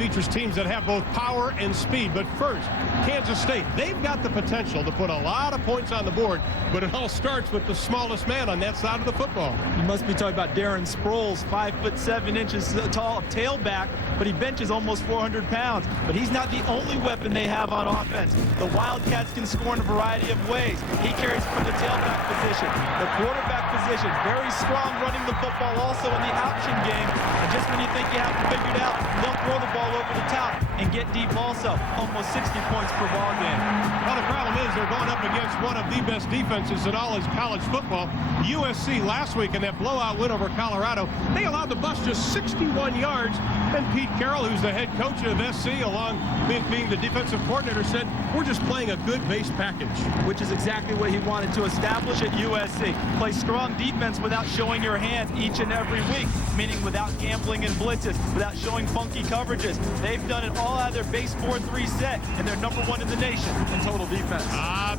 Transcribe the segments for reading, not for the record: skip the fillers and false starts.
features teams that have both power and speed. But first, Kansas State, they've got the potential to put a lot of points on the board, but it all starts with the smallest man on that side of the football. You must be talking about Darren Sproles, 5'7" tall, tailback, but he benches almost 400 pounds. But he's not the only weapon they have on offense. The Wildcats can score in a variety of ways. He carries from the tailback position, the quarterback position, very strong running the football also in the option game. And just when you think you have it figured out, they'll throw the ball over the top and get deep also. Almost 60 points per ball game. Well, the problem is they're going up against one of the best defenses in all of college football. USC last week in that blowout win over Colorado, they allowed the Buffs just 61 yards. And Pete Carroll, who's the head coach of SC, along with being the defensive coordinator, said, we're just playing a good base package. Which is exactly what he wanted to establish at USC. Play strong defense without showing your hands each and every week, meaning without gambling and blitzes, without showing funky coverages. They've done it all out of their base 4-3 set, and they're #1 in the nation in total defense.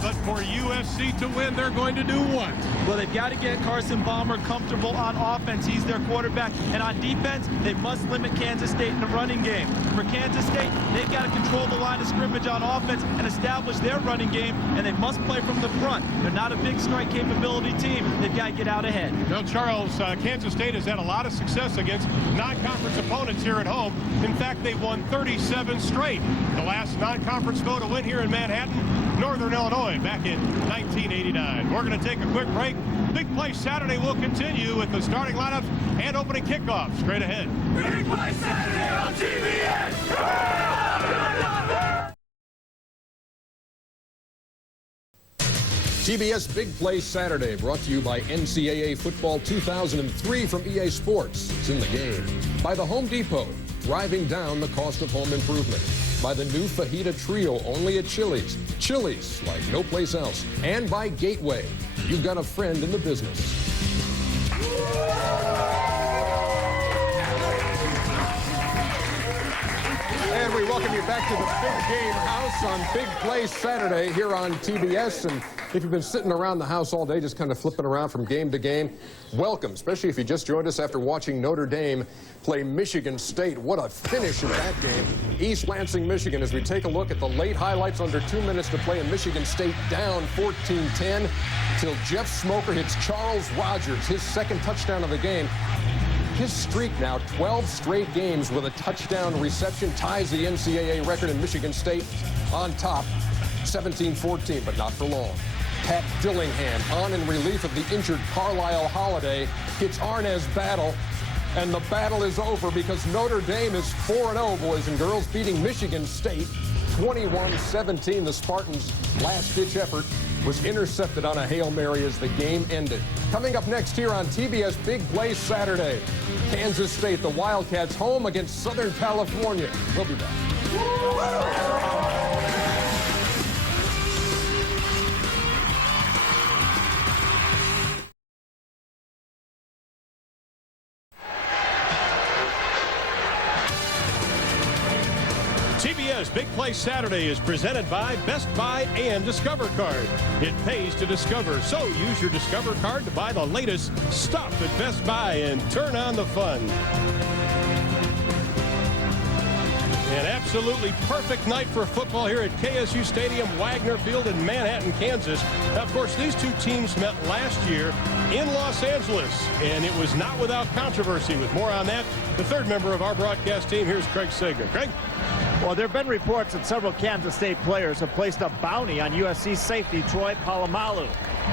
But for USC to win, they're going to do what? Well, they've got to get Carson Palmer comfortable on offense. He's their quarterback. And on defense, they must limit Kansas State in the running game. For Kansas State, they've got to control the line of scrimmage on offense and establish their running game, and they must play from the front. They're not a big strike capability team. They've got to get out ahead. Well, Charles, Kansas State has had a lot of success against non-conference opponents here at home. In fact, they won 37 straight. The last non-conference go to win here in Manhattan, Northern Illinois, back in 1989. We're going to take a quick break. Big Play Saturday will continue with the starting lineups and opening kickoffs straight ahead. Big Play Saturday on TBS! TBS Big Play Saturday, brought to you by NCAA Football 2003 from EA Sports. It's in the game. By the Home Depot, driving down the cost of home improvement. By the new fajita trio, only at Chili's. Chili's, like no place else. And by Gateway. You've got a friend in the business. And we welcome you back to the Big Game House on Big Play Saturday here on TBS. And if you've been sitting around the house all day just kind of flipping around from game to game, welcome, especially if you just joined us after watching Notre Dame play Michigan State. What a finish in that game. East Lansing, Michigan, as we take a look at the late highlights under 2 minutes to play, and Michigan State down 14-10 till Jeff Smoker hits Charles Rogers, his second touchdown of the game. His streak now, 12 straight games with a touchdown reception, ties the NCAA record, in Michigan State on top, 17-14, but not for long. Pat Dillingham on in relief of the injured Carlisle Holiday hits Arnaz Battle, and the battle is over because Notre Dame is 4-0, boys and girls, beating Michigan State 21-17. The Spartans' last-ditch effort was intercepted on a Hail Mary as the game ended. Coming up next here on TBS Big Play Saturday, Kansas State, the Wildcats, home against Southern California. We'll be back. TBS Big Play Saturday is presented by Best Buy and Discover Card. It pays to discover, so use your Discover Card to buy the latest stuff at Best Buy and turn on the fun. An absolutely perfect night for football here at KSU Stadium, Wagner Field in Manhattan, Kansas. Now, of course, these two teams met last year in Los Angeles, and it was not without controversy. With more on that, the third member of our broadcast team, here's Craig Sager. Craig? Well, there have been reports that several Kansas State players have placed a bounty on USC safety Troy Polamalu.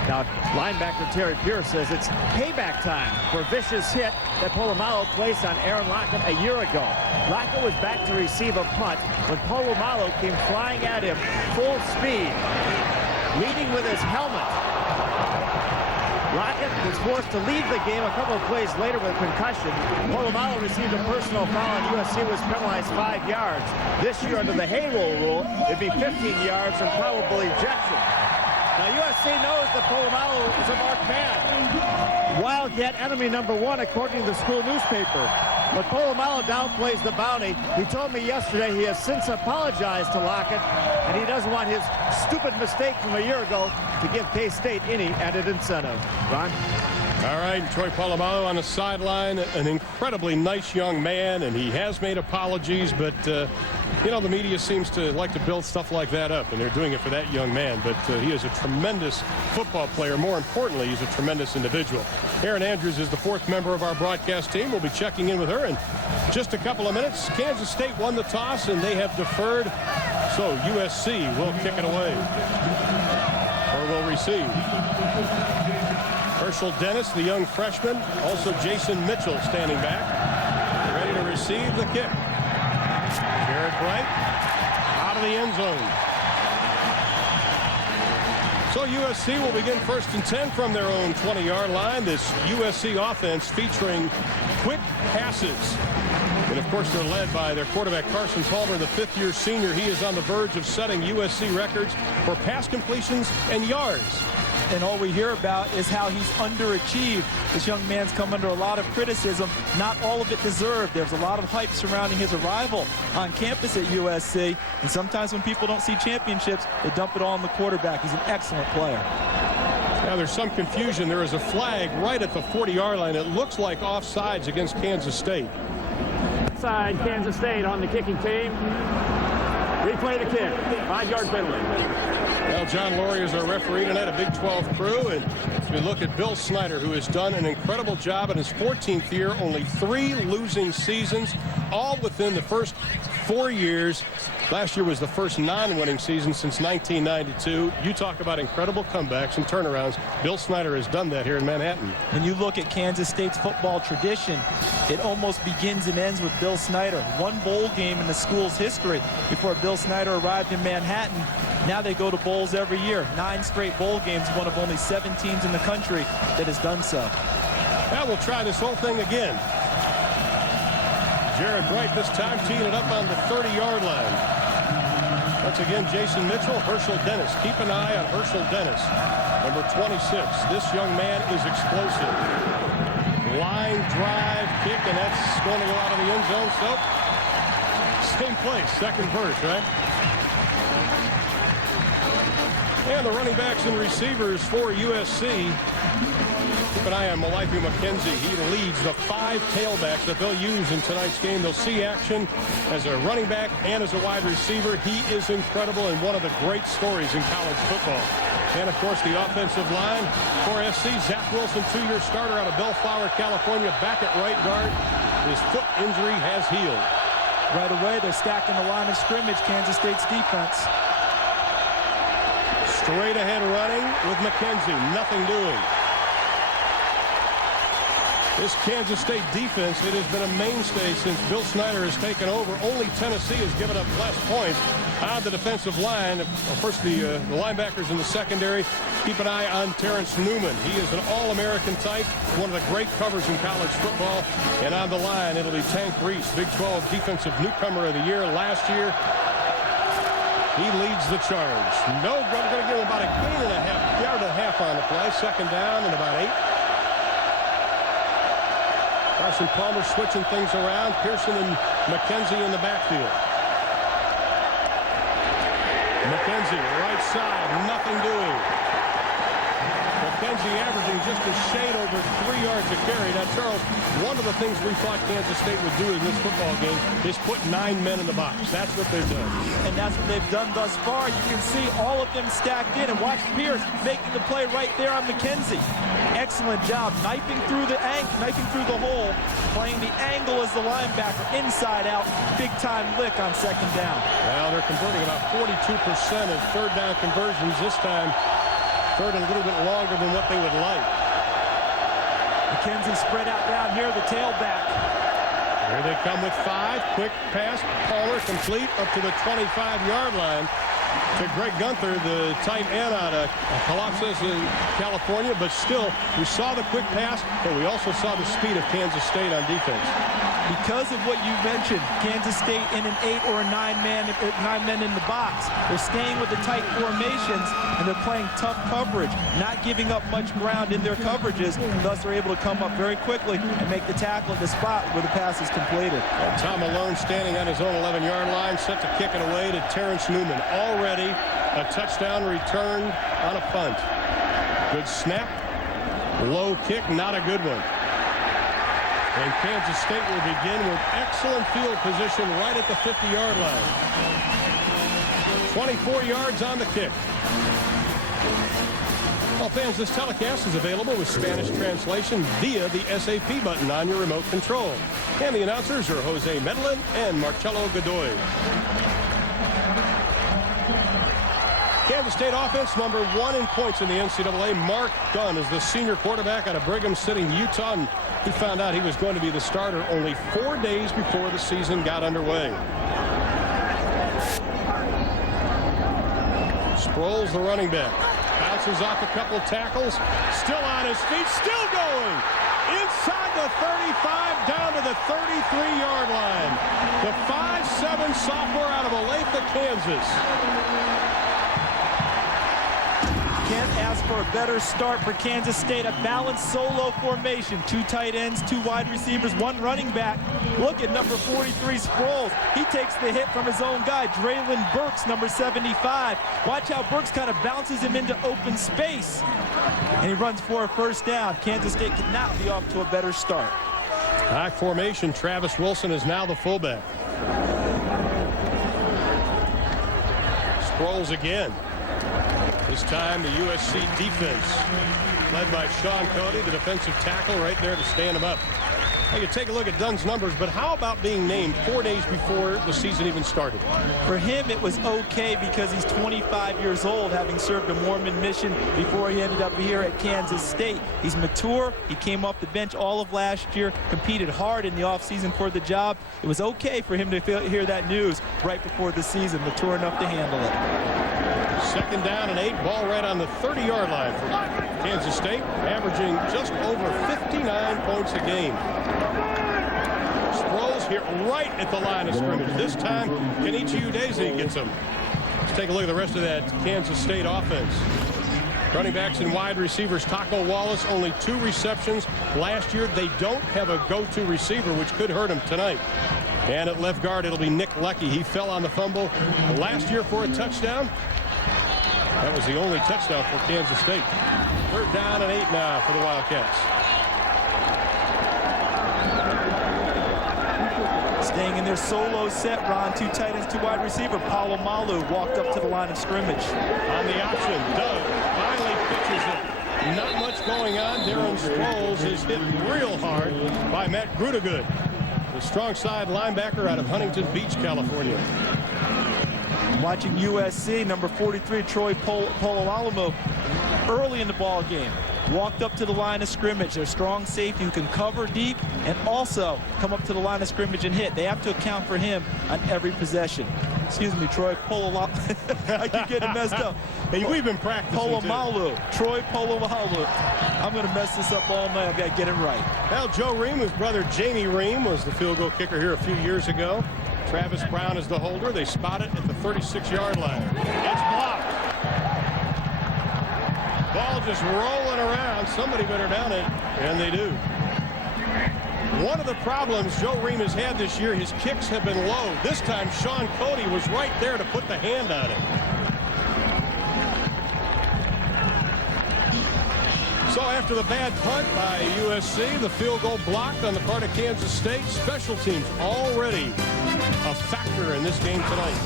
Now, linebacker Terry Pierce says it's payback time for a vicious hit that Polamalu placed on Aaron Lockett a year ago. Lockett was back to receive a punt when Polamalu came flying at him full speed, leading with his helmet. Lockett was forced to leave the game a couple of plays later with a concussion. Polamalu received a personal foul, and USC was penalized 5 yards. This year, under the Hayrule rule, it'd be 15 yards and probable ejection. Now, USC knows that Polamalu is a marked man. Wildcat enemy #1, according to the school newspaper. But Polamalu downplays the bounty. He told me yesterday he has since apologized to Lockett, and he doesn't want his stupid mistake from a year ago to give K-State any added incentive. Ron? All right, Troy Polamalu on the sideline, an incredibly nice young man, and he has made apologies, but you know, the media seems to like to build stuff like that up, and they're doing it for that young man. But he is a tremendous football player. More importantly, he's a tremendous individual. Erin Andrews is the fourth member of our broadcast team. We'll be checking in with her in just a couple of minutes. Kansas State won the toss, and they have deferred, so USC will kick it away, or will receive. Herschel Dennis, the young freshman. Also Jason Mitchell standing back, ready to receive the kick. Jared Bright out of the end zone. So USC will begin 1st and 10 from their own 20-yard line. This USC offense featuring quick passes. And, of course, they're led by their quarterback, Carson Palmer, the fifth-year senior. He is on the verge of setting USC records for pass completions and yards. And all we hear about is how he's underachieved. This young man's come under a lot of criticism, not all of it deserved. There's a lot of hype surrounding his arrival on campus at USC, and sometimes when people don't see championships, they dump it all on the quarterback. He's an excellent player. Now there's some confusion. There is a flag right at the 40-yard line. It looks like offsides against Kansas State. Side Kansas State on the kicking team. Replay the kick. 5-yard penalty. Well, John Laurie is our referee tonight, a Big 12 crew, and as we look at Bill Snyder, who has done an incredible job in his 14th year, only 3 losing seasons, all within the first 4 years. Last year was the first non-winning season since 1992. You talk about incredible comebacks and turnarounds. Bill Snyder has done that here in Manhattan. When you look at Kansas State's football tradition, it almost begins and ends with Bill Snyder. 1 bowl game in the school's history before Bill Snyder arrived in Manhattan. Now they go to bowls every year. 9 straight bowl games, one of only 7 teams in the country that has done so. Now we'll try this whole thing again. Jared Bright this time teeing it up on the 30-yard line. Once again, Jason Mitchell, Herschel Dennis. Keep an eye on Herschel Dennis, number 26. This young man is explosive. Line drive kick, and that's going to go out of the end zone. So, same place, second verse, right? And the running backs and receivers for USC. Keep an eye on Malachi McKenzie. He leads the 5 tailbacks that they'll use in tonight's game. They'll see action as a running back and as a wide receiver. He is incredible and one of the great stories in college football. And, of course, the offensive line for SC. Zach Wilson, 2-year starter out of Bellflower, California, back at right guard. His foot injury has healed. Right away, they're stacking the line of scrimmage, Kansas State's defense. Straight ahead running with McKenzie. Nothing doing. This Kansas State defense, it has been a mainstay since Bill Snyder has taken over. Only Tennessee has given up less points on the defensive line. First, the linebackers in the secondary. Keep an eye on Terrence Newman. He is an All-American type, one of the great covers in college football. And on the line, it'll be Tank Reese, Big 12 Defensive Newcomer of the Year last year. He leads the charge. No, we're going to give him about a yard and a half on the play. Second down and about 8. Carson Palmer switching things around. Pearson and McKenzie in the backfield. McKenzie, right side, nothing doing. McKenzie averaging just a shade over 3 yards a carry. Now, Charles, one of the things we thought Kansas State would do in this football game is put 9 men in the box. That's what they've done. And that's what they've done thus far. You can see all of them stacked in, and watch Pierce making the play right there on McKenzie. Excellent job knifing through the hole, playing the angle as the linebacker, inside out, big time lick on second down. Well, they're converting about 42% of third down conversions this time. Third a little bit longer than what they would like. McKenzie spread out down here, the tailback. Here they come with 5. Quick pass. Palmer complete up to the 25-yard line to Greg Gunther, the tight end out of Colossus, California. But still, we saw the quick pass, but we also saw the speed of Kansas State on defense. Because of what you mentioned, Kansas State in an 8 or a 9 men in the box. They're staying with the tight formations, and they're playing tough coverage, not giving up much ground in their coverages. Thus, they're able to come up very quickly and make the tackle at the spot where the pass is completed. And Tom Malone standing on his own 11-yard line, set to kick it away to Terrence Newman. Already a touchdown return on a punt. Good snap. Low kick, not a good one. And Kansas State will begin with excellent field position right at the 50-yard line. 24 yards on the kick. Well, fans, this telecast is available with Spanish translation via the SAP button on your remote control. And the announcers are Jose Medellin and Marcelo Godoy. Kansas State offense number 1 in points in the NCAA. Mark Gunn is the senior quarterback out of Brigham City, Utah. And he found out he was going to be the starter only 4 days before the season got underway. Sproles, the running back, bounces off a couple of tackles, still on his feet, still going inside the 35, down to the 33-yard line. The 5'7" sophomore out of Olathe, Kansas. Can't ask for a better start for Kansas State. A balanced solo formation. 2 tight ends, 2 wide receivers, 1 running back. Look at number 43, Sproles. He takes the hit from his own guy, Draylon Burks, number 75. Watch how Burks kind of bounces him into open space. And he runs for a first down. Kansas State cannot be off to a better start. High formation. Travis Wilson is now the fullback. Sproles again. This time the USC defense, led by Sean Cody, the defensive tackle, right there to stand him up. You can take a look at Dunn's numbers, but how about being named 4 days before the season even started? For him, it was okay because he's 25 years old, having served a Mormon mission before he ended up here at Kansas State. He's mature. He came off the bench all of last year, competed hard in the offseason for the job. It was okay for him to hear that news right before the season, mature enough to handle it. 2nd down and 8, ball right on the 30-yard line for Kansas State, averaging just over 59 points a game. Sproles hit right at the line of scrimmage. This time, Kenichi Udeze gets him. Let's take a look at the rest of that Kansas State offense. Running backs and wide receivers, Taco Wallace, only 2 receptions. Last year, they don't have a go-to receiver, which could hurt him tonight. And at left guard, it'll be Nick Leckie. He fell on the fumble last year for a touchdown. That was the only touchdown for Kansas State. 3rd down and 8 now for the Wildcats. Staying in their solo set, Ron, 2 tight ends, 2 wide receiver. Palomalu walked up to the line of scrimmage. On the option, Doug finally pitches it. Not much going on. Darren Sproles is hit real hard by Matt Grudegood, the strong side linebacker out of Huntington Beach, California. Watching USC, number 43, Troy Polamalu, early in the ball game, walked up to the line of scrimmage. They're strong safety who can cover deep and also come up to the line of scrimmage and hit. They have to account for him on every possession. Excuse me, Troy Polamalu. I keep getting messed up. Hey, we've been practicing Polamalu. Troy Polamalu. I'm going to mess this up all night. I've got to get it right. Well, Joe Ream, his brother Jamie Ream, was the field goal kicker here a few years ago. Travis Brown is the holder. They spot it at the 36-yard line. It's blocked. Ball just rolling around. Somebody better down it, and they do. One of the problems Joe Ream has had this year, his kicks have been low. This time, Sean Cody was right there to put the hand on it. So after the bad punt by USC, the field goal blocked on the part of Kansas State. Special teams already a factor in this game tonight.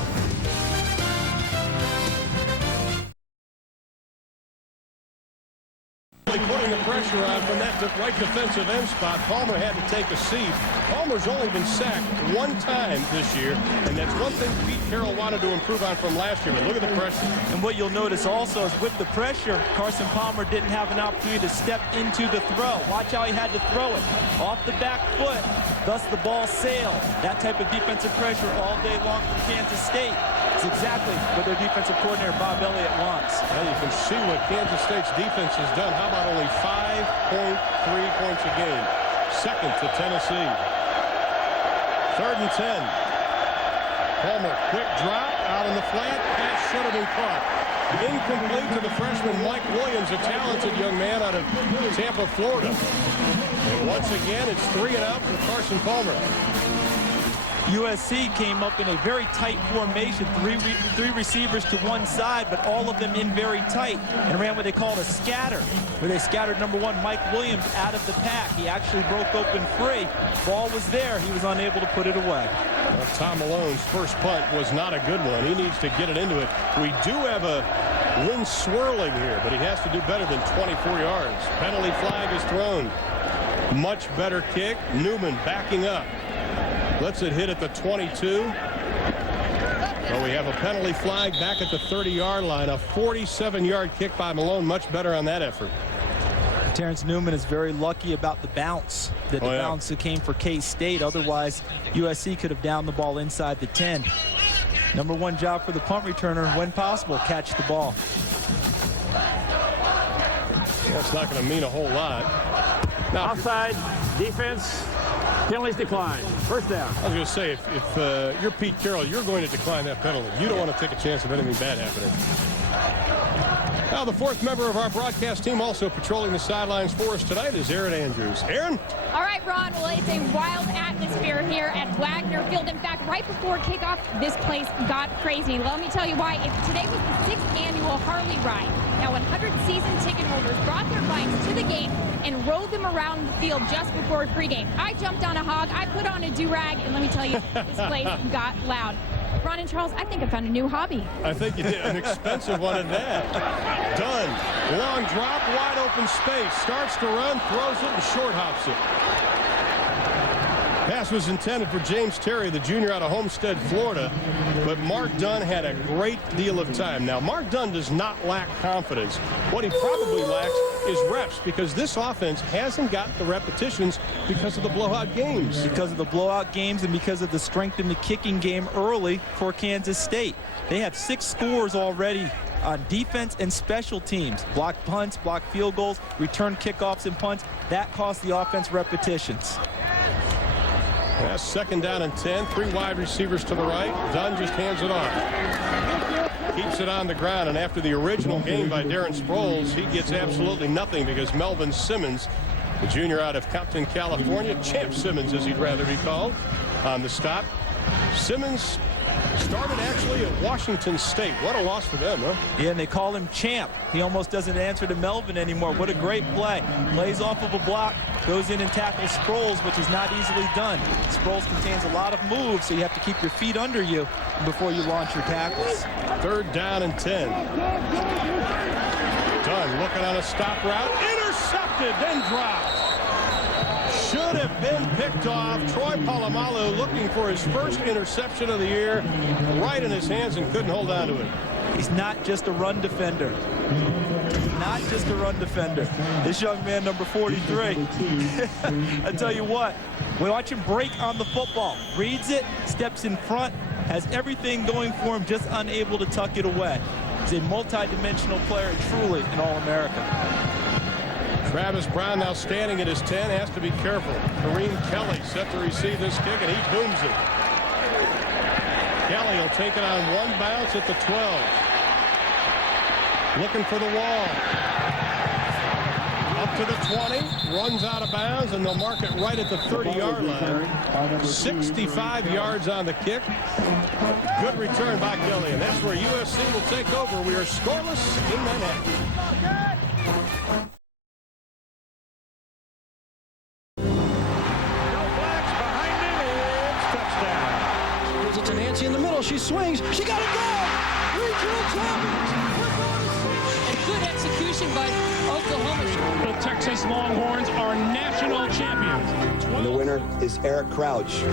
Putting the pressure on from that right defensive end spot. Palmer had to take a seat. Palmer's only been sacked 1 time this year, and that's one thing Pete Carroll wanted to improve on from last year. But look at the pressure. And what you'll notice also is with the pressure, Carson Palmer didn't have an opportunity to step into the throw. Watch how he had to throw it off the back foot. Thus the ball sailed. That type of defensive pressure all day long from Kansas State. It's exactly what their defensive coordinator Bob Elliott wants. Well, you can see what Kansas State's defense has done. How about only 5.3 points a game? Second to Tennessee. 3rd and 10. Palmer, quick drop out in the flat. Pass should have been caught. Incomplete to the freshman Mike Williams, a talented young man out of Tampa, Florida. And once again, it's 3 and out for Carson Palmer. USC came up in a very tight formation, three receivers to one side, but all of them in very tight, and ran what they called a scatter, where they scattered number 1 Mike Williams out of the pack. He actually broke open free. Ball was there. He was unable to put it away. Well, Tom Malone's first punt was not a good one. He needs to get it into it. We do have a wind swirling here, but he has to do better than 24 yards. Penalty flag is thrown. Much better kick. Newman backing up. Lets it hit at the 22. Well, we have a penalty flag back at the 30-yard line. A 47-yard kick by Malone. Much better on that effort. Terrence Newman is very lucky about the bounce. Bounce that came for K-State. Otherwise, USC could have downed the ball inside the 10. Number 1 job for the punt returner, when possible, catch the ball. That's not going to mean a whole lot. Now, Offside, defense, penalties decline. First down. I was going to say, if you're Pete Carroll, you're going to decline that penalty. You don't want to take a chance of anything bad happening. Now, the 4th member of our broadcast team also patrolling the sidelines for us tonight is Aaron Andrews. Aaron? All right, Ron. Well, it's a wild atmosphere here at Wagner Field. In fact, right before kickoff, this place got crazy. Let me tell you why. Today was the 6th annual Harley Ride. Now, 100 season ticket holders brought their bikes to the game and rode them around the field just before pregame. I jumped on a hog, I put on a do-rag, and let me tell you, this place got loud. Ron and Charles, I think I found a new hobby. I think you did. An expensive one at that. Done. Long drop, wide open space. Starts to run, throws it, and short hops it. Pass was intended for James Terry, the junior out of Homestead, Florida. But Mark Dunn had a great deal of time. Now, Mark Dunn does not lack confidence. What he probably lacks is reps, because this offense hasn't got the repetitions because of the blowout games. Because of the blowout games and because of the strength in the kicking game early for Kansas State. They have 6 scores already on defense and special teams. Block punts, block field goals, return kickoffs and punts. That cost the offense repetitions. That's 2nd down and 10. 3 wide receivers to the right. Dunn just hands it off. Keeps it on the ground, and after the original game by Darren Sproles, he gets absolutely nothing because Melvin Simmons, the junior out of Compton, California, Champ Simmons as he'd rather be called, on the stop. Simmons started actually at Washington State. What a loss for them, huh? Yeah, and they call him Champ. He almost doesn't answer to Melvin anymore. What a great play. Plays off of a block, goes in and tackles Sproles, which is not easily done. Sproles contains a lot of moves, so you have to keep your feet under you before you launch your tackles. 3rd down and 10. Dunn looking on a stop route. Intercepted, then dropped. Should have been picked off. Troy Polamalu looking for his first interception of the year, right in his hands, and couldn't hold on to it. He's not just a run defender. Not just a run defender. This young man, number 43, I tell you what, we watch him break on the football. Reads it, steps in front, has everything going for him, just unable to tuck it away. He's a multi-dimensional player, truly an All-American. Travis Brown now standing at his 10, has to be careful. Kareem Kelly set to receive this kick, and he booms it. Kelly will take it on one bounce at the 12. Looking for the wall. Up to the 20, runs out of bounds, and they'll mark it right at the 30-yard line. 65 yards on the kick. Good return by Kelly, and that's where USC will take over. We are scoreless in Manhattan. In the middle, she swings, she got it going! Regional champions! And good execution by Oklahoma. The Texas Longhorns are national champions. And the winner is Eric Crouch. The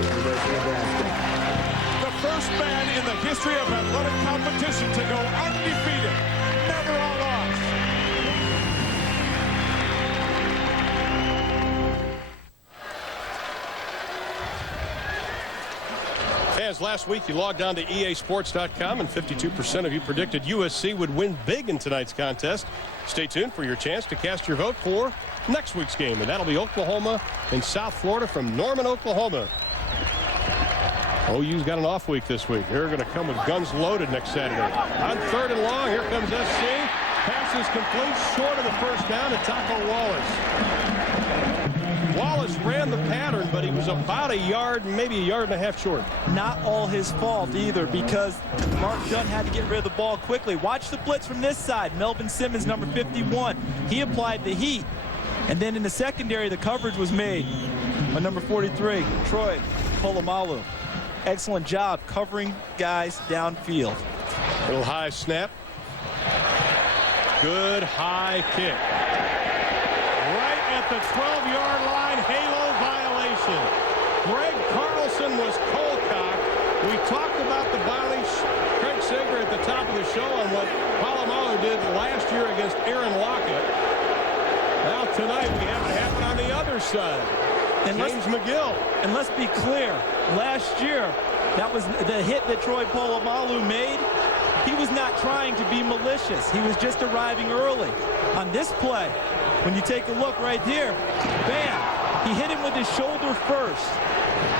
first man in the history of athletic competition to go undefeated. Never a loss. As last week, you logged on to easports.com, and 52% of you predicted USC would win big in tonight's contest. Stay tuned for your chance to cast your vote for next week's game, and that'll be Oklahoma and South Florida from Norman, Oklahoma. OU's got an off week this week. They're going to come with guns loaded next Saturday. On 3rd and long, here comes SC. Pass is complete, short of the first down to Taco Wallace. Wallace ran the pattern, but he was about a yard, maybe a yard and a half short. Not all his fault either, because Mark Dunn had to get rid of the ball quickly. Watch the blitz from this side. Melvin Simmons, number 51. He applied the heat. And then in the secondary, the coverage was made by number 43, Troy Polamalu. Excellent job covering guys downfield. Little high snap. Good high kick. Right at the 12-yard line, halo violation. Greg Carlson was cold-cocked. We talked about the violation, Craig Sager, at the top of the show on what Polamalu did last year against Aaron Lockett. Now tonight we have it happen on the other side. And James McGill. And let's be clear, last year, that was the hit that Troy Polamalu made. He was not trying to be malicious. He was just arriving early. On this play, when you take a look right here, bam, he hit him with his shoulder first.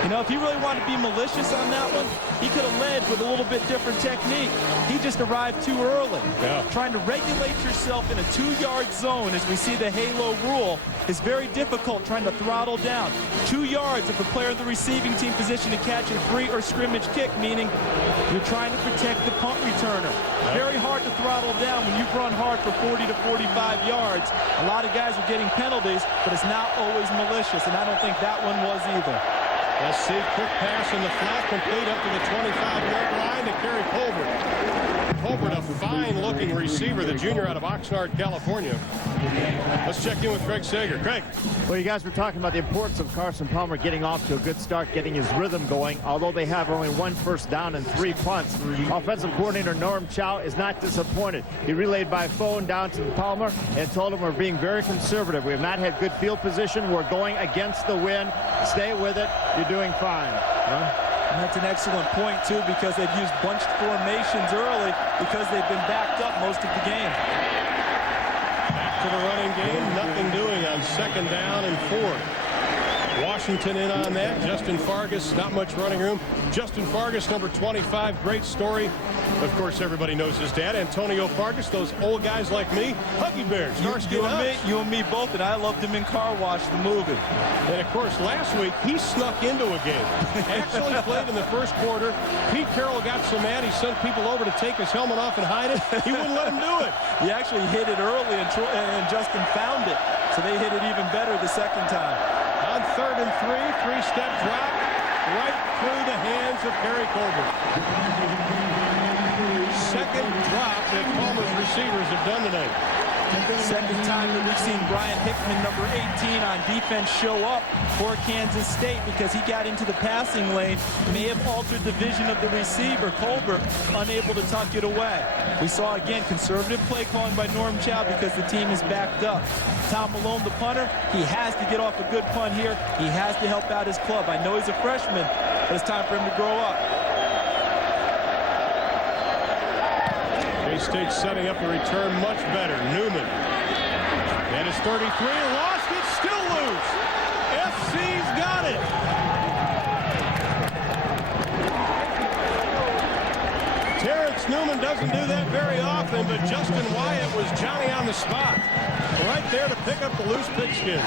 You know, if he really wanted to be malicious on that one, he could have led with a little bit different technique. He just arrived too early. Yeah. Trying to regulate yourself in a 2-yard zone, as we see the halo rule, is very difficult, trying to throttle down. 2 yards of the player in the receiving team position to catch a free or scrimmage kick, meaning you're trying to protect the punt returner. Very hard to throttle down when you've run hard for 40 to 45 yards. A lot of guys are getting penalties, but it's not always malicious, and I don't think that one was either. Let's see, quick pass in the flat, complete up to the 25-yard line to Kerry Colbert. Colbert, a fine-looking receiver, the junior out of Oxnard, California. Let's check in with Craig Sager. Craig. Well, you guys were talking about the importance of Carson Palmer getting off to a good start, getting his rhythm going. Although they have only 1 first down and 3 punts, offensive coordinator Norm Chow is not disappointed. He relayed by phone down to Palmer and told him we're being very conservative. We have not had good field position. We're going against the wind. Stay with it. You're doing fine. And that's an excellent point, too, because they've used bunched formations early because they've been backed up most of the game. Back to the running game, nothing doing on 2nd down and 4. Washington in on that. Justin Fargas, not much running room. Justin Fargas, number 25, great story. Of course, everybody knows his dad, Antonio Fargas. Those old guys like me, Huggy Bears. You and me both, and I loved him in Car Wash, the movie. And, of course, last week, he snuck into a game. Actually played in the first quarter. Pete Carroll got so mad, he sent people over to take his helmet off and hide it. He wouldn't let him do it. He actually hit it early, and Justin found it. So they hit it even better the second time. On 3rd and 3, 3-step drop right through the hands of Kerry Colbert. Second drop that Palmer's receivers have done tonight. Second time that we've seen Brian Hickman, number 18, on defense show up for Kansas State because he got into the passing lane, may have altered the vision of the receiver. Colbert unable to tuck it away. We saw, again, conservative play calling by Norm Chow because the team is backed up. Tom Malone, the punter, he has to get off a good punt here. He has to help out his club. I know he's a freshman, but it's time for him to grow up. K-State setting up the return much better. Newman. And it's 33. Lost it. Still loose. SC's got it. Terrence Newman doesn't do that very often, but Justin Wyatt was Johnny on the spot. Right there to pick up the loose pigskin.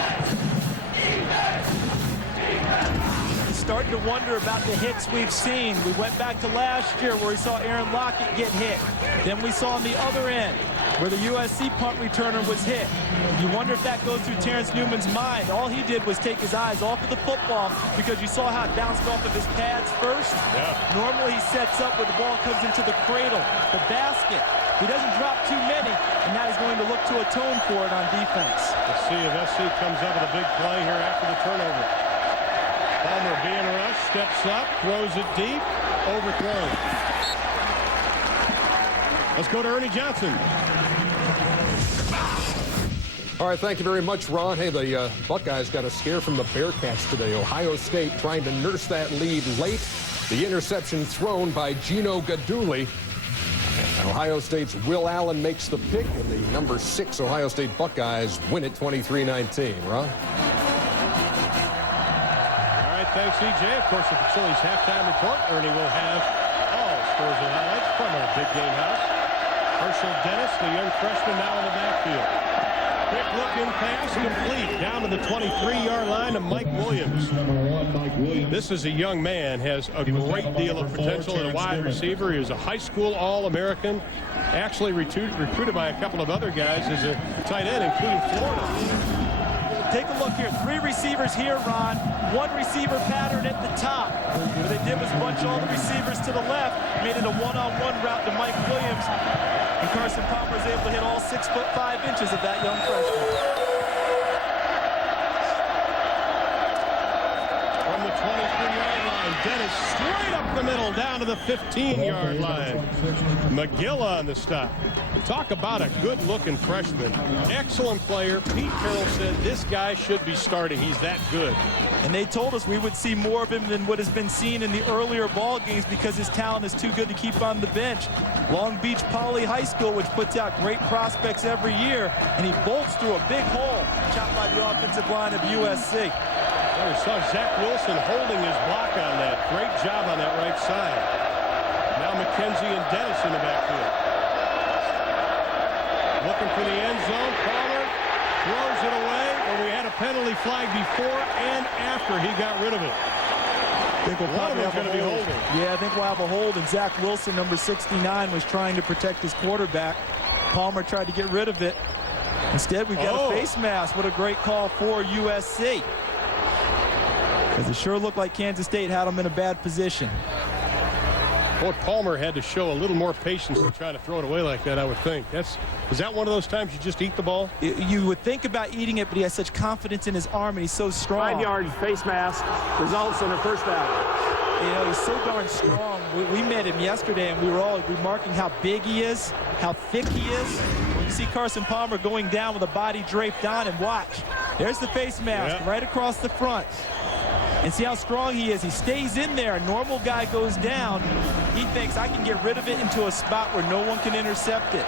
Starting to wonder about the hits we've seen. We went back to last year where we saw Aaron Lockett get hit. Then we saw on the other end where the USC punt returner was hit. You wonder if that goes through Terrence Newman's mind. All he did was take his eyes off of the football because you saw how it bounced off of his pads first. Yeah. Normally he sets up where the ball comes into the cradle, the basket. He doesn't drop too many, and now he's going to look to atone for it on defense. Let's see if SC comes up with a big play here after the turnover. Palmer being rushed, steps up, throws it deep, overthrown. Let's go to Ernie Johnson. All right, thank you very much, Ron. Hey, the Buckeyes got a scare from the Bearcats today. Ohio State trying to nurse that lead late. The interception thrown by Gino Gaduli. Ohio State's Will Allen makes the pick, and the number 6 Ohio State Buckeyes win it 23-19. Ron? Thanks, EJ. Of course, at the Chili's halftime report, Ernie will have all scores and highlights from our Big Game House. Herschel Dennis, the young freshman, now in the backfield. Quick looking pass complete down to the 23-yard line to Mike Williams. This is a young man, has a great deal of potential at a wide receiver. He is a high school All-American, actually recruited by a couple of other guys as a tight end, including Florida. Take a look here. 3 receivers here, Ron. 1 receiver pattern at the top. What they did was bunch all the receivers to the left, made it a one-on-one route to Mike Williams. And Carson Palmer was able to hit all 6'5" of that young freshman. From the 23-yard line, Dennis straight up the middle down to the 15-yard line. McGill on the stop. Talk about a good-looking freshman. Excellent player. Pete Carroll said this guy should be starting. He's that good. And they told us we would see more of him than what has been seen in the earlier ball games because his talent is too good to keep on the bench. Long Beach Poly High School, which puts out great prospects every year, and he bolts through a big hole chopped by the offensive line of USC. Well, we saw Zach Wilson holding his block on that. Great job on that right side. Now McKenzie and Dennis in the backfield. Looking for the end zone. Palmer throws it away, and we had a penalty flag before and after he got rid of it. I think we'll probably have a hold. Yeah, I think we'll have a hold, and Zach Wilson, number 69, was trying to protect his quarterback. Palmer tried to get rid of it. Instead, we've got a face mask. What a great call for USC. Because it sure looked like Kansas State had him in a bad position. Boy, Palmer had to show a little more patience than trying to throw it away like that, I would think. Is that one of those times you just eat the ball? You would think about eating it, but he has such confidence in his arm, and he's so strong. 5-yard face mask results in a first down. You know, he's so darn strong. We met him yesterday, and we were all remarking how big he is, how thick he is. You see Carson Palmer going down with a body draped on, and watch. There's the face mask right across the front. And see how strong he is. He stays in there. A normal guy goes down. He thinks, I can get rid of it into a spot where no one can intercept it.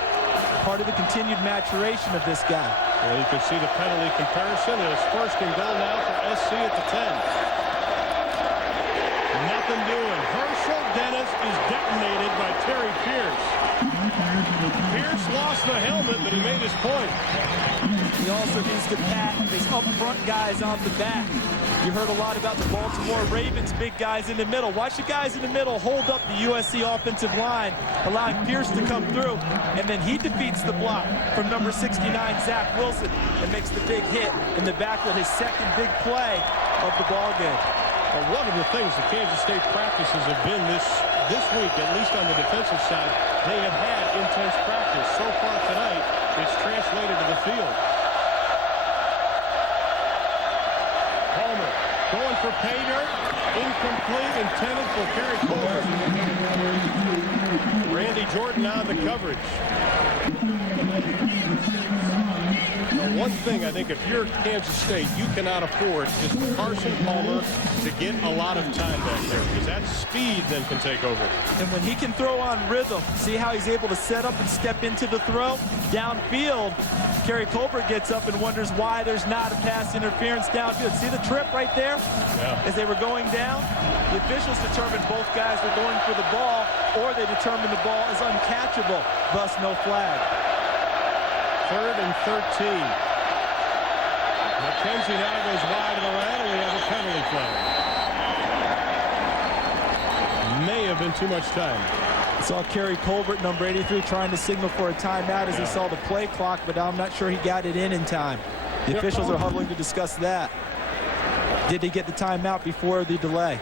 Part of the continued maturation of this guy. Well, you can see the penalty comparison. It's first and goal now for SC at the 10. Nothing doing. Herschel Dennis is detonated by Terry Pierce. Pierce lost the helmet, but he made his point. He also needs to pat his up front guys on the back. You heard a lot about the Baltimore Ravens, big guys in the middle. Watch the guys in the middle hold up the USC offensive line, allowing Pierce to come through, and then he defeats the block from number 69, Zach Wilson, and makes the big hit in the backfield, his second big play of the ball game. Well, one of the things the Kansas State practices have been this week, at least on the defensive side, they have had intense practice. So far tonight, it's translated to the field. Palmer going for pay dirt, incomplete, intended for Kerry Colbert. Randy Jordan on the coverage. Now, one thing I think if you're Kansas State, you cannot afford is Carson Palmer to get a lot of time back there, because that speed then can take over. And when he can throw on rhythm, see how he's able to set up and step into the throw? Downfield, Kerry Colbert gets up and wonders why there's not a pass interference downfield. See the trip right there? Yeah. As they were going down? The officials determined both guys were going for the ball, or they determined the ball is uncatchable, thus no flag. 3rd and 13. McKenzie now goes wide of the line, and we have a penalty flag. May have been too much time. Saw Kerry Colbert, number 83, trying to signal for a timeout as he saw the play clock, but I'm not sure he got it in time. The officials are huddling to discuss that. Did he get the timeout before the delay?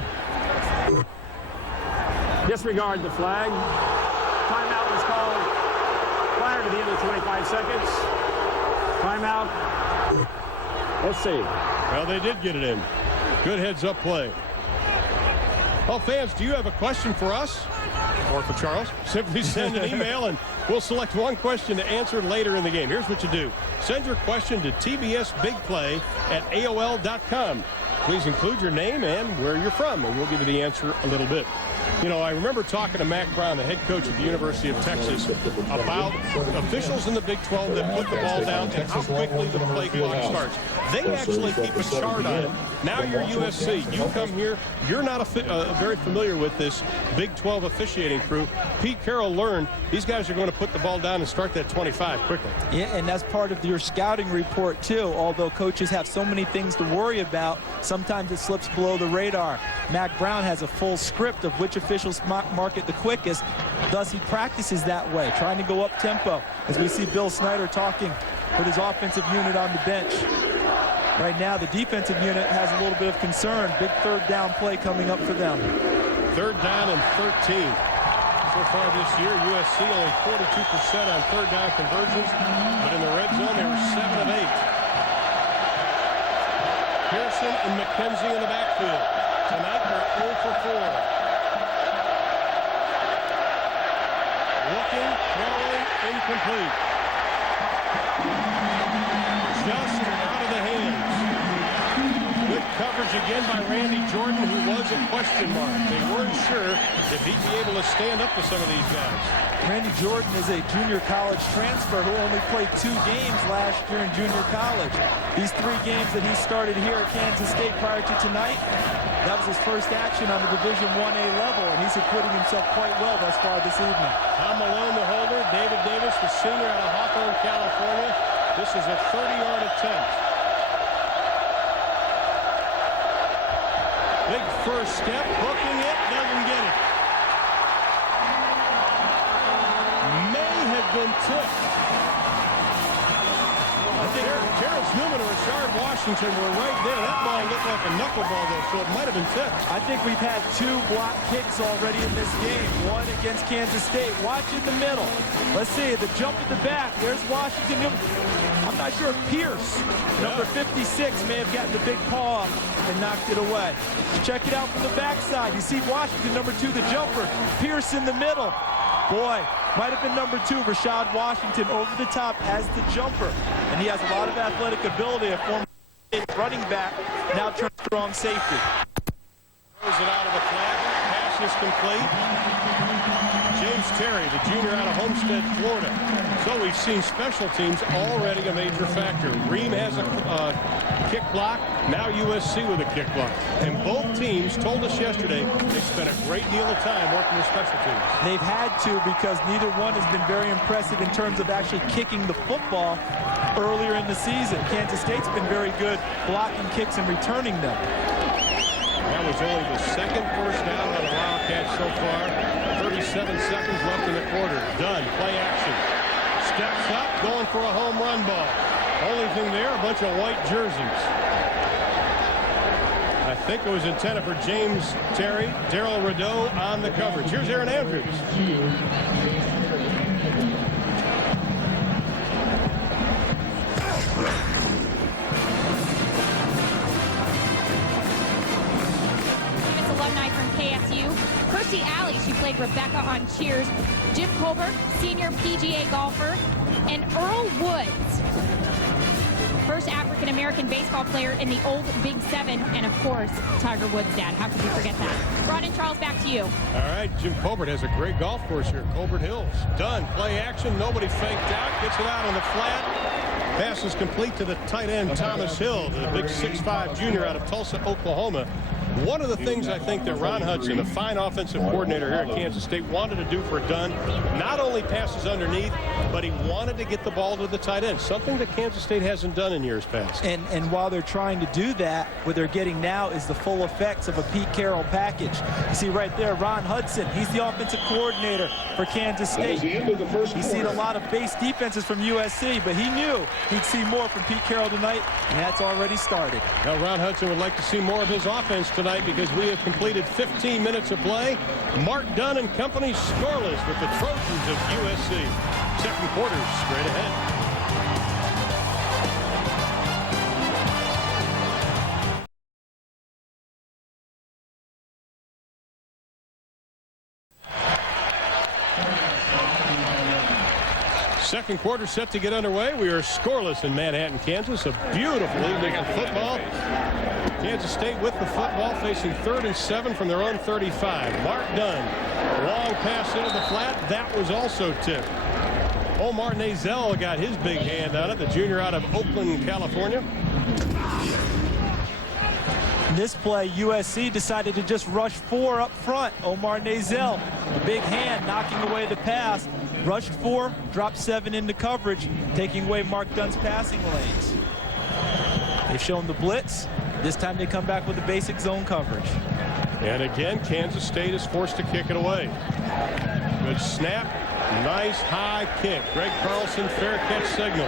Disregard the flag. Timeout was called prior to the end of 25 seconds. Timeout. Let's see. Well, they did get it in. Good heads-up play. Well, fans, do you have a question for us? Or for Charles? Simply send an email, and we'll select one question to answer later in the game. Here's what you do. Send your question to tbsbigplay@aol.com. please include your name and where you're from, and we'll give you the answer a little bit. You know, I remember talking to Mac Brown, the head coach at the University of Texas, about officials in the Big 12 that put the ball down and how quickly the play clock starts. They actually keep a chart on it. Now you're USC. You come here. You're not very familiar with this Big 12 officiating crew. Pete Carroll learned these guys are going to put the ball down and start that 25 quickly. Yeah, and that's part of your scouting report, too. Although coaches have so many things to worry about, sometimes it slips below the radar. Mac Brown has a full script of which officials mark it the quickest. Thus, he practices that way, trying to go up tempo. As we see Bill Snyder talking with his offensive unit on the bench. Right now, the defensive unit has a little bit of concern. Big third down play coming up for them. Third down and 13. So far this year, USC only 42% on third down conversions, but in the red zone, they were 7 of 8. Pearson and McKenzie in the backfield. Tonight, they're 0 for 4. Looking, throwing, incomplete. Just out of the hands. Good coverage again by Randy Jordan, who was a question mark. They weren't sure if he'd be able to stand up to some of these guys. Randy Jordan is a junior college transfer who only played 2 games last year in junior college. These 3 games that he started here at Kansas State prior to tonight, that was his first action on the Division 1A level, and he's acquitting himself quite well thus far this evening. Tom Malone, the holder. David Davis, the senior out of Hawthorne, California. This is a 30-yard attempt. Big first step, hooking it, doesn't get it. May have been tipped. I think Terrence Newman or Rashard Washington were right there. That ball looked like a knuckleball, though, so it might have been tipped. I think we've had 2 block kicks already in this game. One against Kansas State. Watch in the middle. Let's see, the jump at the back. There's Washington. I'm not sure if Pierce, number 56, may have gotten the big paw and knocked it away. Check it out from the backside. You see Washington, number 2, the jumper. Pierce in the middle. Boy, might have been number 2, Rashad Washington, over the top as the jumper. And he has a lot of athletic ability, a former running back, now turned strong safety. Throws it out of the flag. Pass is complete. James Terry, the junior out of Homestead, Florida. So we've seen special teams already a major factor. Ream has a kick block. Now USC with a kick block. And both teams told us yesterday they spent a great deal of time working with special teams. They've had to, because neither one has been very impressive in terms of actually kicking the football earlier in the season. Kansas State's been very good blocking kicks and returning them. That was only the second first down on the Wildcats so far. 37 seconds left in the quarter. Done. Play action. Steps up, going for a home run ball. Only thing there, a bunch of white jerseys. I think it was intended for James Terry. Darrell Rideau on the coverage. Here's Aaron Andrews. Alumni from KSU. Kirstie Alley, she played Rebecca on Cheers. Jim Colbert, senior PGA golfer. And Earl Woods, first African-American baseball player in the old Big 7. And, of course, Tiger Woods' dad. How could you forget that? Ron and Charles, back to you. All right, Jim Colbert has a great golf course here at Colbert Hills. Done. Play action. Nobody faked out. Gets it out on the flat. Pass is complete to the tight end, Thomas Hill, the big 6'5" junior out of Tulsa, Oklahoma. One of the things I think that Ron Hudson, a fine offensive coordinator here at Kansas State, wanted to do for Dunn, not only passes underneath, but he wanted to get the ball to the tight end, something that Kansas State hasn't done in years past. And while they're trying to do that, what they're getting now is the full effects of a Pete Carroll package. You see right there, Ron Hudson, he's the offensive coordinator for Kansas State. He's seen a lot of base defenses from USC, but he knew he'd see more from Pete Carroll tonight, and that's already started. Now, Ron Hudson would like to see more of his offense tonight because we have completed 15 minutes of play. Mark Dunn and company scoreless with the Trojans of USC. Second quarter straight ahead. Second quarter set to get underway. We are scoreless in Manhattan, Kansas. A beautiful evening of football. Kansas State with the football, facing 3rd and 7 from their own 35. Mark Dunn, long pass into the flat. That was also tipped. Omar Nazel got his big hand on it, the junior out of Oakland, California. In this play, USC decided to just rush 4 up front. Omar Nazel, the big hand, knocking away the pass. Rushed 4, dropped 7 into coverage, taking away Mark Dunn's passing lanes. They've shown the blitz. This time they come back with the basic zone coverage. And again, Kansas State is forced to kick it away. Good snap. Nice high kick. Greg Carlson, fair catch signal.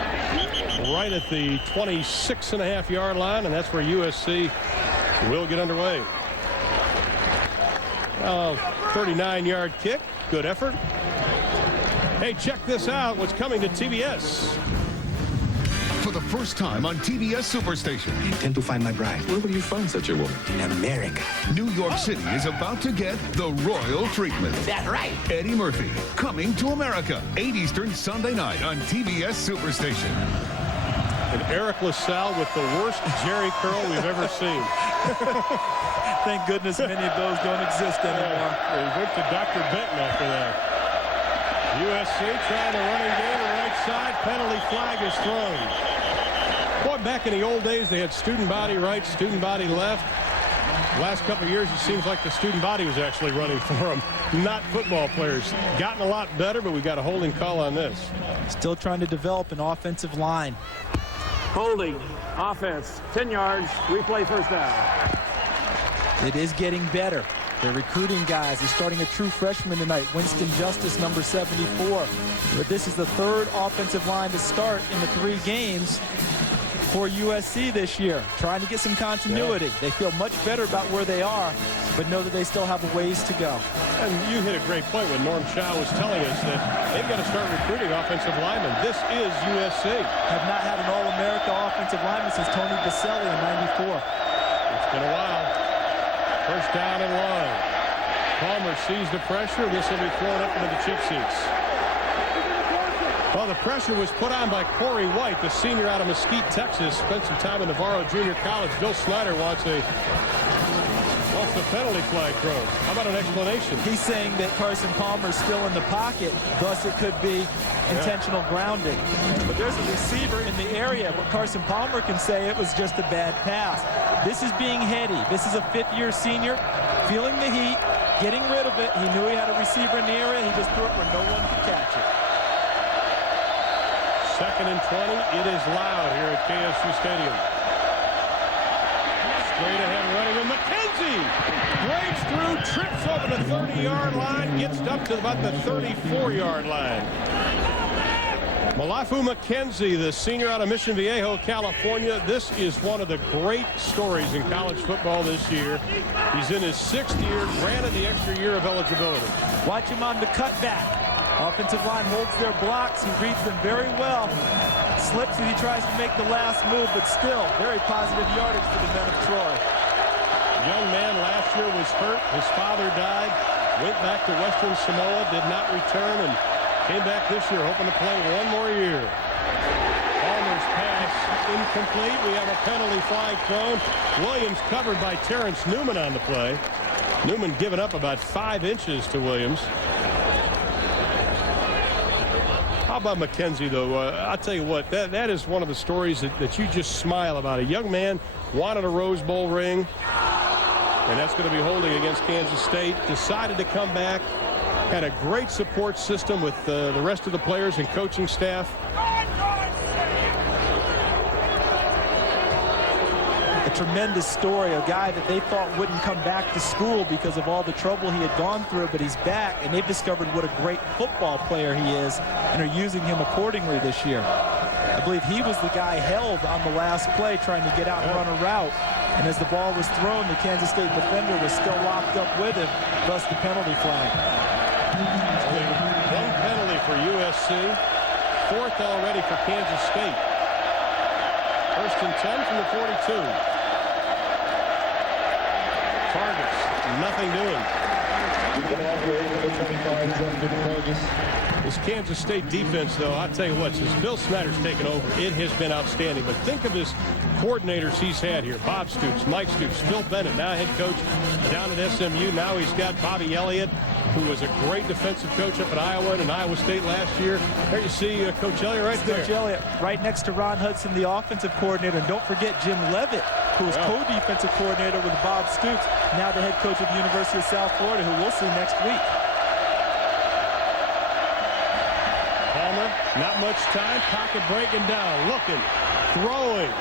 Right at the 26.5-yard line, and that's where USC will get underway. 39-yard kick. Good effort. Hey, check this out. What's coming to TBS. For the first time on TBS Superstation. I intend to find my bride. Where will you find such a woman? In America. New York City is about to get the royal treatment. That's right. Eddie Murphy, coming to America. 8 Eastern Sunday night on TBS Superstation. And Eric LaSalle with the worst Jerry curl we've ever seen. Thank goodness many of those don't exist anymore. We went to Dr. Benton after that. USC trying to run and game to the right side. Penalty flag is thrown. Boy, back in the old days, they had student body right, student body left. Last couple of years, it seems like the student body was actually running for them, not football players. Gotten a lot better, but we got a holding call on this. Still trying to develop an offensive line. Holding, offense, 10 yards, replay first down. It is getting better. They're recruiting guys. They're starting a true freshman tonight, Winston Justice, number 74. But this is the 3rd offensive line to start in the 3 games for USC this year, trying to get some continuity. They feel much better about where they are, but know that they still have a ways to go. And you hit a great point when Norm Chow was telling us that they've got to start recruiting offensive linemen. This is USC. Have not had an All-America offensive lineman since Tony Baselli in '94. It's been a while. First down and long. Palmer sees the pressure. This will be thrown up into the cheap seats. Well, the pressure was put on by Corey White, the senior out of Mesquite, Texas. Spent some time in Navarro Junior College. Bill Snyder wants the penalty flag thrown. How about an explanation? He's saying that Carson Palmer's still in the pocket, thus it could be intentional grounding. But there's a receiver in the area. What Carson Palmer can say, it was just a bad pass. This is being heady. This is a 5th-year senior, feeling the heat, getting rid of it. He knew he had a receiver in the area. He just threw it where no one could catch it. 2nd and 20. It is loud here at KSU Stadium. Straight ahead running with McKenzie. Breaks through, trips over the 30-yard line, gets up to about the 34-yard line. Malafu McKenzie, the senior out of Mission Viejo, California. This is one of the great stories in college football this year. He's in his 6th year, granted the extra year of eligibility. Watch him on the cutback. Offensive line holds their blocks. He reads them very well. Slips as he tries to make the last move, but still very positive yardage for the men of Troy. Young man last year was hurt. His father died. Went back to Western Samoa, did not return, and came back this year hoping to play one more year. Palmer's pass incomplete. We have a penalty flag thrown. Williams covered by Terrence Newman on the play. Newman giving up about 5 inches to Williams. How about McKenzie, though? I'll tell you what, that is one of the stories that you just smile about. A young man wanted a Rose Bowl ring, and that's going to be holding against Kansas State. Decided to come back. Had a great support system with the rest of the players and coaching staff. A tremendous story, a guy that they thought wouldn't come back to school because of all the trouble he had gone through, but he's back, and they've discovered what a great football player he is and are using him accordingly this year. I believe he was the guy held on the last play trying to get out and run a route, and as the ball was thrown, the Kansas State defender was still locked up with him, thus the penalty flag. Only 1 penalty for USC, 4th already for Kansas State. 1st and 10 from the 42. Targets, nothing doing. This Kansas State defense, though, I'll tell you what, since Bill Snyder's taken over, it has been outstanding. But think of his coordinators he's had here. Bob Stoops, Mike Stoops, Phil Bennett, now head coach down at SMU. Now he's got Bobby Elliott, who was a great defensive coach up at Iowa and Iowa State last year. There you see Coach Elliott right there. Coach Elliott right next to Ron Hudson, the offensive coordinator. And don't forget Jim Leavitt, who was co-defensive coordinator with Bob Stoops, now the head coach of the University of South Florida, who we'll see next week. Palmer, not much time, pocket breaking down, looking, throwing,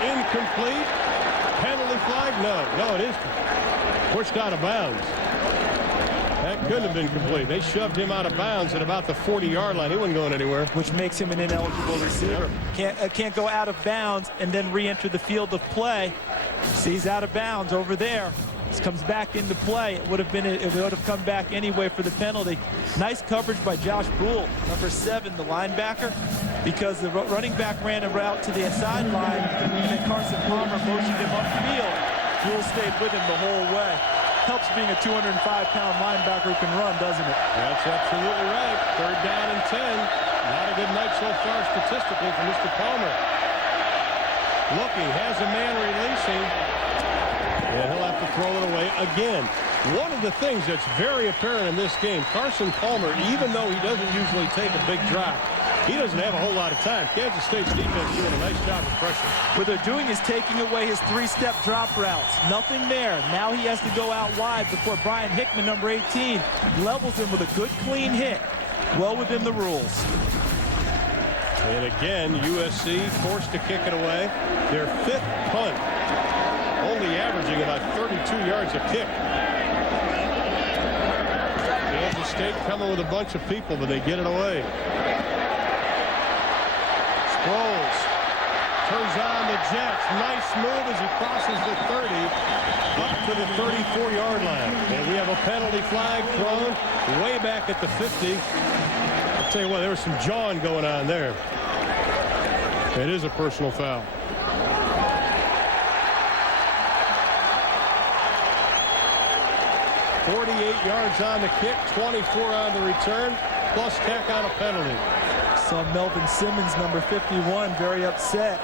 incomplete, penalty flag, no, it is pushed out of bounds. That couldn't have been complete. They shoved him out of bounds at about the 40-yard line. He wasn't going anywhere. Which makes him an ineligible receiver. Can't go out of bounds and then re-enter the field of play. He's out of bounds over there. This comes back into play. It would have come back anyway for the penalty. Nice coverage by Josh Brule, number 7, the linebacker, because the running back ran a route to the sideline, and then Carson Palmer motioned him upfield. Brule stayed with him the whole way. Helps being a 205-pound linebacker who can run, doesn't it? That's absolutely right. 3rd down and 10. Not a good night so far statistically for Mr. Palmer. Looking, has a man releasing. And he'll have to throw it away again. One of the things that's very apparent in this game, Carson Palmer, even though he doesn't usually take a big drop, he doesn't have a whole lot of time. Kansas State's defense doing a nice job of pressure. What they're doing is taking away his 3-step drop routes. Nothing there. Now he has to go out wide before Brian Hickman, number 18, levels him with a good, clean hit. Well within the rules. And again, USC forced to kick it away. Their 5th punt, only averaging about 32 yards a kick. Kansas State coming with a bunch of people, but they get it away. Sproles turns on the Jets. Nice move as he crosses the 30 up to the 34-yard line. And we have a penalty flag thrown way back at the 50. I'll tell you what, there was some jawing going on there. It is a personal foul. .48 yards on the kick, 24 on the return, plus tack on a penalty. Saw Melvin Simmons, number 51, very upset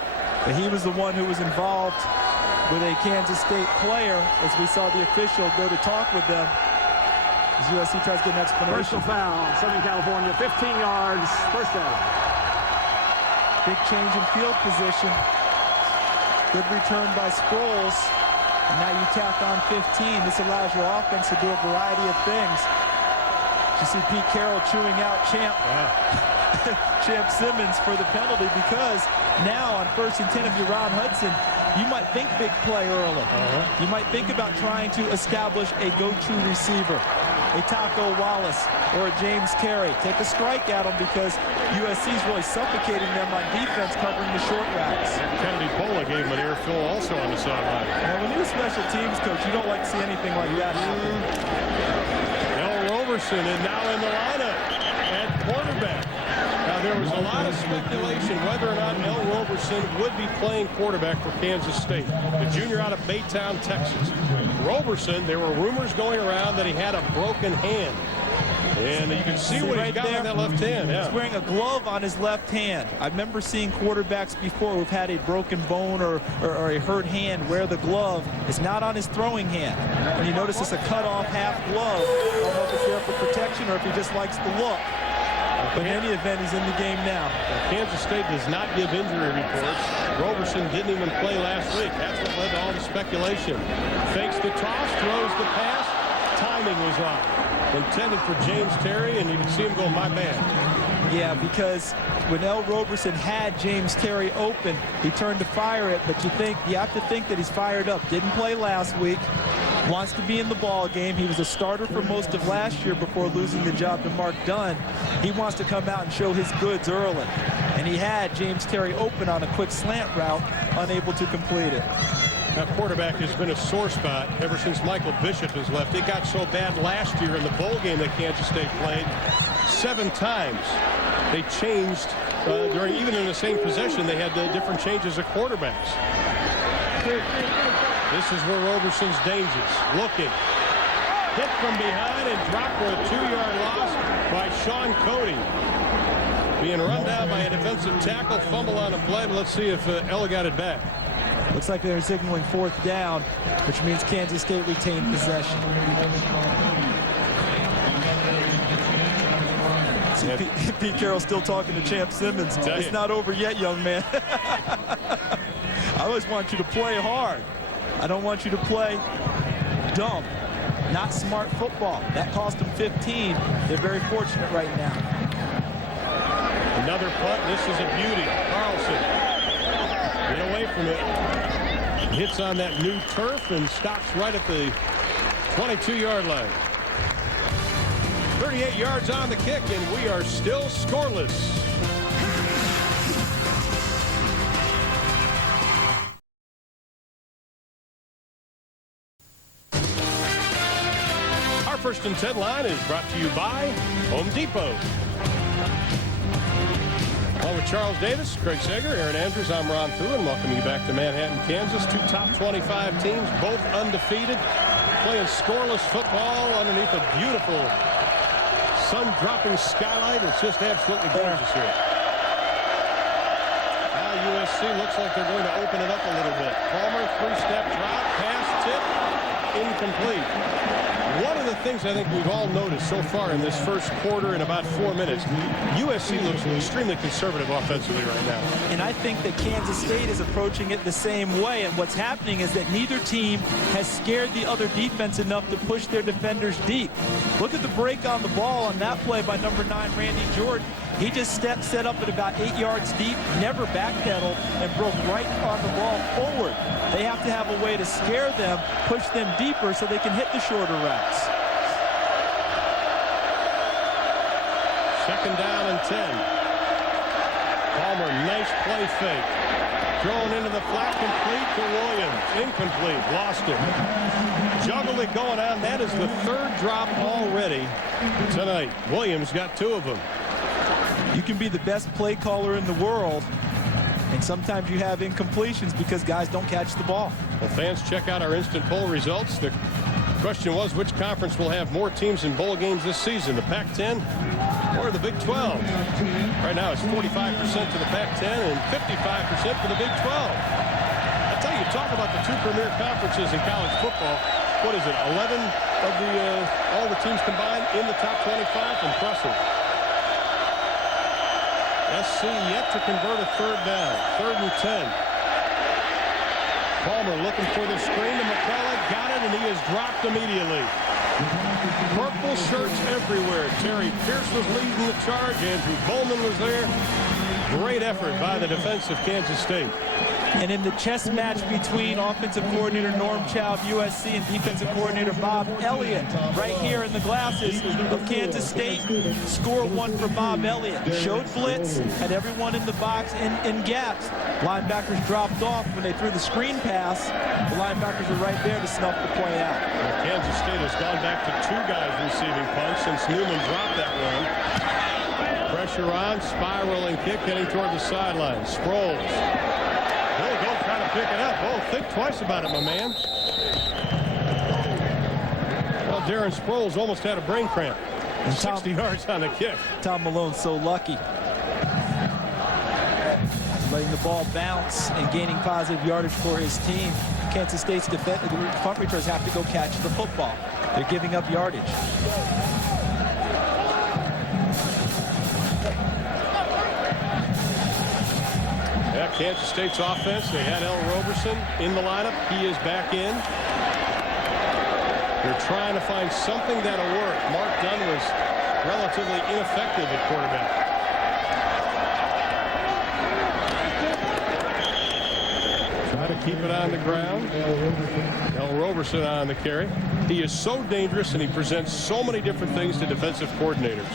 that he was the one who was involved with a Kansas State player, as we saw the official go to talk with them as USC tries to get an explanation. Personal foul, Southern California, 15 yards, first down. Big change in field position. Good return by Sproles. And now you tack on 15. This allows your offense to do a variety of things. You see Pete Carroll chewing out Champ Simmons for the penalty, because now on 1st and 10 if you're Ron Hudson, you might think big play early. You might think about trying to establish a go-to receiver, a Taco Wallace or a James Terry. Take a strike at them, because USC is really suffocating them on defense covering the short routes. Kennedy Pola gave him an earful also on the sideline. Now, when you're a special teams coach, you don't like to see anything like that happen. Roberson is now in the lineup at quarterback. Now, there was a lot of speculation whether or not El Roberson would be playing quarterback for Kansas State, the junior out of Baytown, Texas. Roberson, there were rumors going around that he had a broken hand. And you can see what he's got on that left hand. He's wearing a glove on his left hand. I remember seeing quarterbacks before who've had a broken bone or a hurt hand wear the glove. It's not on his throwing hand. And you notice it's a cut-off half glove. I don't know if it's there for protection or if he just likes the look. But in any event, he's in the game now. Kansas State does not give injury reports. Roberson didn't even play last week. That's what led to all the speculation. Fakes the toss, throws the pass. Timing was off. Intended for James Terry, and you can see him go, my man. Yeah, because when El Roberson had James Terry open, he turned to fire it, but you have to think that he's fired up. Didn't play last week. Wants to be in the ball game. He was a starter for most of last year before losing the job to Mark Dunn. He wants to come out and show his goods early. And he had James Terry open on a quick slant route, unable to complete it. That quarterback has been a sore spot ever since Michael Bishop has left. It got so bad last year in the bowl game that Kansas State played. 7 times they changed, even in the same possession, they had different changes of quarterbacks. This is where Roberson's dangerous. Looking. hit from behind and dropped for a 2-yard loss by Sean Cody. Being run down by a defensive tackle, fumble on the play, but let's see if Ella got it back. Looks like they're signaling 4th down, which means Kansas State retained possession. See, Pete Carroll still talking to Champ Simmons. It's not over yet, young man. I always want you to play hard. I don't want you to play dumb, not smart football. That cost them 15. They're very fortunate right now. Another punt. This is a beauty. Carlson. Get away from it. Hits on that new turf and stops right at the 22-yard line. 38 yards on the kick, and we are still scoreless. Our 1st and 10 line is brought to you by Home Depot. Along with Charles Davis, Craig Sager, Aaron Andrews, I'm Ron Thune, welcoming you back to Manhattan, Kansas. 2 top 25 teams, both undefeated, playing scoreless football underneath a beautiful sun-dropping skylight. It's just absolutely gorgeous here. Now USC looks like they're going to open it up a little bit. Palmer, 3-step drop, pass tip, incomplete. One of the things I think we've all noticed so far in this first quarter in about 4 minutes, USC looks extremely conservative offensively right now. And I think that Kansas State is approaching it the same way. And what's happening is that neither team has scared the other defense enough to push their defenders deep. Look at the break on the ball on that play by number 9, Randy Jordan. He just set up at about 8 yards deep, never backpedaled, and broke right on the ball forward. They have to have a way to scare them, push them deeper so they can hit the shorter routes. 2nd down and 10. Palmer, nice play fake. Thrown into the flat, complete to Williams. Incomplete, lost it. Juggle it going on. That is the 3rd drop already tonight. Williams got 2 of them. You can be the best play caller in the world, and sometimes you have incompletions because guys don't catch the ball. Well, fans, check out our instant poll results. The question was, which conference will have more teams in bowl games this season, the Pac-10 or the Big 12? Right now it's 45% to the Pac-10 and 55% for the Big 12. I tell you, talk about the 2 premier conferences in college football. What is it, 11 of all the teams combined in the top 25? Impressive. SC yet to convert a 3rd down. 3rd and 10. Palmer looking for the screen to McCullough. Got it, and he is dropped immediately. Purple shirts everywhere. Terry Pierce was leading the charge. Andrew Bowman was there. Great effort by the defense of Kansas State. And in the chess match between offensive coordinator Norm Chow of USC and defensive coordinator Bob Elliott, right here in the glasses of Kansas State, score 1 for Bob Elliott. Showed blitz, had everyone in the box in gaps. Linebackers dropped off when they threw the screen pass. The linebackers were right there to snuff the play out. Well, Kansas State has gone back to 2 guys receiving punts since Newman dropped that one. Pressure on, spiraling kick heading toward the sideline. Sproles. He'll go try to pick it up. Oh, think twice about it, my man. Well, Darren Sproles almost had a brain cramp. And 60 yards on the kick. Tom Malone's so lucky. Letting the ball bounce and gaining positive yardage for his team. Kansas State's punt returners have to go catch the football. They're giving up yardage. Kansas State's offense, they had L. Roberson in the lineup. He is back in. They're trying to find something that'll work. Mark Dunn was relatively ineffective at quarterback. Try to keep it on the ground. L. Roberson on the carry. He is so dangerous, and he presents so many different things to defensive coordinators.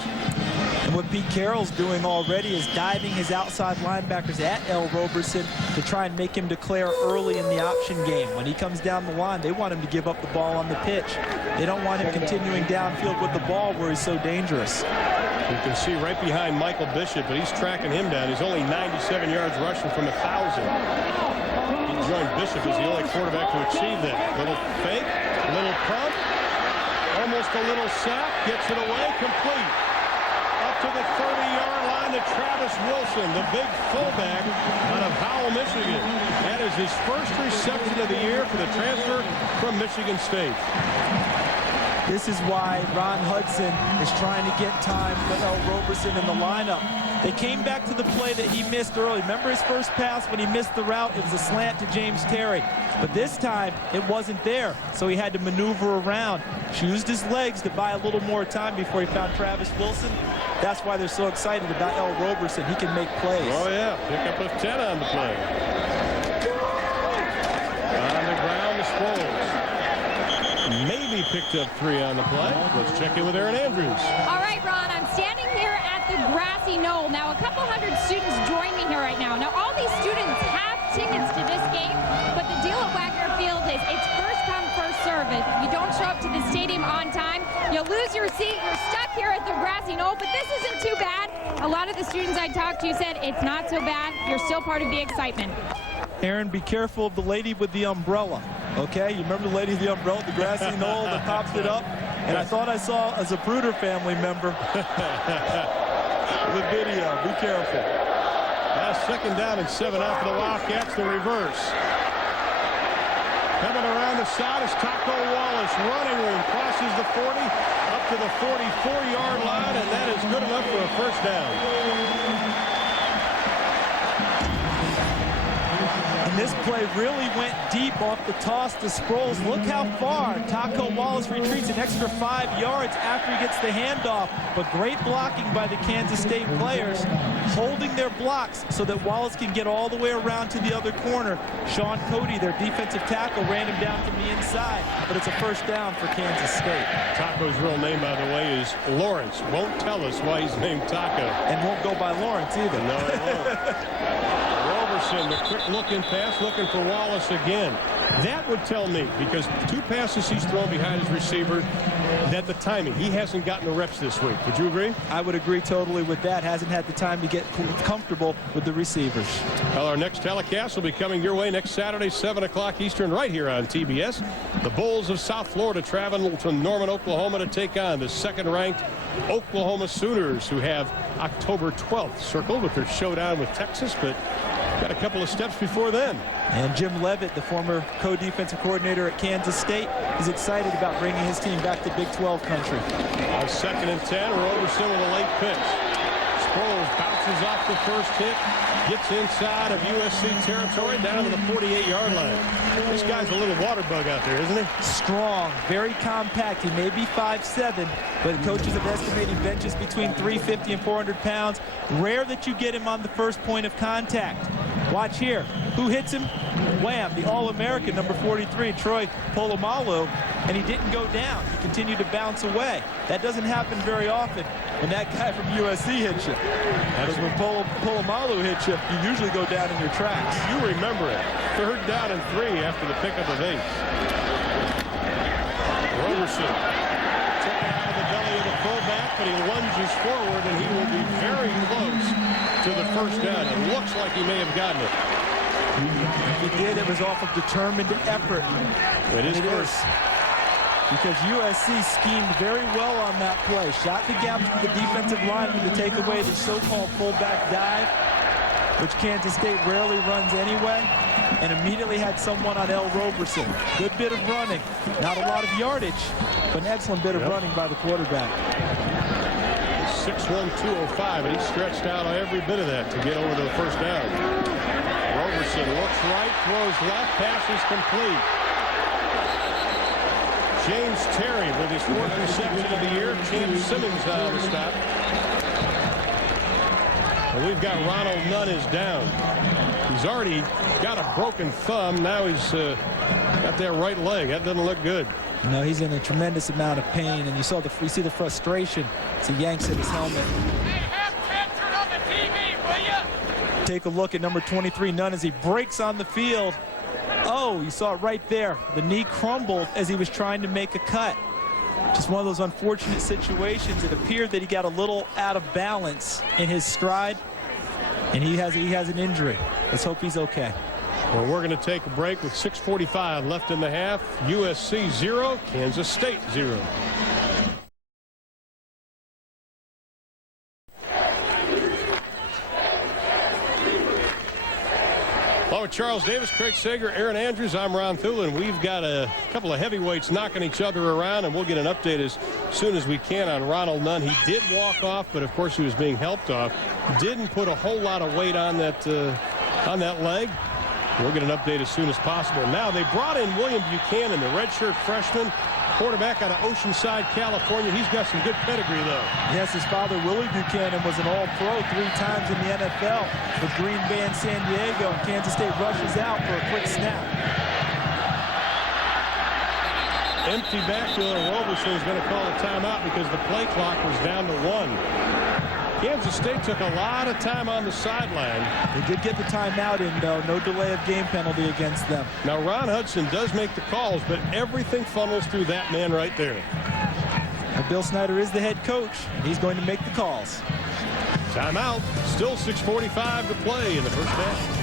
And what Pete Carroll's doing already is diving his outside linebackers at L. Roberson to try and make him declare early in the option game. When he comes down the line, they want him to give up the ball on the pitch. They don't want him continuing downfield with the ball where he's so dangerous. You can see right behind Michael Bishop, but he's tracking him down. He's only 97 yards rushing from 1,000. He joined Bishop as the only quarterback to achieve that. Little fake, little pump. Almost Just a little sack, gets it away, complete. Up to the 30-yard line to Travis Wilson, the big fullback out of Howell, Michigan. That is his first reception of the year for the transfer from Michigan State. This is why Ron Hudson is trying to get time for L. Roberson in the lineup. They came back to the play that he missed early. Remember his first pass when he missed the route? It was a slant to James Terry. But this time, it wasn't there, so he had to maneuver around. Used his legs to buy a little more time before he found Travis Wilson. That's why they're so excited about L. Roberson. He can make plays. Oh, yeah. Pick up a 10 on the play. On the ground, the Sproles. Maybe picked up 3 on the play. Let's check in with Aaron Andrews. All right, Ron, I'm standing here at the grassy knoll. Now, a couple hundred students join me here right now. Now, all these students have tickets to this game, but the deal at Wagner Field is it's first come, first serve. If you don't show up to the stadium on time, you'll lose your seat. You're stuck here at the grassy knoll, but this isn't too bad. A lot of the students I talked to said it's not so bad. You're still part of the excitement. Aaron, be careful of the lady with the umbrella. Okay, you remember the lady with the umbrella, the grassy knoll that pops it up? And I thought I saw a Zapruder family member. The video, be careful. Now 2nd down and 7 after the Wildcats, the reverse. Coming around the side is Taco Wallace. Running room, crosses the 40, up to the 44-yard line, and that is good enough for a first down. And this play really went deep off the toss to Sproles. Look how far Taco Wallace retreats, an extra 5 yards after he gets the handoff. But great blocking by the Kansas State players, holding their blocks so that Wallace can get all the way around to the other corner. Sean Cody, their defensive tackle, ran him down from the inside, but it's a first down for Kansas State. Taco's real name, by the way, is Lawrence. Won't tell us why he's named Taco. And won't go by Lawrence either. No, it won't. The quick looking pass, looking for Wallace again. That would tell me, because 2 passes he's thrown behind his receiver, that the timing, he hasn't gotten the reps this week. Would you agree? I would agree totally with that. Hasn't had the time to get comfortable with the receivers. Well, our next telecast will be coming your way next Saturday, 7 o'clock Eastern, right here on TBS. The Bulls of South Florida traveling to Norman, Oklahoma to take on the 2nd-ranked Oklahoma Sooners, who have October 12th circled with their showdown with Texas, but got a couple of steps before then. And Jim Leavitt, the former co-defensive coordinator at Kansas State, is excited about bringing his team back to Big 12 country. 2nd and 10, Roberson with a late pitch. Sproles bounces off the first hit, gets inside of USC territory down to the 48-yard line. This guy's a little water bug out there, isn't he? Strong, very compact. He may be 5'7", but coaches have estimated benches between 350 and 400 pounds. Rare that you get him on the first point of contact. Watch here. Who hits him? Wham, the All-American, number 43, Troy Polamalu, and he didn't go down. He continued to bounce away. That doesn't happen very often when that guy from USC hits you. Because when Polamalu hits you, you usually go down in your tracks. You remember it. 3rd down and 3 after the pickup of 8. Roberson taken out of the belly of the fullback, but he lunges forward, and he will be very close to the first down. It looks like he may have gotten it. If he did, it was off of determined effort. It is first. Because USC schemed very well on that play. Shot the gap to the defensive lineman to take away the so-called fullback dive, which Kansas State rarely runs anyway, and immediately had someone on L. Roberson. Good bit of running. Not a lot of yardage, but an excellent bit of running by the quarterback. 6'1", 205, and he stretched out every bit of that to get over to the first down. Roberson looks right, throws left, pass is complete. James Terry with his 4th reception of the year. James Simmons on the stop. And we've got Ronald Nunn is down. He's already got a broken thumb. Now he's got that right leg. That doesn't look good. No, he's in a tremendous amount of pain, and you see the frustration as he yanks at his helmet. Take a look at number 23, Nunn, as he breaks on the field. Oh, you saw it right there. The knee crumbled as he was trying to make a cut. Just one of those unfortunate situations. It appeared that he got a little out of balance in his stride, and he has an injury. Let's hope he's okay. Well, we're going to take a break with 6:45 left in the half. USC 0, Kansas State 0. Charles Davis, Craig Sager, Aaron Andrews, I'm Ron Thulin. We've got a couple of heavyweights knocking each other around, and we'll get an update as soon as we can on Ronald Nunn. He did walk off, but of course he was being helped off. Didn't put a whole lot of weight on that leg. We'll get an update as soon as possible. Now they brought in William Buchanan, the redshirt freshman, quarterback out of Oceanside, California. He's got some good pedigree, though. Yes, his father, Willie Buchanan, was an All-Pro 3 times in the NFL for Green Bay and San Diego. And Kansas State rushes out for a quick snap. Empty backfield, and Roberson is going to call a timeout because the play clock was down to 1. Kansas State took a lot of time on the sideline. They did get the timeout in, though. No delay of game penalty against them. Now, Ron Hudson does make the calls, but everything funnels through that man right there. And Bill Snyder is the head coach, and he's going to make the calls. Timeout. Still 6:45 to play in the first half.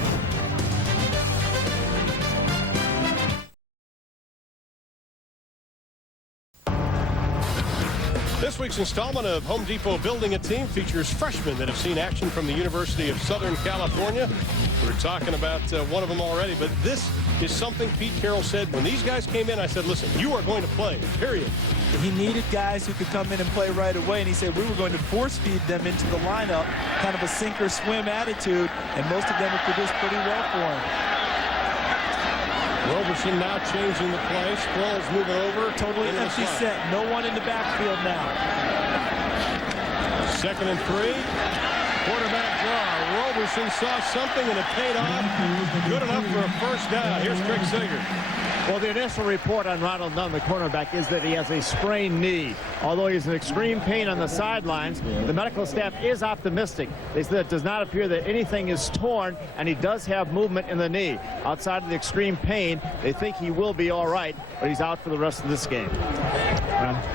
This week's installment of Home Depot Building a Team features freshmen that have seen action from the University of Southern California. We're talking about one of them already, but this is something Pete Carroll said when these guys came in. I said, listen, you are going to play, period. He needed guys who could come in and play right away, and he said we were going to force feed them into the lineup, kind of a sink or swim attitude, and most of them have produced pretty well for him. Roberson now changing the play. Sproles moving over. Totally empty set. No one in the backfield now. 2nd and 3. Quarterback draw. Roberson saw something and it paid off. Good enough for a first down. Here's Craig Sager. Well, the initial report on Ronald Nunn, the cornerback, is that he has a sprained knee. Although he's in extreme pain on the sidelines, the medical staff is optimistic. They said it does not appear that anything is torn, and he does have movement in the knee. Outside of the extreme pain, they think he will be all right, but he's out for the rest of this game.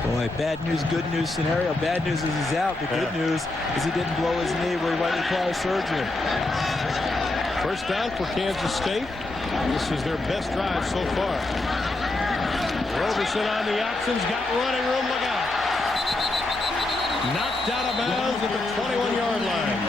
Boy, bad news, good news scenario. Bad news is he's out. The good news is he didn't blow his knee where he might require surgery. First down for Kansas State. This is their best drive so far. Roberson on the options, got running room, look out. Knocked out of bounds at the 21-yard line.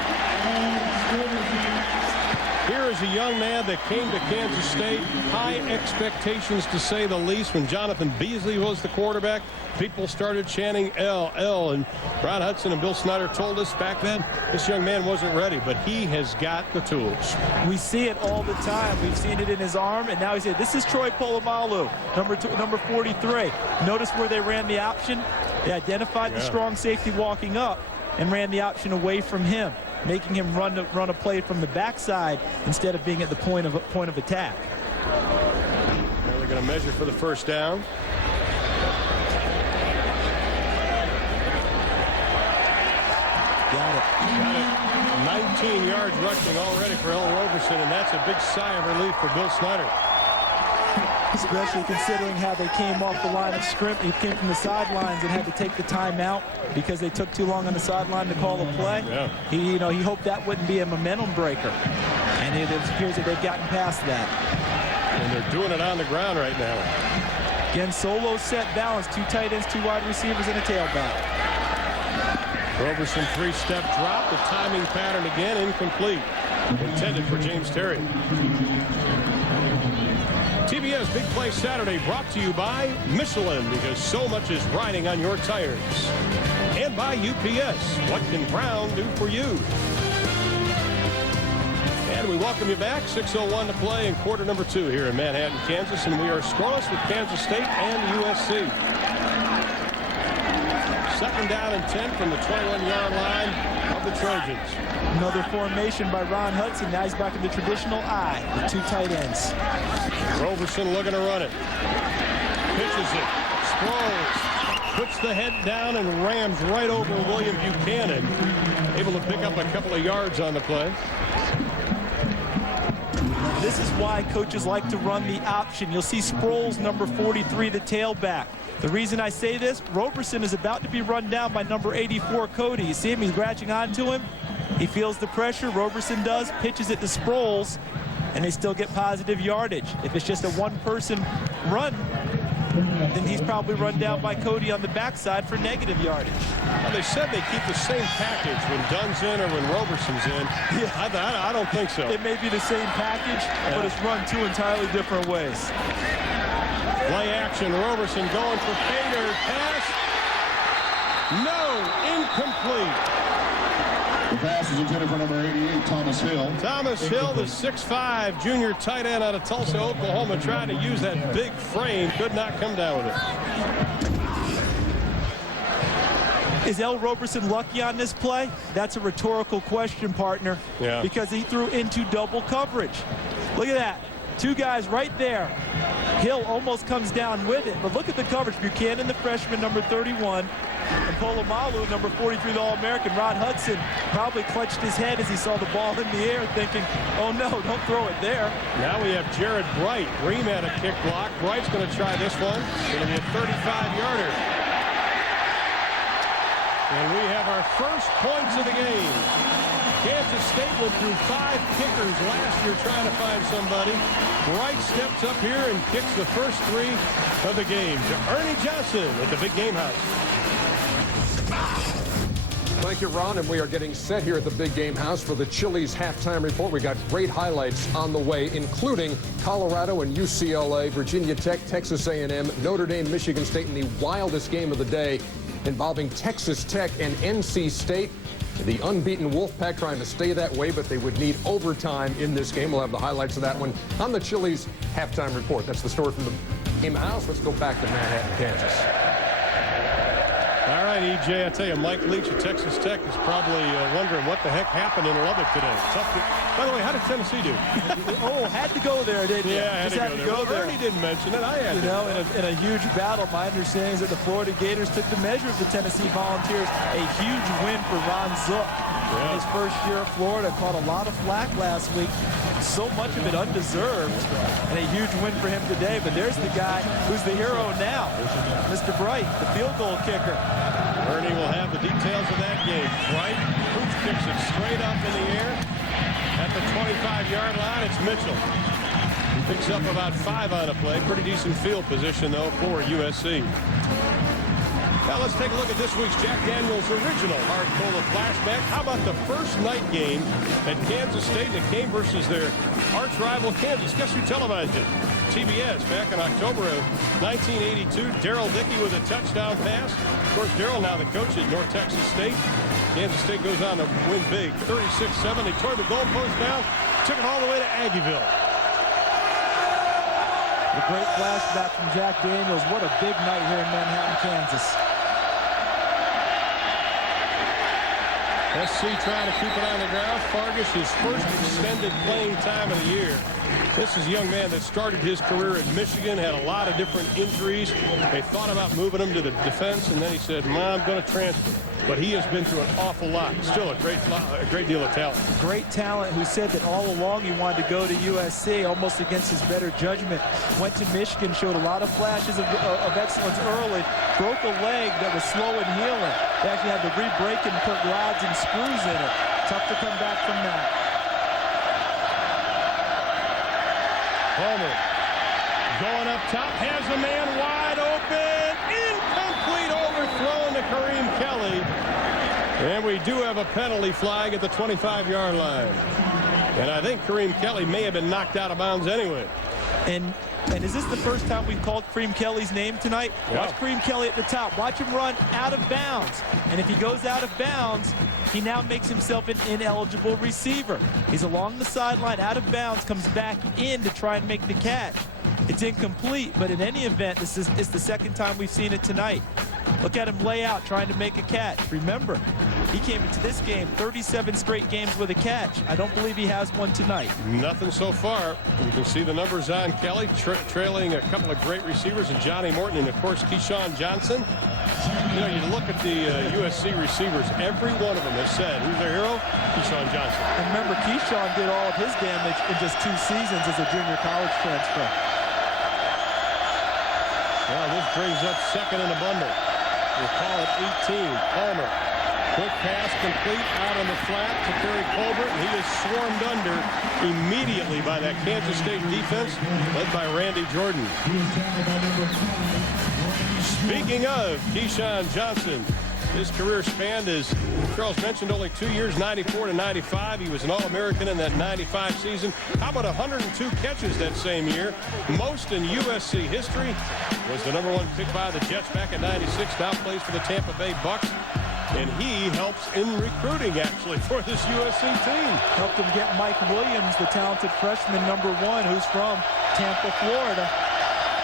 Here is a young man that came to Kansas State. High expectations, to say the least. When Jonathan Beasley was the quarterback, people started chanting L. And Ron Hudson and Bill Snyder told us back then this young man wasn't ready, but he has got the tools. We see it all the time. We've seen it in his arm, and now he said, this is Troy Polamalu, number 43. Notice where they ran the option. They identified the strong safety walking up and ran the option away from him, making him run a play from the backside instead of being at the point of attack. Now they're going to measure for the first down. Got it. 19 yards rushing already for L. Roberson, and that's a big sigh of relief for Bill Snyder. Especially considering how they came off the line of scrimmage. He came from the sidelines and had to take the timeout because they took too long on the sideline to call the play. Yeah. He hoped that wouldn't be a momentum breaker, and it appears that they've gotten past that. And they're doing it on the ground right now. Again, solo set balance, 2 tight ends, 2 wide receivers, and a tailback. Roberson 3-step drop. The timing pattern again incomplete. Intended for James Terry. TBS Big Play Saturday brought to you by Michelin, because so much is riding on your tires. And by UPS. What can Brown do for you? And we welcome you back. 6:01 to play in quarter number 2 here in Manhattan, Kansas. And we are scoreless with Kansas State and USC. 2nd down and 10 from the 21-yard line of the Trojans. Another formation by Ron Hudson. Now he's back in the traditional I with 2 tight ends. Roberson looking to run it. Pitches it. Sproles puts the head down and rams right over William Buchanan. Able to pick up a couple of yards on the play. This is why coaches like to run the option. You'll see Sproles, number 43, the tailback. The reason I say this, Roberson is about to be run down by number 84, Cody. You see him? He's scratching onto him. He feels the pressure. Roberson does, pitches it to Sproles, and they still get positive yardage. If it's just a one-person run, then he's probably run down by Cody on the backside for negative yardage. Well, they said they keep the same package when Dunn's in or when Roberson's in. Yeah. I don't think so. It may be the same package, but it's run two entirely different ways. Play action, Roberson going for Fader. Pass. No, incomplete. The pass is intended for number 88, Thomas Hill. Thomas Hill, the 6'5" junior tight end out of Tulsa, Oklahoma, trying to use that big frame. Could not come down with it. Is L. Roberson lucky on this play? That's a rhetorical question, partner. Yeah. Because he threw into double coverage. Look at that. Two guys right there. Hill almost comes down with it, but look at the coverage. Buchanan, the freshman, number 31, and Polamalu, number 43, the All-American. Rod Hudson probably clutched his head as he saw the ball in the air, thinking, oh no, don't throw it there. Now we have Jared Bright. Ream had a kick block. Bright's going to try this one. It's going to be a 35-yarder. And we have our first points of the game. Kansas State went through 5 kickers last year trying to find somebody. Bright steps up here and kicks the first 3 of the game to Ernie Johnson at the Big Game House. Thank you, Ron, and we are getting set here at the Big Game House for the Chili's halftime report. We got great highlights on the way, including Colorado and UCLA, Virginia Tech, Texas A&M, Notre Dame, Michigan State, and the wildest game of the day involving Texas Tech and NC State. The unbeaten Wolfpack trying to stay that way, but they would need overtime in this game. We'll have the highlights of that one on the Chili's halftime report. That's the story from the Game House. Let's go back to Manhattan, Kansas. All right, EJ, I tell you, Mike Leach at Texas Tech is probably wondering what the heck happened in Lubbock today. Tough to, by the way, how did Tennessee do? Oh, had to go there, didn't you? Yeah, had to go there. Ernie didn't mention it. I had to. You know, in a huge battle, my understanding is that the Florida Gators took the measure of the Tennessee Volunteers. A huge win for Ron Zook. In his first year at Florida, caught a lot of flack last week. So much of it undeserved. And a huge win for him today. But there's the guy who's the hero now, Mr. Bright, the field goal kicker. Ernie will have the details of that game. Bright, Pooch kicks it straight up in the air. At the 25-yard line, it's Mitchell. He picks up about 5 on a play. Pretty decent field position, though, for USC. Now let's take a look at this week's Jack Daniels original Hard Cola flashback. How about the first night game at Kansas State? And it came versus their arch rival Kansas. Guess who televised it? TBS back in October of 1982. Darrell Dickey with a touchdown pass. Of course, Darrell now the coach at North Texas State. Kansas State goes on to win big, 36-7. They tore the goalpost down, took it all the way to Aggieville. The great flashback from Jack Daniels. What a big night here in Manhattan, Kansas. SC trying to keep it on the ground. Fargus, his first extended playing time of the year. This is a young man that started his career at Michigan, had a lot of different injuries. They thought about moving him to the defense, and then he said, I'm going to transfer. But he has been through an awful lot. Still a great deal of talent. Great talent who said that all along he wanted to go to USC, almost against his better judgment. Went to Michigan, showed a lot of flashes of excellence early. Broke a leg that was slow in healing. They actually had to re-break it and put rods and screws in it. Tough to come back from that. Homer going up top, has a man wide open. Incomplete, overthrown to Kareem Kelly. And we do have a penalty flag at the 25-yard line. And I think Kareem Kelly may have been knocked out of bounds anyway. And is this the first time we've called Kareem Kelly's name tonight? Yeah. Watch Kareem Kelly at the top. Watch him run out of bounds. And if he goes out of bounds, he now makes himself an ineligible receiver. He's along the sideline, out of bounds, comes back in to try and make the catch. It's incomplete, but in any event, it's the second time we've seen it tonight. Look at him lay out, trying to make a catch. Remember, he came into this game 37 straight games with a catch. I don't believe he has one tonight. Nothing so far. You can see the numbers on Kelly, trailing a couple of great receivers in Johnny Morton and, of course, Keyshawn Johnson. You know, you look at the USC receivers, every one of them has said, who's their hero? Keyshawn Johnson. And remember, Keyshawn did all of his damage in just 2 seasons as a junior college transfer. Well, this brings up second in the bundle. We'll call it 18. Palmer Quick pass complete out on the flat to Terry Colbert, and he is swarmed under immediately by that Kansas State defense led by Randy Jordan. Speaking of Keyshawn Johnson, his career spanned, as Charles mentioned, only 2 years, 94 to 95. He was an All-American in that 95 season. How about 102 catches that same year? Most in USC history. Was the #1 pick by the Jets back in 96. Now plays for the Tampa Bay Bucks. And he helps in recruiting, actually, for this USC team. Helped him get Mike Williams, the talented freshman #1, who's from Tampa, Florida.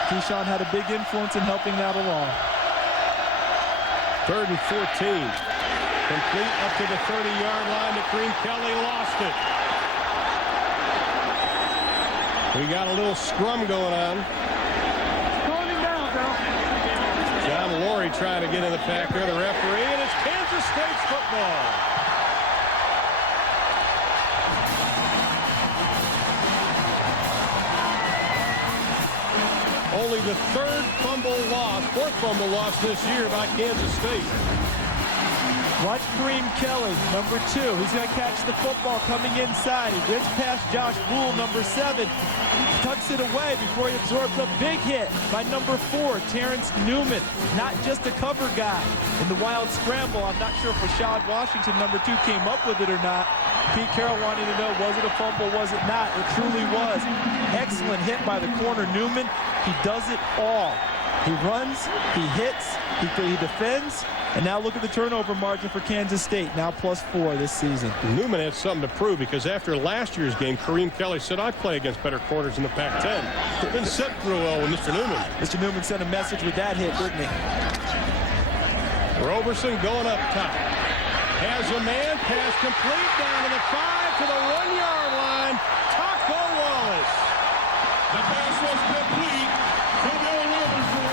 Keyshawn had a big influence in helping that along. 3rd and 14. Complete up to the 30-yard line to Kareem Kelly. Lost it. We got a little scrum going on. John Laurie trying to get in the pack there, the referee, and it's Kansas State's football. Only the 4th fumble loss this year by Kansas State. Watch Kareem Kelly, #2. He's going to catch the football coming inside. He gets past Josh Boole, #7. Tucks it away before he absorbs a big hit by #4, Terrence Newman. Not just a cover guy. In the wild scramble, I'm not sure if Rashad Washington, #2, came up with it or not. Pete Carroll wanting to know, was it a fumble, was it not? It truly was. Excellent hit by the corner, Newman. He does it all. He runs, he hits, he defends, and now look at the turnover margin for Kansas State, now +4 this season. Newman had something to prove, because after last year's game, Kareem Kelly said, I play against better corners in the Pac-10. Didn't sit real well with Mr. Newman. Mr. Newman sent a message with that hit, didn't he? Roberson going up top. Has a man, pass complete down to the 5 to the 1-yard line. Taco Wallace. The pass was complete to Bill Roberson.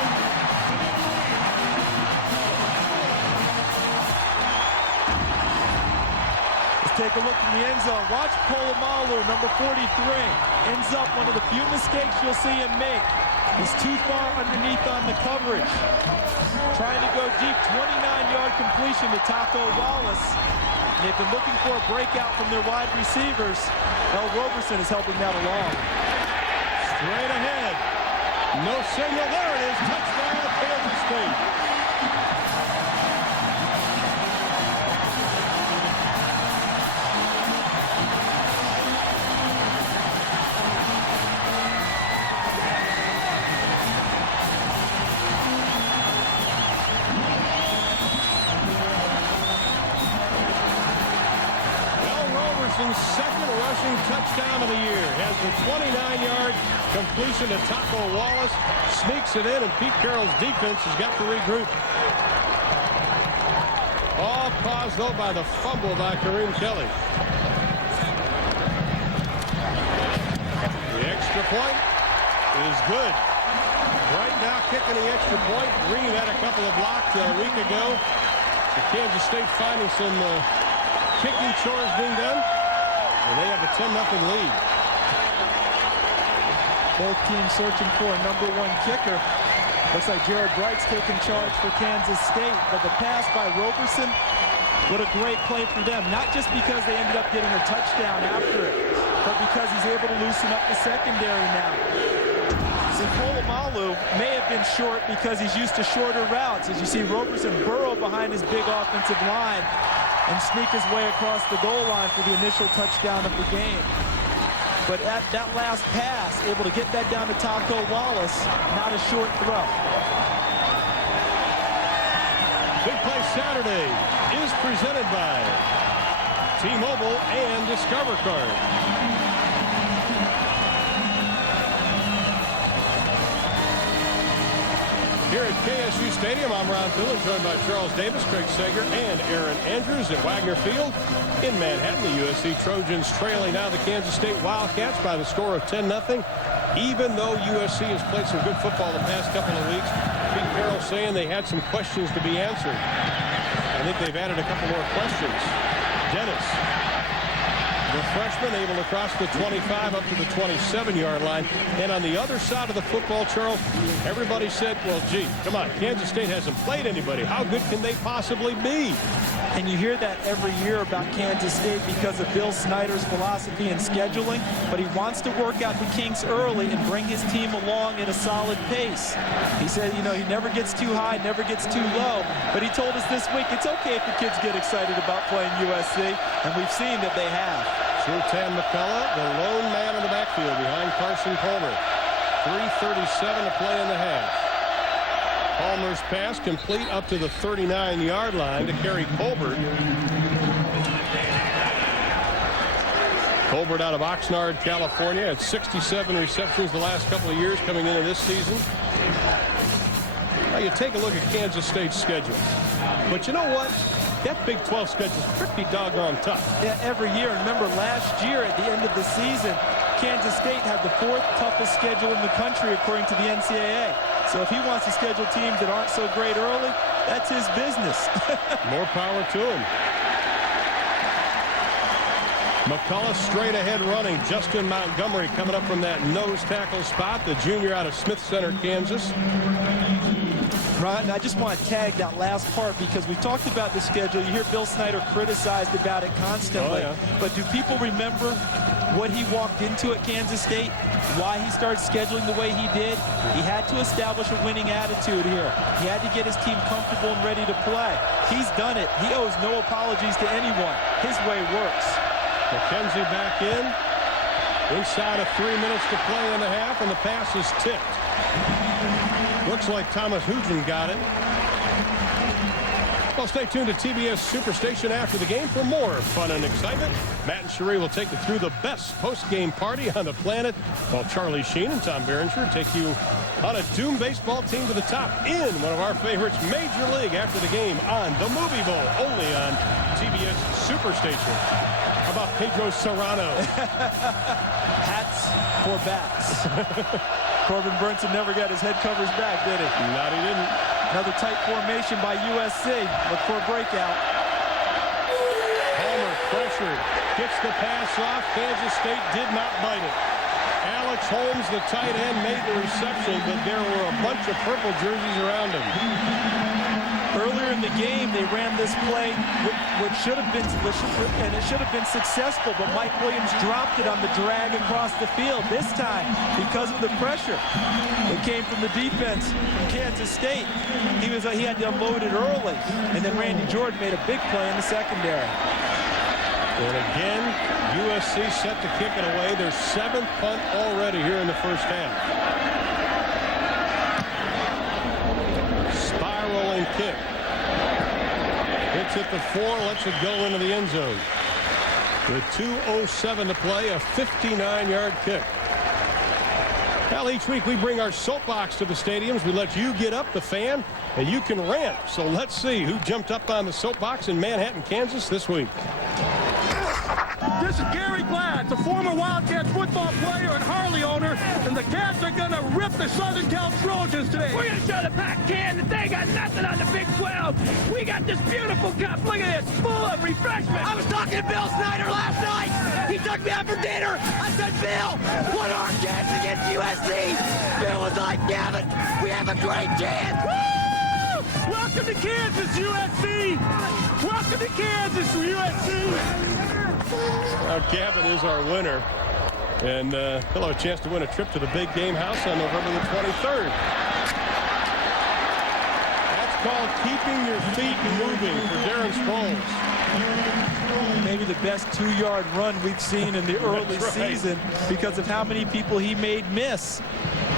Let's take a look in the end zone. Watch Polamalu, #43. Ends up one of the few mistakes you'll see him make. He's too far underneath on the coverage. Trying to go deep, 29-yard completion to Taco Wallace. And they've been looking for a breakout from their wide receivers. L. Roberson is helping that along. Straight ahead. No signal. There it is. Touchdown, Kansas State. Second rushing touchdown of the year. Has the 29-yard completion to Taco Wallace. Sneaks it in, and Pete Carroll's defense has got to regroup. All caused, though, by the fumble by Kareem Kelly. The extra point is good. Right now, kicking the extra point. Green had a couple of blocks a week ago. So Kansas State finding some kicking chores being done. And they have a 10-0 lead. Both teams searching for a #1 kicker. Looks like Jared Bright's taking charge for Kansas State. But the pass by Roberson, what a great play for them. Not just because they ended up getting a touchdown after it, but because he's able to loosen up the secondary now. See, Polamalu may have been short because he's used to shorter routes. As you see Roberson burrow behind his big offensive line and sneak his way across the goal line for the initial touchdown of the game. But at that last pass, able to get that down to Taco Wallace, not a short throw. Big Play Saturday is presented by T-Mobile and Discover Card. Here at KSU Stadium, I'm Ron Dillon, joined by Charles Davis, Craig Sager, and Aaron Andrews at Wagner Field in Manhattan. The USC Trojans trailing now the Kansas State Wildcats by the score of 10-0. Even though USC has played some good football the past couple of weeks, Pete Carroll saying they had some questions to be answered. I think they've added a couple more questions. Dennis. The freshman able to cross the 25 up to the 27-yard line. And on the other side of the football, Charles, everybody said, well, gee, come on, Kansas State hasn't played anybody. How good can they possibly be? And you hear that every year about Kansas State because of Bill Snyder's philosophy and scheduling, but he wants to work out the kinks early and bring his team along at a solid pace. He said, you know, he never gets too high, never gets too low, but he told us this week it's okay if the kids get excited about playing USC, and we've seen that they have. Sultan McCullough, the lone man in the backfield behind Carson Palmer. 3:37 to play in the half. Palmer's pass complete up to the 39-yard line to Kerry Colbert. Colbert out of Oxnard, California, had 67 receptions the last couple of years coming into this season. Now you take a look at Kansas State's schedule. But you know what? That Big 12 schedule is pretty doggone tough. Yeah, every year. Remember last year at the end of the season, Kansas State had the 4th toughest schedule in the country according to the NCAA. So if he wants to schedule teams that aren't so great early, that's his business. More power to him. McCullough straight ahead running. Justin Montgomery coming up from that nose tackle spot, the junior out of Smith Center, Kansas. Right, and I just want to tag that last part because we talked about the schedule. You hear Bill Snyder criticized about it constantly. Oh, yeah. But do people remember what he walked into at Kansas State? Why he started scheduling the way he did? He had to establish a winning attitude here. He had to get his team comfortable and ready to play. He's done it. He owes no apologies to anyone. His way works. McKenzie back in. Inside of 3 minutes to play in the half, and the pass is tipped. Looks like Thomas Hugen got it. Well, stay tuned to TBS Superstation after the game for more fun and excitement. Matt and Cherie will take you through the best post-game party on the planet, while Charlie Sheen and Tom Berenger take you on a Doom baseball team to the top in one of our favorites, Major League, after the game on the Movie Bowl, only on TBS Superstation. How about Pedro Serrano? Hats for bats. Corbin Burnson never got his head covers back, did he? Not he didn't. Another tight formation by USC. Look for a breakout. Palmer pressured. Gets the pass off. Kansas State did not bite it. Alex Holmes, the tight end, made the reception, but there were a bunch of purple jerseys around him. Earlier in the game, they ran this play, which should have been, and it should have been successful, but Mike Williams dropped it on the drag across the field. This time, because of the pressure that came from the defense from Kansas State, he had to unload it early, and then Randy Jordan made a big play in the secondary. And again, USC set to kick it away. Their 7th punt already here in the first half. Spiraling kick. Hits at the 4, lets it go into the end zone. With 2:07 to play, a 59-yard kick. Well, each week we bring our soapbox to the stadiums. We let you get up, the fan, and you can rant. So let's see who jumped up on the soapbox in Manhattan, Kansas this week. This is Gary Glatz, a former Wildcats football player and Harley owner, and the Cats are going to rip the Southern Cal Trojans today. We're going to show the Pac-10 that they got nothing on the Big 12. We got this beautiful cup. Look at this, full of refreshment. I was talking to Bill Snyder last night. He took me out for dinner. I said, Bill, what are our chances against USC? Bill was like, Gavin, we have a great chance. Woo! Welcome to Kansas, USC. Welcome to Kansas, USC. Gavin is our winner, and he'll have a chance to win a trip to the Big Game House on November the 23rd. That's called keeping your feet moving for Darren Sproles. Maybe the best 2-yard run we've seen in the early season because of how many people he made miss.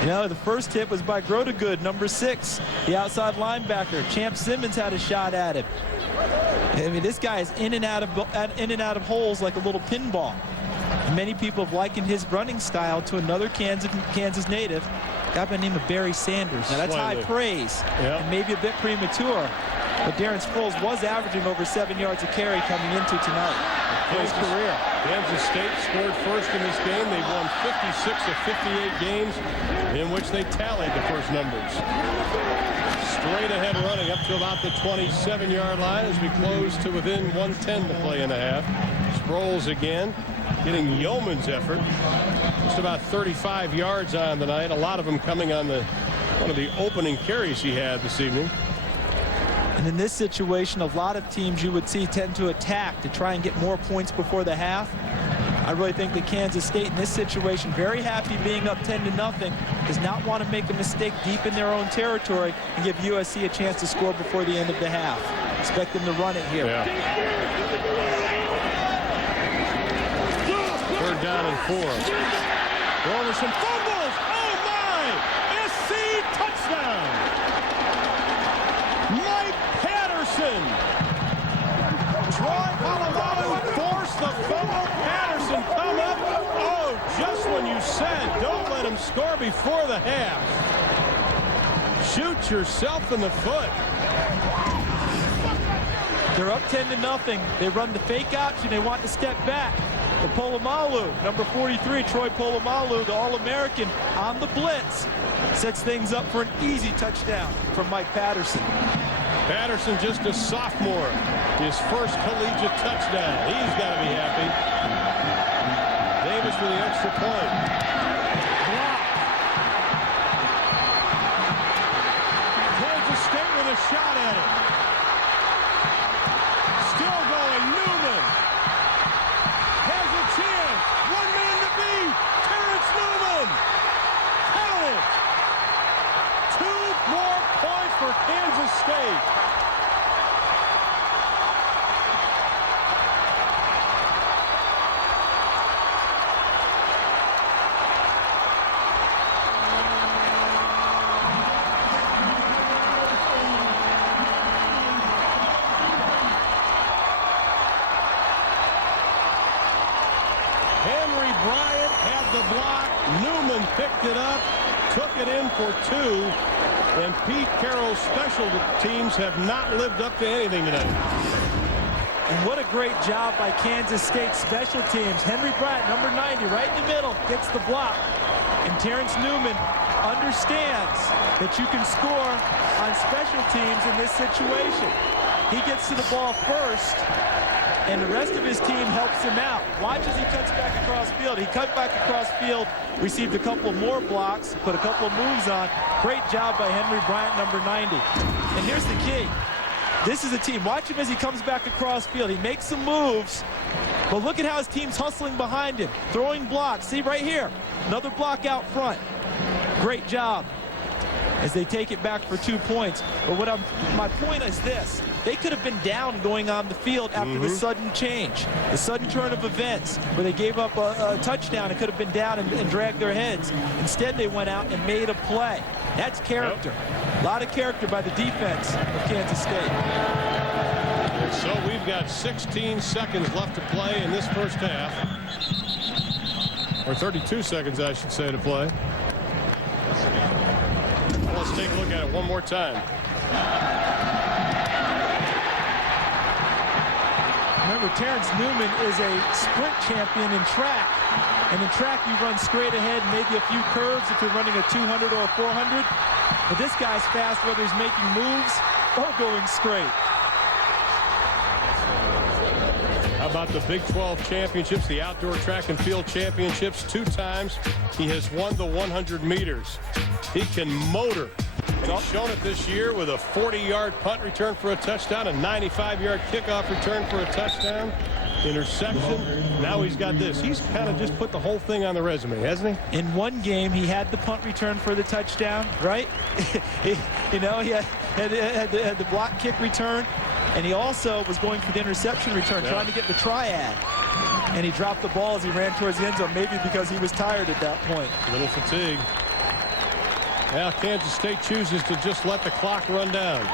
You know, the first hit was by Grotegood, number 6, the outside linebacker. Champ Simmons had a shot at him. I mean, this guy is in and out of holes like a little pinball. And many people have likened his running style to another Kansas native, a guy by the name of Barry Sanders. Now, that's high praise, and maybe a bit premature. But Darren Sproles was averaging over 7 yards a carry coming into tonight for his career. Kansas State scored first in this game. They've won 56 of 58 games in which they tallied the first numbers. Straight ahead running up to about the 27-yard line as we close to within 1:10 to play in the half. Sproles again. getting yeoman's effort. Just about 35 yards on the night. A lot of them coming on one of the opening carries he had this evening. And in this situation, a lot of teams you would see tend to attack to try and get more points before the half. I really think that Kansas State in this situation, very happy being up 10-0, does not want to make a mistake deep in their own territory and give USC a chance to score before the end of the half. Expect them to run it here. Yeah. 3rd down and 4. Roberson fumbles. Oh my! SC touchdown. Mike Patterson. Troy Polamalu forced the fumble. Patterson come up. Oh, just when you said don't let him score before the half. Shoot yourself in the foot. They're up 10-0. They run the fake option. They want to step back. The Polamalu, number 43, Troy Polamalu, the All-American, on the blitz, sets things up for an easy touchdown from Mike Patterson. Patterson, just a sophomore, his first collegiate touchdown. He's got to be happy. Davis with the extra point. Kansas State with a shot at it. Still going, Newman. Has a chance. One man to beat. Terrence Newman. Count it. 2 more points for Kansas State. Newman picked it up, took it in for 2, and Pete Carroll's special teams have not lived up to anything tonight. And what a great job by Kansas State special teams. Henry Bryant, number 90, right in the middle, gets the block. And Terrence Newman understands that you can score on special teams in this situation. He gets to the ball first, and the rest of his team helps him out. Watch as he cuts back across field. He cut back across field, received a couple more blocks, put a couple of moves on. Great job by Henry Bryant, number 90. And here's the key. This is a team. Watch him as he comes back across field. He makes some moves, but look at how his team's hustling behind him, throwing blocks. See right here, another block out front. Great job as they take it back for 2 points. But my point is this. They could have been down going on the field after the sudden change, the sudden turn of events, where they gave up a touchdown and could have been down and dragged their heads. Instead, they went out and made a play. That's character. A lot of character by the defense of Kansas State. And so we've got 16 seconds left to play in this first half. Or 32 seconds, I should say, to play. Well, let's take a look at it one more time. Remember, Terrence Newman is a sprint champion in track. And in track, you run straight ahead, maybe a few curves if you're running a 200 or a 400. But this guy's fast, whether he's making moves or going straight. How about the Big 12 championships, the outdoor track and field championships? 2 times he has won the 100 meters. He can motor. He's shown it this year with a 40-yard punt return for a touchdown, a 95-yard kickoff return for a touchdown, interception. Now he's got this. He's kind of just put the whole thing on the resume, hasn't he? In one game, he had the punt return for the touchdown, right? He had the block kick return, and he also was going for the interception return, trying to get the triad. And he dropped the ball as he ran towards the end zone, maybe because he was tired at that point. A little fatigue. Now Kansas State chooses to just let the clock run down.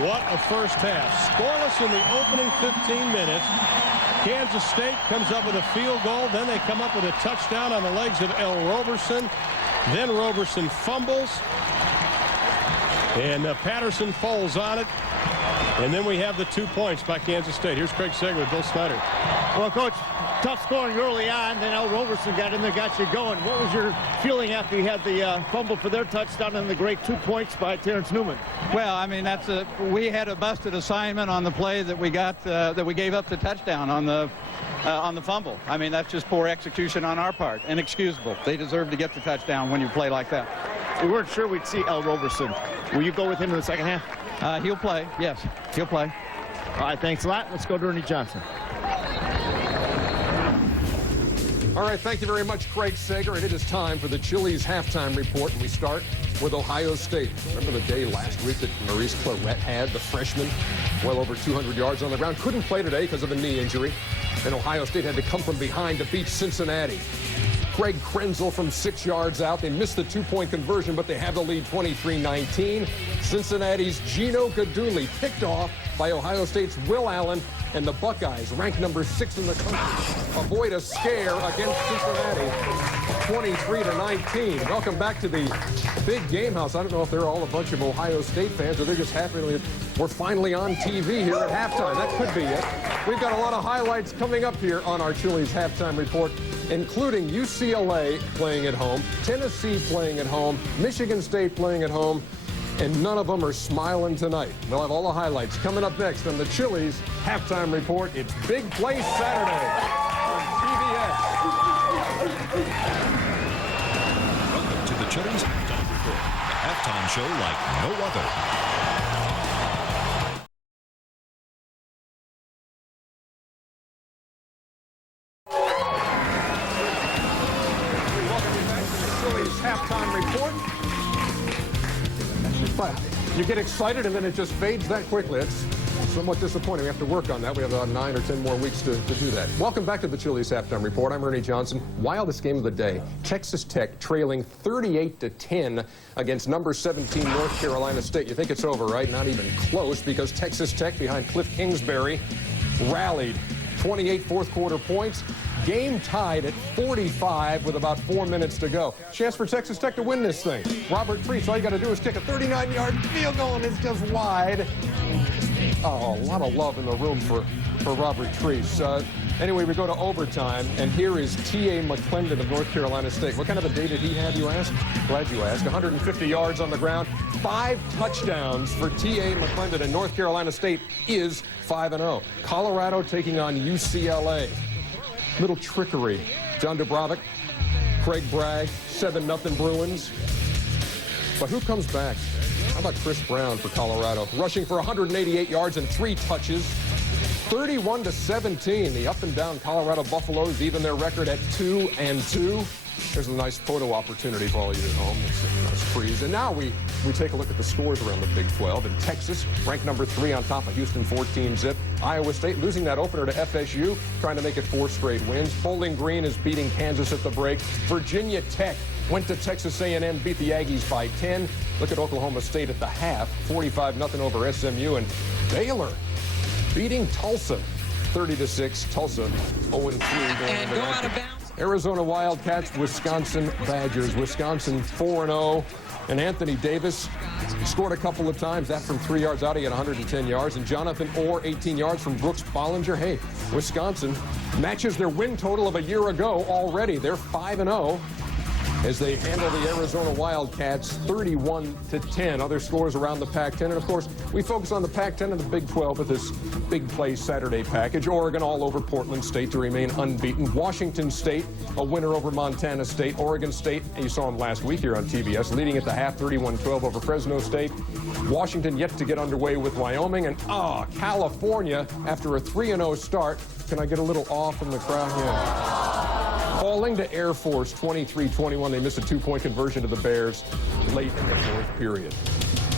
What a first half. Scoreless in the opening 15 minutes. Kansas State comes up with a field goal. Then they come up with a touchdown on the legs of L. Roberson. Then Roberson fumbles. And Patterson falls on it. And then we have the 2 points by Kansas State. Here's Craig Sager with Bill Snyder. Well, Coach, tough scoring early on. Then L. Roberson got in there, got you going. What was your feeling after you had the fumble for their touchdown and the great 2 points by Terrence Newman? Well, I mean, we had a busted assignment on the play that we got, that we gave up the touchdown on the on the fumble. I mean, that's just poor execution on our part. Inexcusable. They deserve to get the touchdown when you play like that. We weren't sure we'd see L. Roberson. Will you go with him in the second half? He'll play. Yes, he'll play. All right, thanks a lot. Let's go to Ernie Johnson. All right, thank you very much, Craig Sager. And it is time for the Chili's halftime report. And we start with Ohio State. Remember the day last week that Maurice Clarett had, the freshman, well over 200 yards on the ground. Couldn't play today because of a knee injury. And Ohio State had to come from behind to beat Cincinnati. Craig Krenzel from 6 yards out. They missed the two-point conversion, but they have the lead 23-19. Cincinnati's Gino Gaduli picked off by Ohio State's Will Allen, and the Buckeyes, ranked number 6 in the country, avoid a scare against Cincinnati, 23-19. Welcome back to the big game house. I don't know if they're all a bunch of Ohio State fans or they're just happy we're finally on TV here at halftime. That could be it. We've got a lot of highlights coming up here on our Chili's halftime report, including UCLA playing at home, Tennessee playing at home, Michigan State playing at home, and none of them are smiling tonight. We'll have all the highlights coming up next on the Chili's halftime report. It's Big Play Saturday on TBS. Welcome to the Chili's halftime report, a halftime show like no other. Halftime report. You get excited and then it just fades that quickly. It's somewhat disappointing. We have to work on that. We have about 9 or 10 more weeks to do that. Welcome back to the Chili's halftime report. I'm Ernie Johnson. Wildest game of the day. Texas Tech trailing 38-10 against number 17 North Carolina State. You think it's over, right? Not even close, because Texas Tech behind Cliff Kingsbury rallied 28 fourth quarter points. Game tied at 45 with about 4 minutes to go. Chance for Texas Tech to win this thing. Robert Treese, all you got to do is kick a 39-yard field goal, and it's just wide. Oh, a lot of love in the room for Robert Treese. Anyway, we go to overtime, and here is T.A. McClendon of North Carolina State. What kind of a day did he have, you ask? Glad you asked. 150 yards on the ground, 5 touchdowns for T.A. McClendon, and North Carolina State is 5-0. Colorado taking on UCLA. Little trickery. John Dubrovik, Craig Bragg, 7-0 Bruins. But who comes back? How about Chris Brown for Colorado? Rushing for 188 yards and 3 touches. 31-17. The up-and-down Colorado Buffaloes even their record at 2-2. There's a nice photo opportunity for all of you at home. It's a nice freeze. And now we take a look at the scores around the Big 12. In Texas, ranked number 3 on top of Houston, 14-zip. Iowa State losing that opener to FSU, trying to make it 4 straight wins. Bowling Green is beating Kansas at the break. Virginia Tech went to Texas A&M, beat the Aggies by 10. Look at Oklahoma State at the half, 45-0 over SMU. And Baylor beating Tulsa, 30-6. Tulsa 0-3. And go out of bounds. Arizona Wildcats, Wisconsin Badgers. Wisconsin 4-0. And Anthony Davis scored a couple of times. That from 3 yards out, he had 110 yards. And Jonathan Orr, 18 yards from Brooks Bollinger. Hey, Wisconsin matches their win total of a year ago already. They're 5-0 as they handle the Arizona Wildcats 31-10. Other scores around the Pac-10. And, of course, we focus on the Pac-10 and the Big 12 with this Big Play Saturday package. Oregon all over Portland State to remain unbeaten. Washington State, a winner over Montana State. Oregon State, and you saw them last week here on TBS, leading at the half 31-12 over Fresno State. Washington yet to get underway with Wyoming. And, California, after a 3-0 start. Can I get a little awe from the crowd? Yeah. Falling to Air Force 23-21. They missed a 2-point conversion to the Bears late in the 4th period.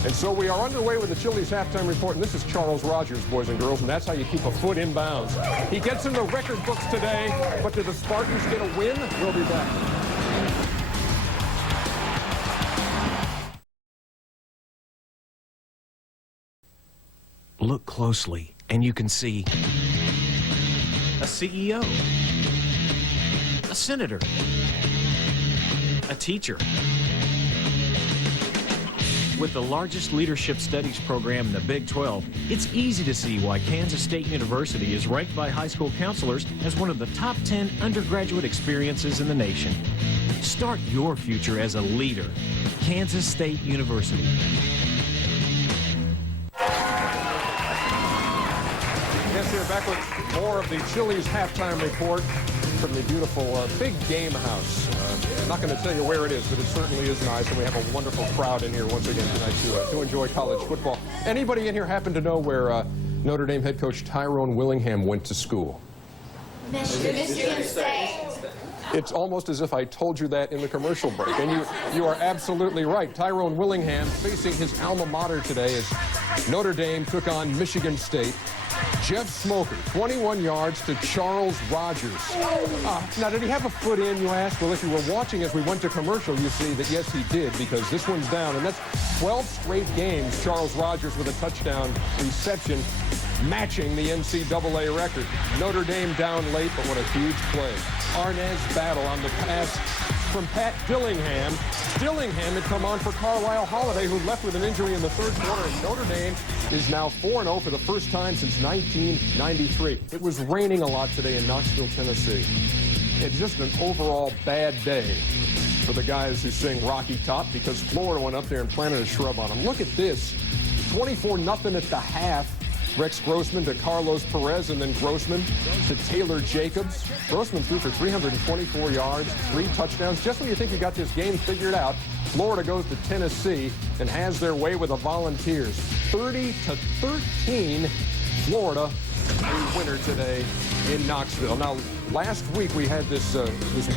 And so we are underway with the Chili's halftime report, and this is Charles Rogers, boys and girls, and that's how you keep a foot in bounds. He gets in the record books today, but do the Spartans get a win? We'll be back. Look closely, and you can see a CEO, a senator, a teacher. With the largest leadership studies program in the Big 12, it's easy to see why Kansas State University is ranked by high school counselors as one of the top 10 undergraduate experiences in the nation. Start your future as a leader. Kansas State University. Yes, we're back for more of the Chili's halftime report from the beautiful Big Game House. I'm not going to tell you where it is, but it certainly is nice, and we have a wonderful crowd in here once again tonight to enjoy college football. Anybody in here happen to know where Notre Dame head coach Tyrone Willingham went to school? Michigan State. It's almost as if I told you that in the commercial break, and you are absolutely right. Tyrone Willingham facing his alma mater today as Notre Dame took on Michigan State. Jeff Smoker, 21 yards to Charles Rogers. Now, did he have a foot in, you ask? Well, if you were watching as we went to commercial, you see that, yes, he did, because this one's down. And that's 12 straight games, Charles Rogers with a touchdown reception, matching the NCAA record. Notre Dame down late, but what a huge play. Arnaz Battle on the pass from Pat Dillingham. Dillingham had come on for Carlisle Holiday, who left with an injury in the third quarter. And Notre Dame is now 4-0 for the first time since 1993. It was raining a lot today in Knoxville, Tennessee. It's just an overall bad day for the guys who sing Rocky Top, because Florida went up there and planted a shrub on them. Look at this. 24-0 at the half. Rex Grossman to Carlos Perez, and then Grossman to Taylor Jacobs. Grossman threw for 324 yards, 3 touchdowns. Just when you think you got this game figured out, Florida goes to Tennessee and has their way with the Volunteers. 30-13, Florida, a winner today in Knoxville. Now, last week we had this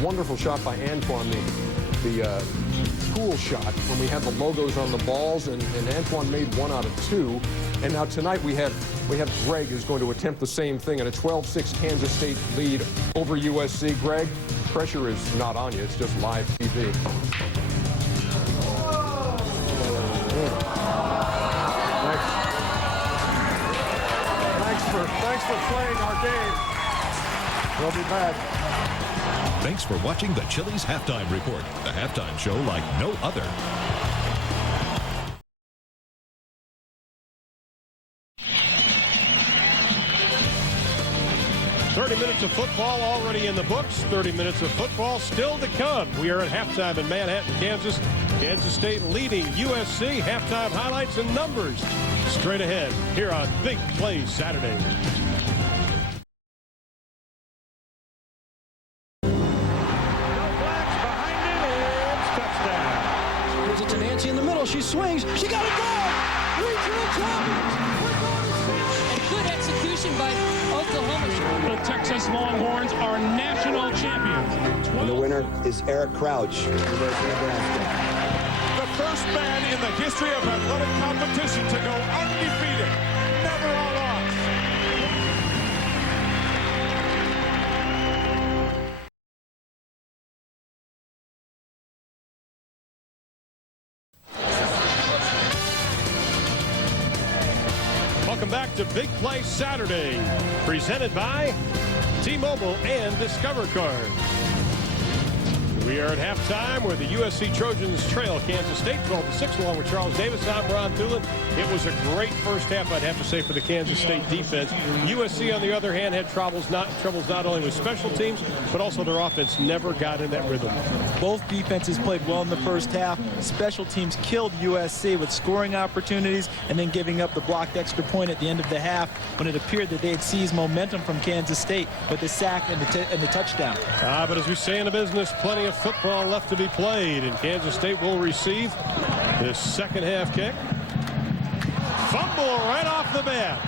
wonderful shot by Antoine, the cool shot, when we had the logos on the balls, and Antoine made 1 out of 2. And now tonight we have Greg, who's going to attempt the same thing in a 12-6 Kansas State lead over USC. Greg, pressure is not on you. It's just live TV. Thanks for playing our game. We'll be back. Thanks for watching the Chili's Halftime Report, the halftime show like no other. 30 minutes of football already in the books. 30 minutes of football still to come. We are at halftime in Manhattan, Kansas. Kansas State leading USC. Halftime highlights and numbers straight ahead here on Big Play Saturday. Gives it to Nancy in the middle. She swings. She got a goal. Regional champions. And good execution by Oklahoma. The Texas Longhorns are national champions. And the winner is Eric Crouch, University of Nebraska. The first man in the history of athletic competition to go undefeated. Never a loss. Welcome back to Big Play Saturday, presented by T-Mobile and Discover Card. We are at halftime where the USC Trojans trail Kansas State 12-6 along with Charles Davis. I'm Ron Thulin. It was a great first half, I'd have to say, for the Kansas State defense. USC, on the other hand, had troubles not only with special teams, but also their offense never got in that rhythm. Both defenses played well in the first half. Special teams killed USC with scoring opportunities and then giving up the blocked extra point at the end of the half when it appeared that they had seized momentum from Kansas State with the sack and the touchdown. But as we say in the business, plenty of football left to be played, and Kansas State will receive this second half kick. Fumble right off the bat.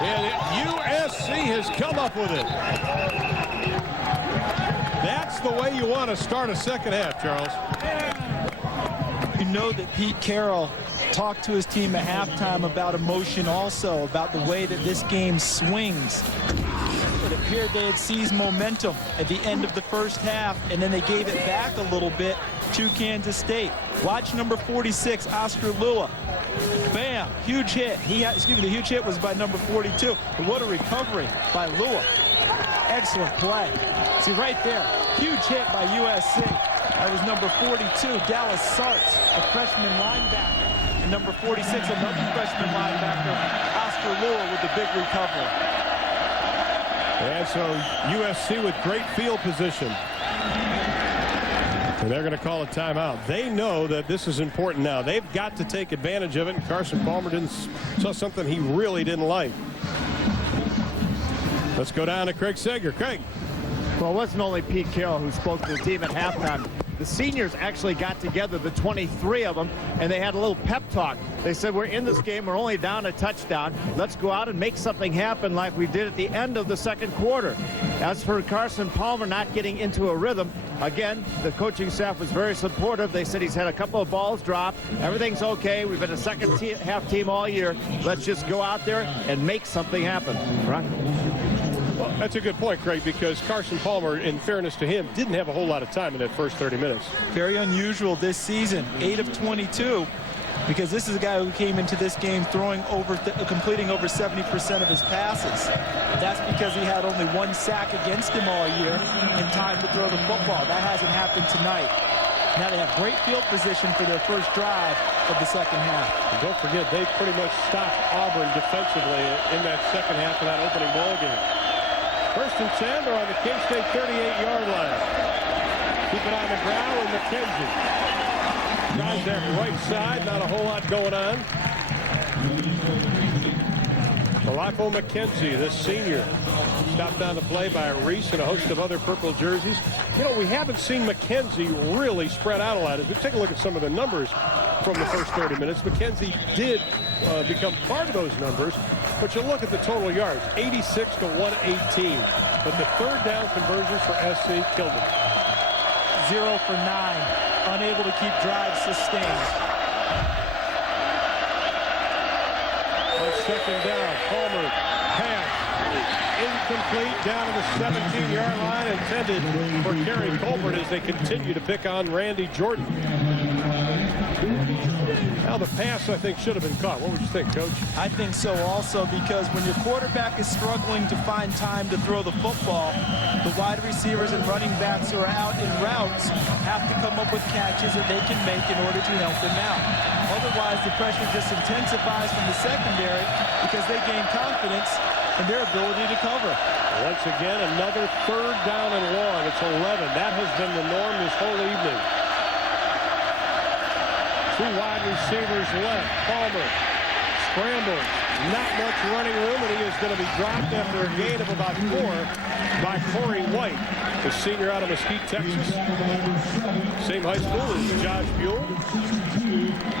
And USC has come up with it. That's the way you want to start a second half, Charles. You know that Pete Carroll talked to his team at halftime about emotion also, about the way that this game swings. It appeared they had seized momentum at the end of the first half, and then they gave it back a little bit to Kansas State. Watch number 46, Oscar Lua. Bam, huge hit. The huge hit was by number 42. But what a recovery by Lua. Excellent play. See right there, huge hit by USC. That was number 42, Dallas Sartz, a freshman linebacker. And number 46, another freshman linebacker, Oscar Lua, with the big recovery. And so USC with great field position. And they're going to call a timeout. They know that this is important now. They've got to take advantage of it. And Carson Palmer saw something he really didn't like. Let's go down to Craig Sager. Craig. Well, it wasn't only Pete Carroll who spoke to the team at halftime. The seniors actually got together, the 23 of them, and they had a little pep talk. They said, we're in this game, we're only down a touchdown. Let's go out and make something happen like we did at the end of the second quarter. As for Carson Palmer not getting into a rhythm, again, the coaching staff was very supportive. They said he's had a couple of balls drop. Everything's okay. We've been a second half team all year. Let's just go out there and make something happen. Right? Well, that's a good point, Craig, because Carson Palmer, in fairness to him, didn't have a whole lot of time in that first 30 minutes. Very unusual this season, 8 of 22, because this is a guy who came into this game throwing completing over 70% of his passes. That's because he had only 1 sack against him all year in time to throw the football. That hasn't happened tonight. Now they have great field position for their first drive of the second half. And don't forget, they pretty much stopped Auburn defensively in that second half of that opening ball game. First and 10, they're on the K-State 38-yard line. Keep it on the ground with McKenzie. Drives that right side, not a whole lot going on. Malako McKenzie, this senior, stopped on the play by Reese and a host of other purple jerseys. You know, we haven't seen McKenzie really spread out a lot. As we take a look at some of the numbers from the first 30 minutes, McKenzie did become part of those numbers. But you look at the total yards, 86 to 118. But the third down conversions for SC killed him. 0 for 9, unable to keep drives sustained. On second down, Palmer pass incomplete down to the 17-yard line, intended for Gary Colbert as they continue to pick on Randy Jordan. Now the pass, I think, should have been caught. What would you think, Coach? I think so also, because when your quarterback is struggling to find time to throw the football, the wide receivers and running backs who are out in routes have to come up with catches that they can make in order to help them out. Otherwise, the pressure just intensifies from the secondary because they gain confidence in their ability to cover. Once again, another third down and long. It's 11. That has been the norm this whole evening. 2 wide receivers left. Palmer scrambles. Not much running room, and he is going to be dropped after a gain of about 4 by Corey White, the senior out of Mesquite, Texas. Same high school as Josh Buell.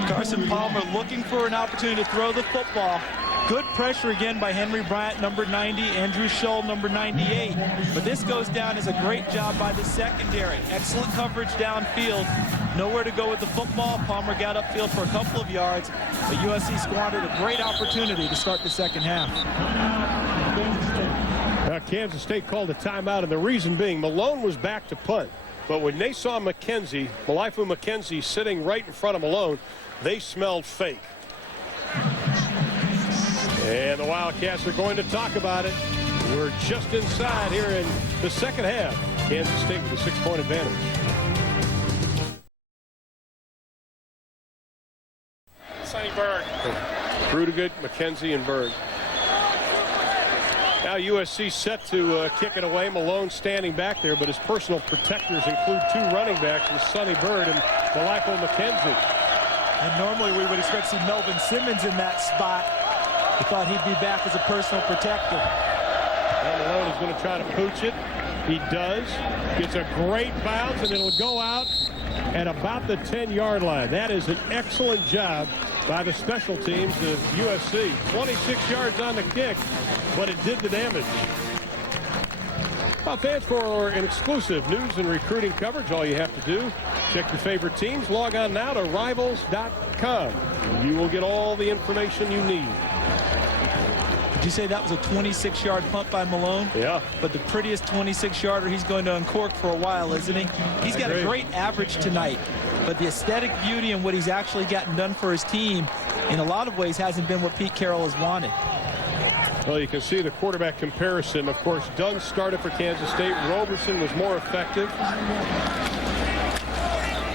Carson Palmer looking for an opportunity to throw the football. Good pressure again by Henry Bryant, number 90, Andrew Scholl, number 98. But this goes down as a great job by the secondary. Excellent coverage downfield. Nowhere to go with the football. Palmer got upfield for a couple of yards, but USC squandered a great opportunity to start the second half. Kansas State called a timeout, and the reason being Malone was back to punt. But when they saw McKenzie, Malaifu McKenzie, sitting right in front of Malone, they smelled fake. And the Wildcats are going to talk about it. We're just inside here in the second half. Kansas State with a 6-point advantage. Sonny Berg. Rudiger, McKenzie, and Berg. Now USC set to kick it away. Malone standing back there, but his personal protectors include 2 running backs, and Sonny Bird and Malaifu McKenzie. And normally we would expect to see Melvin Simmons in that spot. We thought he'd be back as a personal protector. And Malone is going to try to pooch it. He does. Gets a great bounce, and it'll go out at about the 10-yard line. That is an excellent job by the special teams of USC. 26 yards on the kick, but it did the damage. Well, fans, for an exclusive news and recruiting coverage, all you have to do, check your favorite teams. Log on now to Rivals.com. You will get all the information you need. Did you say that was a 26-yard punt by Malone? Yeah. But the prettiest 26-yarder he's going to uncork for a while, isn't he? He's got a great average tonight, but the aesthetic beauty and what he's actually gotten done for his team in a lot of ways hasn't been what Pete Carroll has wanted. Well, you can see the quarterback comparison. Of course, Dunn started for Kansas State. Roberson was more effective.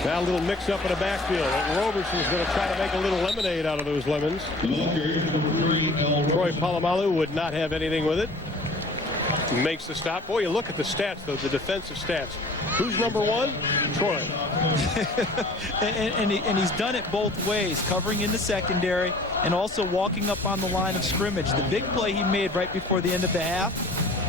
Now a little mix-up in the backfield. Roberson is going to try to make a little lemonade out of those lemons. Troy Polamalu would not have anything with it. makes the stop. Boy, you look at the stats, though, the defensive stats. Who's number one? Troy. and he's done it both ways, covering in the secondary and also walking up on the line of scrimmage. The big play he made right before the end of the half,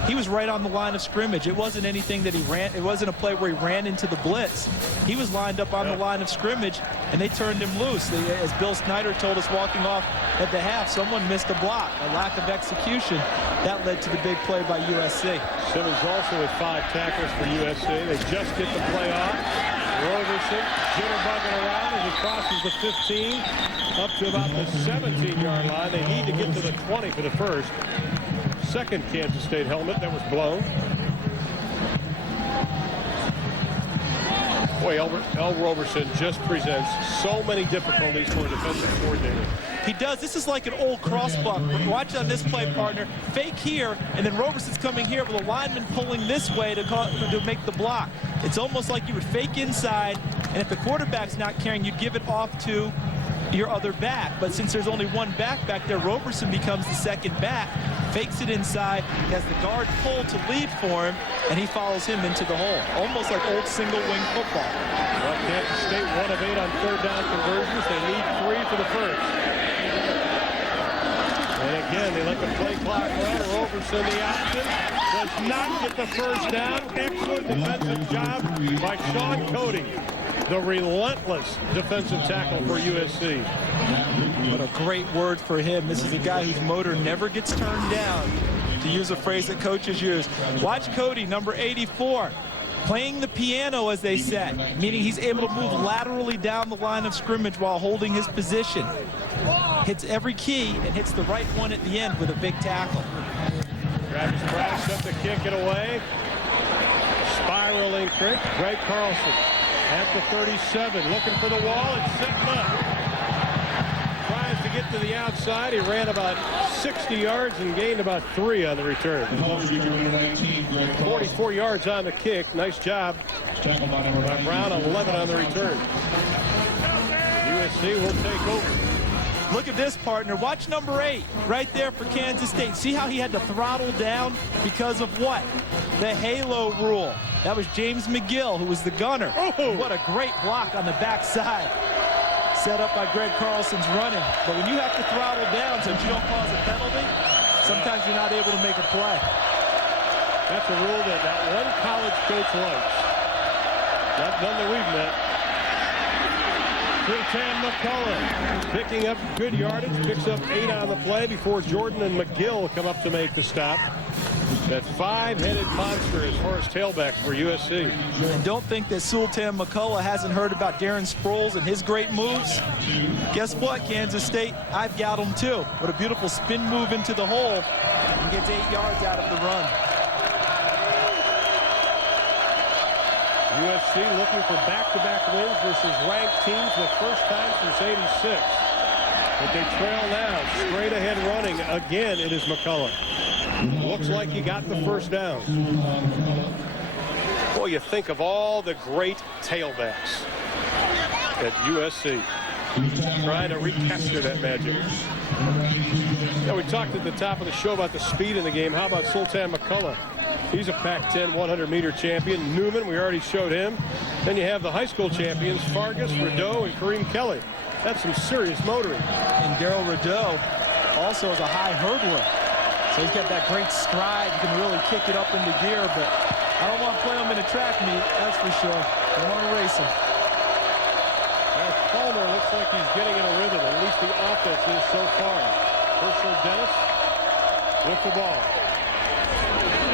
he was right on the line of scrimmage. It wasn't anything that he ran. It wasn't a play where he ran into the blitz. He was lined up on the line of scrimmage, and they turned him loose. As Bill Snyder told us walking off at the half, someone missed a block, a lack of execution. That led to the big play by USC. Simmons also with 5 tackles for USC. They just get the play off. Roberson jitterbugging around as he crosses the 15 up to about the 17-yard line. They need to get to the 20 for the first. Second Kansas State helmet that was blown. Boy, El Roberson just presents so many difficulties for a defensive coordinator. He does. This is like an old crossbuck. Watch on this play, partner. Fake here, and then Roberson's coming here with a lineman pulling this way to make the block. It's almost like you would fake inside, and if the quarterback's not carrying, you'd give it off to your other back. But since there's only one back there, Roberson becomes the second back, fakes it inside, has the guard pull to lead for him, and he follows him into the hole. Almost like old single-wing football. Well, Kansas State 1 of 8 on third down conversions. They need 3 for the first. And again, they let the play clock run. Roberson, the option, does not get the first down. Excellent defensive job by Sean Cody, the relentless defensive tackle for USC. What a great word for him. This is a guy whose motor never gets turned down, to use a phrase that coaches use. Watch Cody, number 84, playing the piano, as they said, meaning he's able to move laterally down the line of scrimmage while holding his position. Hits every key and hits the right one at the end with a big tackle. Travis Price up to kick it away. Spiraling kick. Greg Carlson at the 37, looking for the wall. It's setting up. Tries to get to the outside. He ran about 60 yards and gained about 3 on the return. 44 yards on the kick. Nice job by Brown. 11 on the return. USC will take over. Look at this, partner. Watch number 8 right there for Kansas State. See how he had to throttle down because of what? The halo rule. That was James McGill, who was the gunner. Oh. What a great block on the backside. Set up by Greg Carlson's running. But when you have to throttle down so that you don't cause a penalty, sometimes you're not able to make a play. That's a rule that one college coach likes. Not none that we've met. Sultan McCullough picking up good yardage, picks up 8 on the play before Jordan and McGill come up to make the stop. That 5-headed monster as far as tailbacks for USC. And don't think that Sultan McCullough hasn't heard about Darren Sproles and his great moves. Guess what, Kansas State? I've got him too. What a beautiful spin move into the hole and gets 8 yards out of the run. USC looking for back-to-back wins versus ranked teams for the first time since '86. But they trail now. Straight ahead running. Again, it is McCullough. Looks like he got the first down. Boy, you think of all the great tailbacks at USC. Trying to recapture that magic. Now, we talked at the top of the show about the speed in the game. How about Sultan McCullough? He's a Pac-10 100-meter champion. Newman, we already showed him. Then you have the high school champions, Fargus, Rideau, and Kareem Kelly. That's some serious motoring. And Darryl Rideau also is a high hurdler. So he's got that great stride. You can really kick it up into gear, but I don't want to play him in a track meet, that's for sure. I don't want to race him. Palmer looks like he's getting in a rhythm. At least the offense is so far. Herschel Dennis with the ball.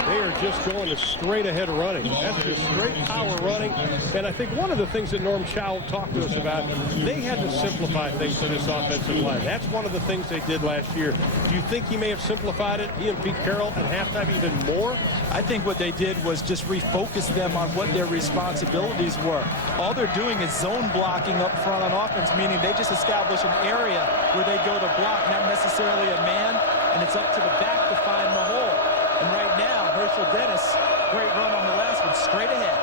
They are just going to straight ahead running. That's just straight power running. And I think one of the things that Norm Chow talked to us about, they had to simplify things for this offensive line. That's one of the things they did last year. Do you think he may have simplified it, he and Pete Carroll, at halftime even more? I think what they did was just refocus them on what their responsibilities were. All they're doing is zone blocking up front on offense, meaning they just establish an area where they go to block, not necessarily a man, and it's up to the back to find the hole. And right now, Herschel Dennis, great run on the last one, straight ahead.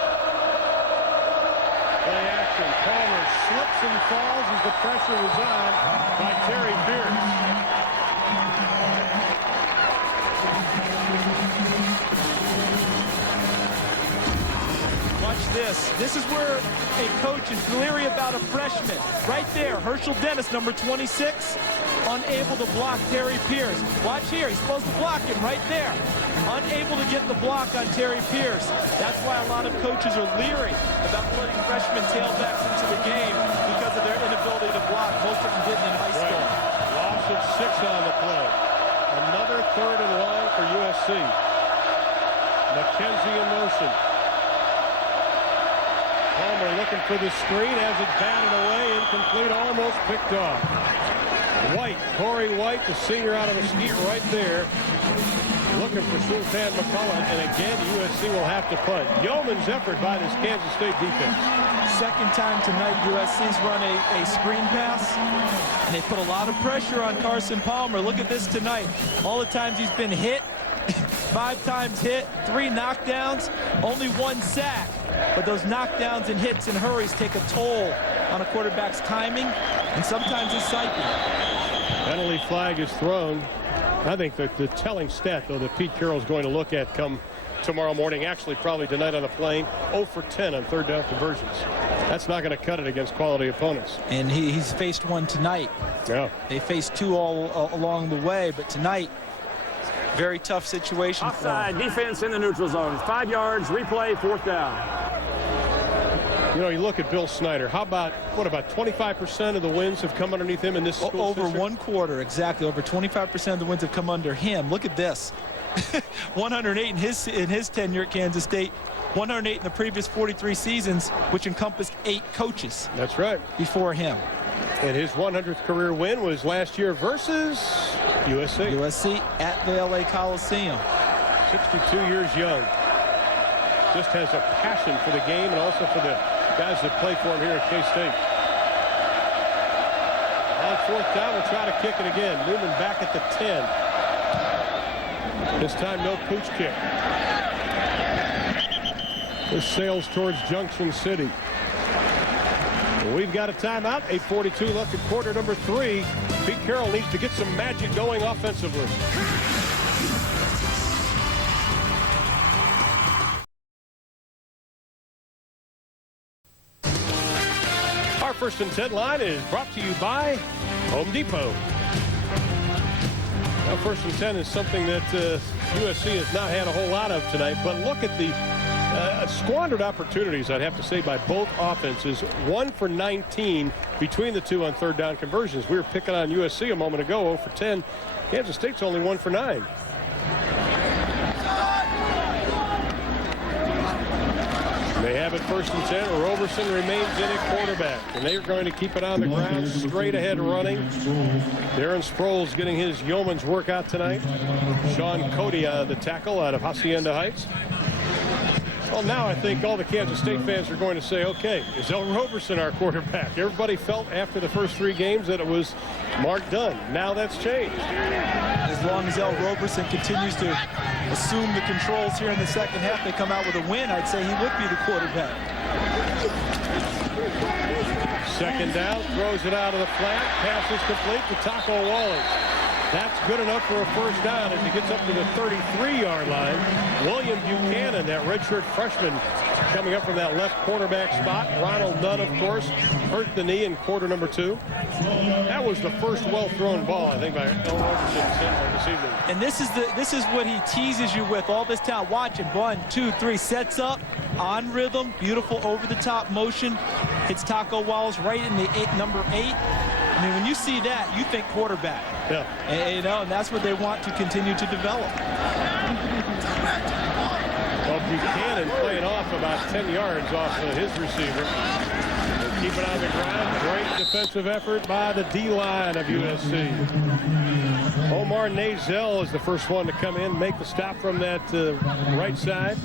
Play action. Palmer slips and falls as the pressure was on by Terry Pierce. this. This is where a coach is leery about a freshman. Right there, Herschel Dennis, number 26, unable to block Terry Pierce. Watch here, he's supposed to block him right there. Unable to get the block on Terry Pierce. That's why a lot of coaches are leery about putting freshman tailbacks into the game because of their inability to block. Most of them didn't in high school. Loss of 6 on the play. Another 3rd and long for USC. McKenzie in motion. Palmer looking for the screen, has it batted away, incomplete, almost picked off. White, Corey White, the senior out of Mesquite right there, looking for Sultan McCullough, and again USC will have to punt. Yeoman's effort by this Kansas State defense. Second time tonight USC's run a screen pass, and they put a lot of pressure on Carson Palmer. Look at this tonight. All the times he's been hit, 5 times hit, 3 knockdowns, only 1 sack. But those knockdowns and hits and hurries take a toll on a quarterback's timing and sometimes his psyche. Penalty flag is thrown. I think that the telling stat, though, that Pete Carroll's going to look at come tomorrow morning, actually probably tonight on the plane, 0 for 10 on 3rd down conversions. That's not going to cut it against quality opponents. And he's faced 1 tonight. Yeah. They faced 2 all along the way, but tonight, very tough situation. Offside defense in the neutral zone. 5 yards, replay, 4th down. You know, you look at Bill Snyder. How about, what about 25% of the wins have come underneath him in this school Over history? 1 quarter, exactly. Over 25% of the wins have come under him. Look at this. 108 in his tenure at Kansas State. 108 in the previous 43 seasons, which encompassed 8 coaches. That's right. Before him. And his 100th career win was last year versus USC. USC at the LA Coliseum. 62 years young. Just has a passion for the game and also for the guys that play for him here at K-State. On 4th down, we'll try to kick it again. Newman back at the 10. This time, no pooch kick. This sails towards Junction City. We've got a timeout. 8:42 left in quarter number 3. Pete Carroll needs to get some magic going offensively. Our 1st and 10 line is brought to you by Home Depot. Now, 1st and 10 is something that USC has not had a whole lot of tonight, but look at the squandered opportunities, I'd have to say, by both offenses. 1 for 19 between the 2 on 3rd down conversions. We were picking on USC a moment ago, 0 for 10. Kansas State's only 1 for 9. They have it 1st and 10. Roberson remains in at quarterback, and they're going to keep it on the ground, straight ahead running. Darren Sproles getting his yeoman's workout tonight. Sean Cody, the tackle out of Hacienda Heights. Well, now I think all the Kansas State fans are going to say, okay, is El Roberson our quarterback? Everybody felt after the first 3 games that it was Mark Dunn. Now that's changed. As long as El Roberson continues to assume the controls here in the second half, they come out with a win, I'd say he would be the quarterback. 2nd down, throws it out of the flat. Pass is complete to Taco Wallace. That's good enough for a 1st down as he gets up to the 33-yard line. William Buchanan, that redshirt freshman, coming up from that left cornerback spot. Ronald Dunn, of course, hurt the knee in quarter number 2. That was the first well-thrown ball, I think, by El Roberson this evening. And this is what he teases you with all this time. Watch it. 1, 2, 3, sets up, on rhythm, beautiful over-the-top motion. Hits Taco Wallace right in the number 8. I mean, when you see that, you think quarterback. Yeah. And, you know, and that's what they want to continue to develop. Well, Buchanan playing off about 10 yards off his receiver. They keep it on the ground. Great defensive effort by the D-line of USC. Omar Nazel is the first one to come in, make the stop from that right side.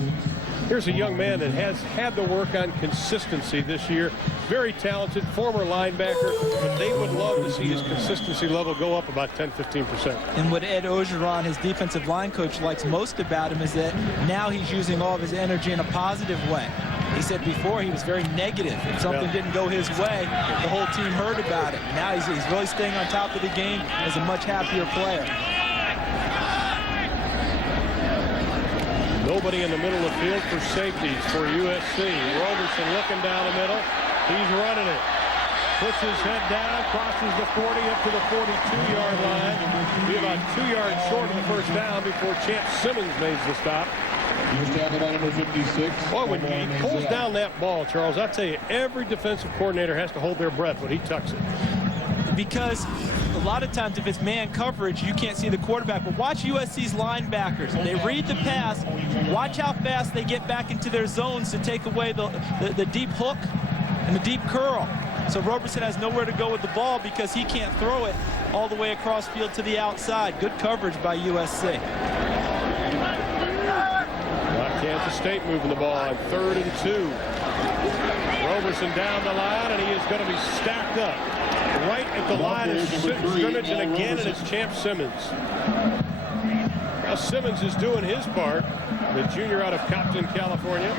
Here's a young man that has had to work on consistency this year. Very talented, former linebacker, but they would love to see his consistency level go up about 10-15%. And what Ed Ogeron, his defensive line coach, likes most about him is that now he's using all of his energy in a positive way. He said before he was very negative. If something didn't go his way, the whole team heard about it. Now he's really staying on top of the game as a much happier player. Nobody in the middle of the field for safeties for USC. Roberson looking down the middle. He's running it. Puts his head down, crosses the 40 up to the 42-yard line. Be about 2 yards short of the first down before Champ Simmons makes the stop. Boy, when he pulls down that ball, Charles, I tell you, every defensive coordinator has to hold their breath when he tucks it. Because a lot of times if it's man coverage, you can't see the quarterback. But watch USC's linebackers. They read the pass. Watch how fast they get back into their zones to take away the deep hook and the deep curl. So Roberson has nowhere to go with the ball because he can't throw it all the way across field to the outside. Good coverage by USC. Kansas State moving the ball on 3rd and 2. Roberson down the line, and he is going to be stacked up right at the line of scrimmage, and again it is Champ Simmons. Now Simmons is doing his part, the junior out of Compton, California.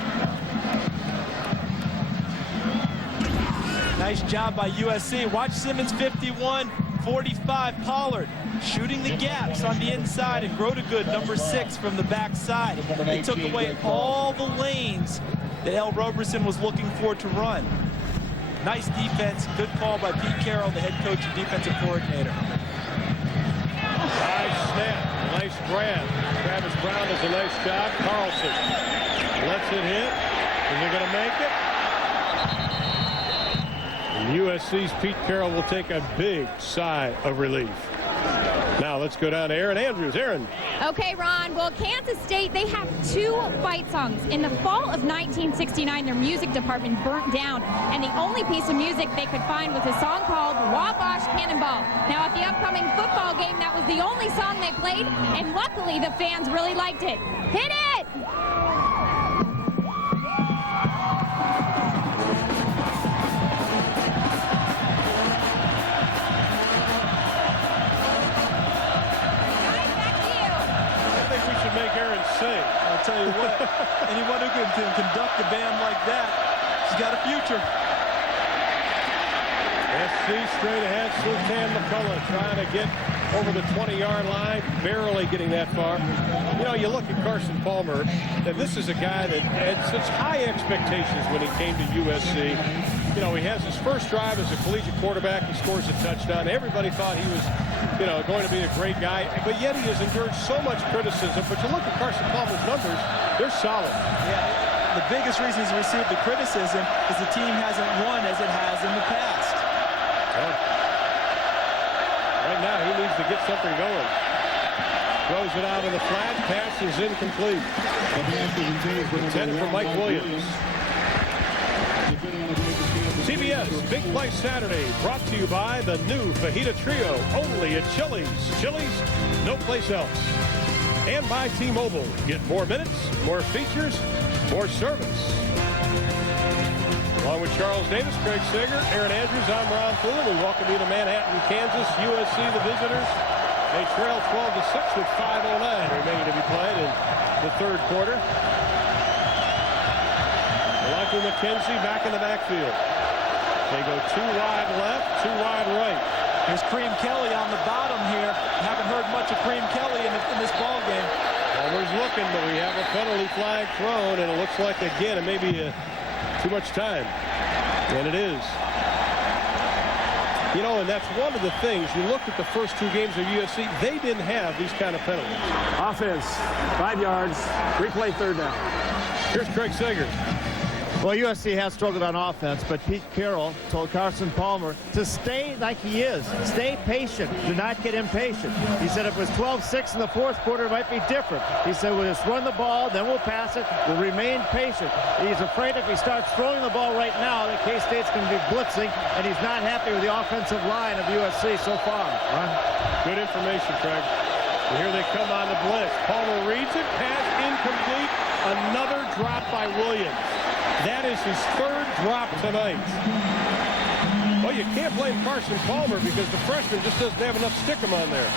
Nice job by USC. Watch Simmons 51, 45, Pollard shooting the gaps on the inside, and Grotegood, number 6, from the backside. They took away all the lanes that L. Roberson was looking for to run. Nice defense. Good call by Pete Carroll, the head coach and defensive coordinator. Nice snap. Nice grab. Travis Brown does a nice job. Carlson lets it hit. Is he going to make it? And USC's Pete Carroll will take a big sigh of relief. Now let's go down to Aaron Andrews. Aaron. Okay, Ron. Well, Kansas State, they have 2 fight songs. In the fall of 1969, their music department burnt down, and the only piece of music they could find was a song called Wabash Cannonball. Now, at the upcoming football game, that was the only song they played, and luckily the fans really liked it. Hit it! I'll tell you what, anyone who can conduct a band like that, she's got a future. SC straight ahead. Sultan McCullough trying to get over the 20-yard line, barely getting that far. You know, you look at Carson Palmer, and this is a guy that had such high expectations when he came to USC. You know, he has his first drive as a collegiate quarterback. He scores a touchdown. Everybody thought he was, you know, going to be a great guy, but yet he has endured so much criticism. But you look at Carson Palmer's numbers, they're solid. Yeah, the biggest reason he's received the criticism is the team hasn't won as it has in the past. Right now, he needs to get something going. Throws it out in the flat. Pass is incomplete. Intended for Mike Williams. TBS Big Play Saturday brought to you by the new Fajita Trio, only at Chili's. Chili's, no place else. And by T-Mobile. Get more minutes, more features, more service. Along with Charles Davis, Craig Sager, Aaron Andrews, I'm Ron Poole. We welcome you to Manhattan, Kansas. USC, the visitors. They trail 12-6 with 5:09 remaining to be played in the 3rd quarter. Michael McKenzie back in the backfield. They go 2 wide left, 2 wide right. There's Cream Kelly on the bottom here. Haven't heard much of Cream Kelly in this ball game. Palmer's looking, but we have a penalty flag thrown, and it looks like, again, it may be too much time. And it is. You know, and that's one of the things. You look at the first 2 games of USC, they didn't have these kind of penalties. Offense, 5 yards, replay 3rd down. Here's Craig Sager. Well, USC has struggled on offense, but Pete Carroll told Carson Palmer to stay like he is. Stay patient. Do not get impatient. He said if it was 12-6 in the 4th quarter, it might be different. He said we'll just run the ball, then we'll pass it. We'll remain patient. He's afraid if he starts throwing the ball right now that K-State's going to be blitzing, and he's not happy with the offensive line of USC so far. Good information, Craig. And here they come on the blitz. Palmer reads it. Pass incomplete. Another drop by Williams. That is his 3rd drop tonight. Well, you can't blame Carson Palmer because the freshman just doesn't have enough stickum on there.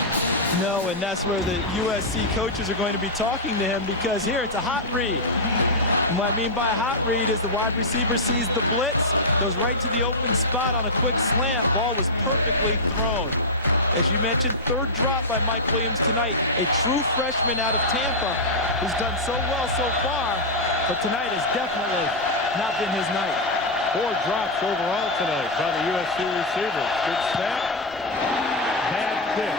No, and that's where the USC coaches are going to be talking to him, because here it's a hot read. And what I mean by a hot read is the wide receiver sees the blitz, goes right to the open spot on a quick slant. Ball was perfectly thrown. As you mentioned, third drop by Mike Williams tonight. A true freshman out of Tampa who's done so well so far, but tonight has definitely not been his night. 4 drops overall tonight by the USC receivers. Good snap. Bad kick.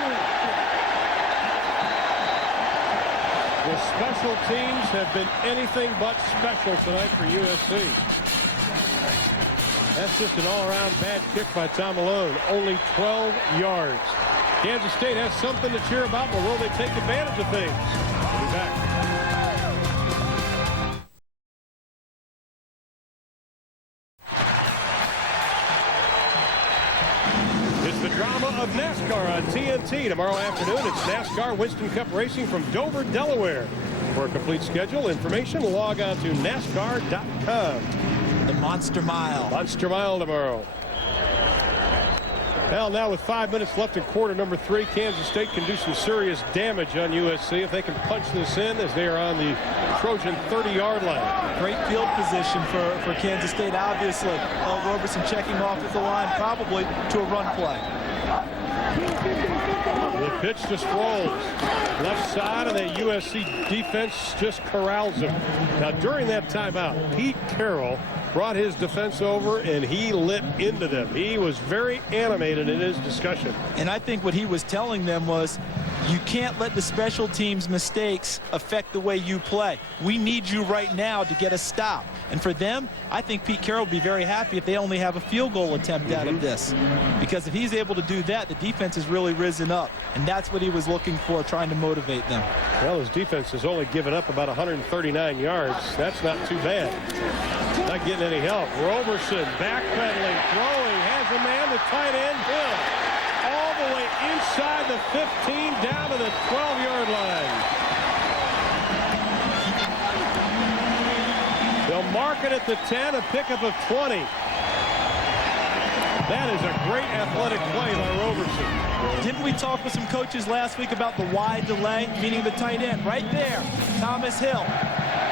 The special teams have been anything but special tonight for USC. That's just an all-around bad kick by Tom Malone. Only 12 yards. Kansas State has something to cheer about, but will they take advantage of things? We'll be back. It's the drama of NASCAR on TNT. Tomorrow afternoon, it's NASCAR Winston Cup Racing from Dover, Delaware. For a complete schedule information, log on to NASCAR.com. The Monster Mile. Monster Mile tomorrow. Well, now with 5 minutes left in quarter number 3, Kansas State can do some serious damage on USC if they can punch this in as they are on the Trojan 30-yard line. Great field position for Kansas State, obviously. Roberson checking off at the line, probably to a run play. The pitch to Sproles. Left side, and the USC defense just corrals him. Now, during that timeout, Pete Carroll brought his defense over, and he lit into them. He was very animated in his discussion. And I think what he was telling them was, you can't let the special teams mistakes affect the way you play. We need you right now to get a stop. And for them, I think Pete Carroll will be very happy if they only have a field goal attempt out of this. Because if he's able to do that, the defense has really risen up. And that's what he was looking for, trying to motivate them. Well, his defense has only given up about 139 yards. That's not too bad. Not getting any help. Roberson backpedaling, throwing, has a man, the tight end, Bill. All the way inside the 15, down to the 12-yard line. They'll mark it at the 10, a pickup of 20. That is a great athletic play by Roberson. Didn't we talk with some coaches last week about the wide delay, meaning the tight end? Right there, Thomas Hill,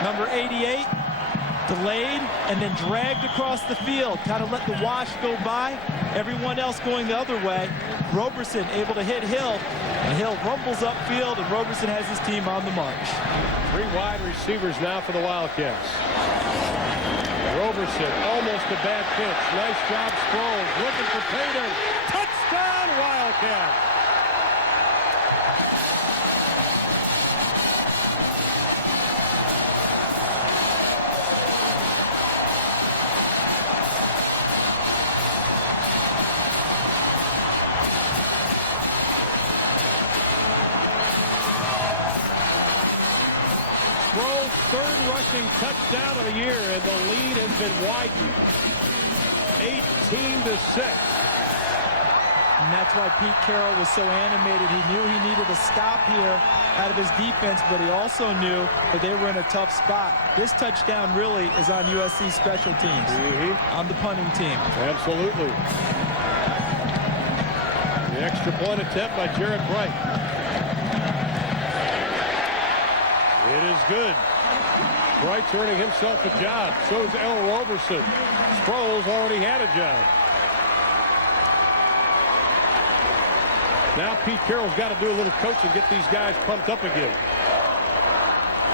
number 88. Delayed and then dragged across the field. Kind of let the wash go by. Everyone else going the other way. Roberson able to hit Hill. And Hill rumbles upfield, and Roberson has his team on the march. 3 wide receivers now for the Wildcats. Roberson, almost a bad pitch. Nice job, Sproles. Looking for Payton. Touchdown, Wildcats! Sproles' 3rd rushing touchdown of the year, and the lead has been widened. 18-6. And that's why Pete Carroll was so animated. He knew he needed a stop here out of his defense, but he also knew that they were in a tough spot. This touchdown really is on USC special teams, on the punting team. Absolutely. The extra point attempt by Jared Bright. It is good. Bright's earning himself a job. So is L. Roberson. Sproles already had a job. Now Pete Carroll's got to do a little coaching, get these guys pumped up again.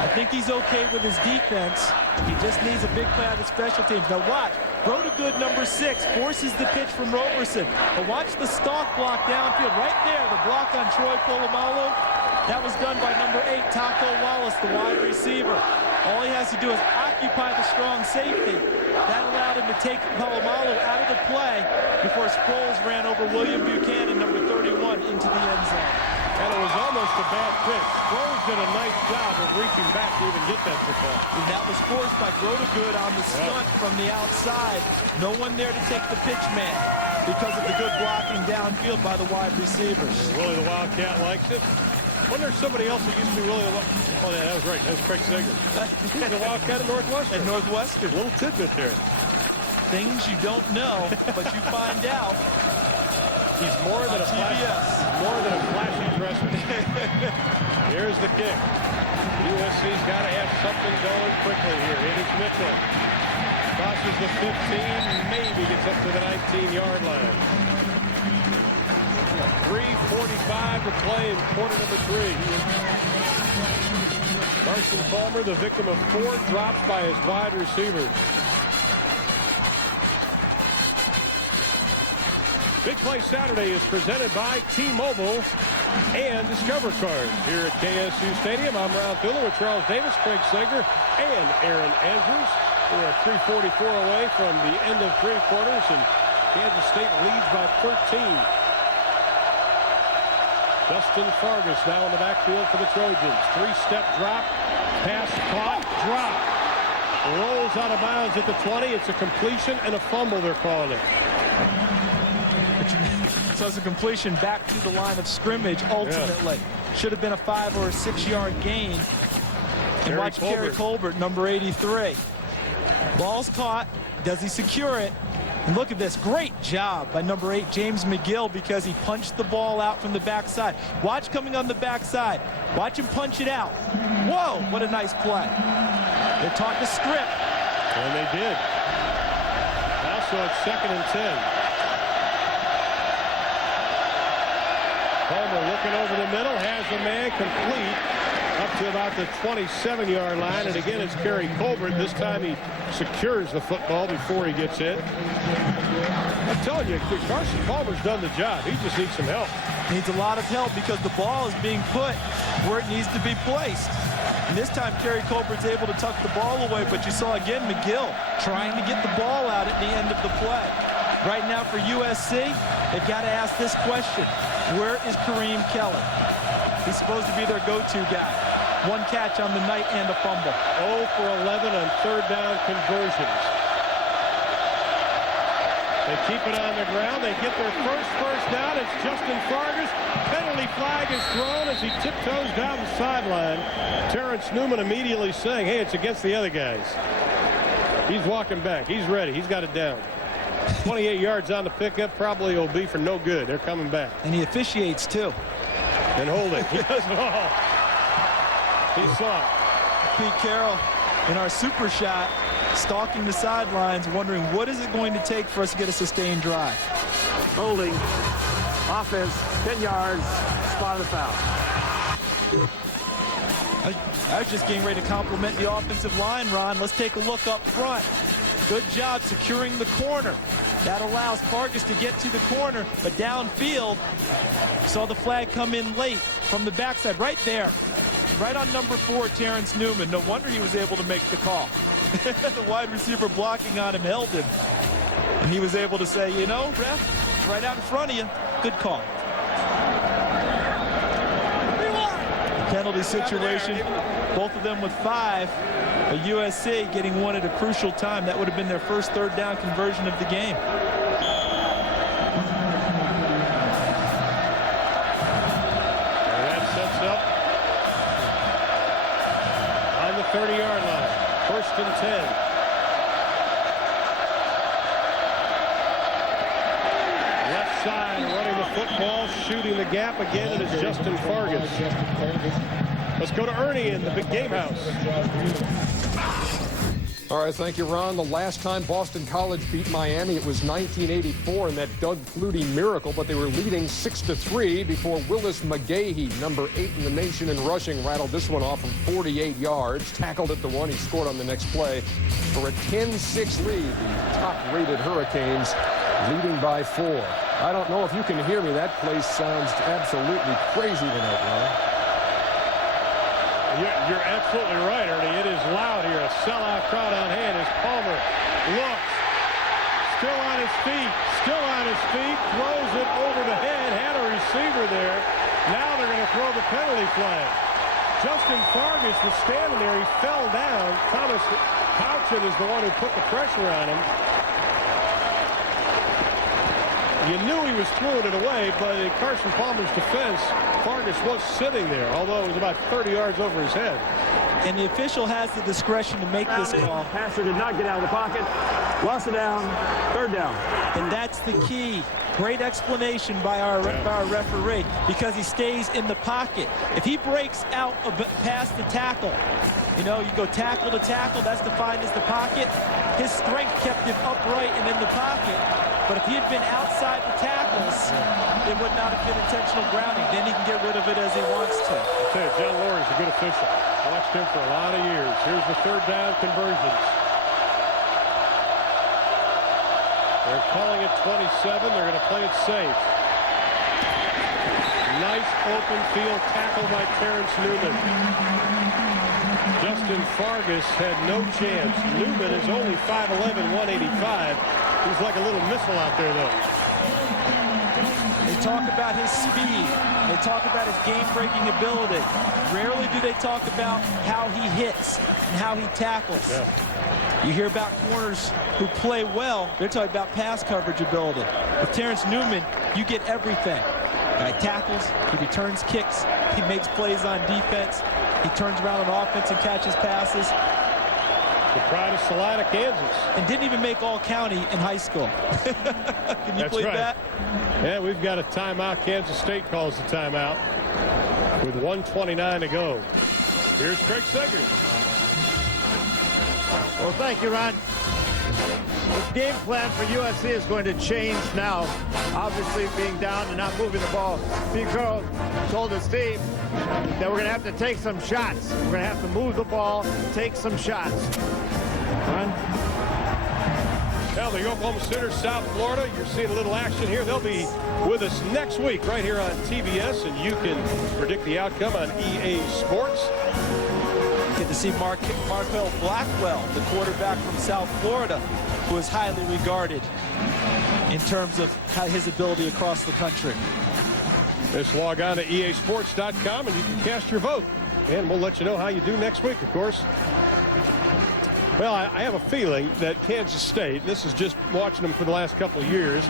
I think he's okay with his defense. He just needs a big play out of special teams. Now watch. Grotegood, number 6, forces the pitch from Roberson. But watch the stalk block downfield. Right there, the block on Troy Polamalu. That was done by number 8, Taco Wallace, the wide receiver. All he has to do is occupy the strong safety. That allowed him to take Polamalu out of the play before Sproles ran over William Buchanan, number 31, into the end zone. And it was almost a bad pitch. Sproles did a nice job of reaching back to even get that football. And that was forced by Grotegood on the stunt from the outside. No one there to take the pitch man because of the good blocking downfield by the wide receivers. Willie the Wildcat likes it. I wonder if somebody else that used to be Willie the Wildcat. Oh, yeah, that was right. That was Craig Sager. He's the Wildcat at Northwestern. At Northwestern. A little tidbit there. Things you don't know, but you find out. He's more than a flashy dresser. Here's the kick. USC's got to have something going quickly here. It is Mitchell. Crosses the 15, maybe gets up to the 19-yard line. 3 3:45 to play in quarter number 3. Carson Palmer, the victim of 4 drops by his wide receivers. Big Play Saturday is presented by T-Mobile and Discover Card. Here at KSU Stadium, I'm Ron Thiller with Charles Davis, Craig Sager, and Aaron Andrews. We are 3:44 away from the end of 3 quarters, and Kansas State leads by 13. Justin Fargas now in the backfield for the Trojans. 3-step drop, pass caught, drop. Rolls out of bounds at the 20. It's a completion and a fumble, they're calling it. So it's a completion back to the line of scrimmage, ultimately. Yeah. Should have been a 5 or a 6-yard gain. And watch Kerry Colbert, number 83. Ball's caught. Does he secure it? And look at this. Great job by number 8, James McGill, because he punched the ball out from the backside. Watch coming on the backside. Watch him punch it out. Whoa, what a nice play. They're taught to script. And they did. Also it's 2nd and 10. Palmer looking over the middle, has a man complete up to about the 27-yard line. And again, it's Kerry Colbert. This time he secures the football before he gets hit. I'm telling you, Carson Palmer's done the job. He just needs some help. Needs a lot of help because the ball is being put where it needs to be placed. And this time, Kerry Colbert's able to tuck the ball away, but you saw again McGill trying to get the ball out at the end of the play. Right now for USC, they've got to ask this question. Where is Kareem Kelly? He's supposed to be their go-to guy. 1 catch on the night and a fumble. 0 for 11 on 3rd down conversions. They keep it on the ground. They get their first down. It's Justin Fargas. Penalty flag is thrown as he tiptoes down the sideline. Terrence Newman immediately saying, hey, it's against the other guys. He's walking back. He's ready. He's got it down. 28 yards on the pickup. Probably will be for no good. They're coming back. And he officiates, too. And holding. He does it all. He saw it. Pete Carroll in our super shot, stalking the sidelines, wondering what is it going to take for us to get a sustained drive. Holding. Offense, 10 yards, spot of the foul. I was just getting ready to compliment the offensive line, Ron. Let's take a look up front. Good job securing the corner. That allows Fargas to get to the corner, but downfield, saw the flag come in late from the backside, right there. Right on number 4, Terrence Newman. No wonder he was able to make the call. The wide receiver blocking on him held him. And he was able to say, you know, ref, it's right out in front of you. Good call. Penalty situation, both of them with 5. A USC getting one at a crucial time. That would have been their first 3rd down conversion of the game. And that sets up on the 30-yard line. 1st and 10. Left side running the football, shooting the gap again, and it's Justin Fargas. Let's go to Ernie in the big game house. All right, thank you, Ron. The last time Boston College beat Miami, it was 1984 in that Doug Flutie miracle, but they were leading 6-3 before Willis McGahee, number 8 in the nation in rushing, rattled this one off from 48 yards, tackled at the 1. He scored on the next play for a 10-6 lead. The top-rated Hurricanes leading by 4. I don't know if you can hear me. That place sounds absolutely crazy tonight, Ron. You're absolutely right, Ernie. It is loud here. A sellout crowd on hand as Palmer looks. Still on his feet. Throws it over the head. Had a receiver there. Now they're going to throw the penalty flag. Justin Fargas was standing there. He fell down. Thomas Pouchin is the one who put the pressure on him. You knew he was throwing it away, but in Carson Palmer's defense, Fargas was sitting there, although it was about 30 yards over his head. And the official has the discretion to make this call. Passer did not get out of the pocket. Lost it down. 3rd down. And that's the key. Great explanation by our referee, because he stays in the pocket. If he breaks out past the tackle, you know, you go tackle to tackle, that's defined as the pocket. His strength kept him upright and in the pocket. But if he had been outside inside the tackles, it would not have been intentional grounding. Then he can get rid of it as he wants to. I'll tell you, John Lawrence is a good official. Watched him for a lot of years. Here's the third down conversions. They're calling it 27. They're going to play it safe. Nice open field tackle by Terrence Newman. Justin Fargas had no chance. Newman is only 5'11", 185. He's like a little missile out there, though. They talk about his speed. They talk about his game-breaking ability. Rarely do they talk about how he hits and how he tackles. Yeah. You hear about corners who play well. They're talking about pass coverage ability. With Terrence Newman, you get everything. Guy tackles, he returns kicks, he makes plays on defense, he turns around on offense and catches passes. The pride of Salina, Kansas. And didn't even make all-county in high school. Can you believe that? Yeah, we've got a timeout. Kansas State calls the timeout with 1:29 to go. Here's Craig Segers. Well, thank you, Ron. The game plan for USC is going to change now. Obviously, being down and not moving the ball. Steve Carroll told his team that we're going to have to take some shots. We're going to have to move the ball, take some shots. Ron? Now, the Oklahoma Sooners, South Florida. You're seeing a little action here. They'll be with us next week right here on TBS, and you can predict the outcome on EA Sports. Get to see Markel Blackwell, the quarterback from South Florida, who is highly regarded in terms of his ability across the country. Just log on to easports.com and you can cast your vote. And we'll let you know how you do next week, of course. Well, I have a feeling that Kansas State, this is just watching them for the last couple of years,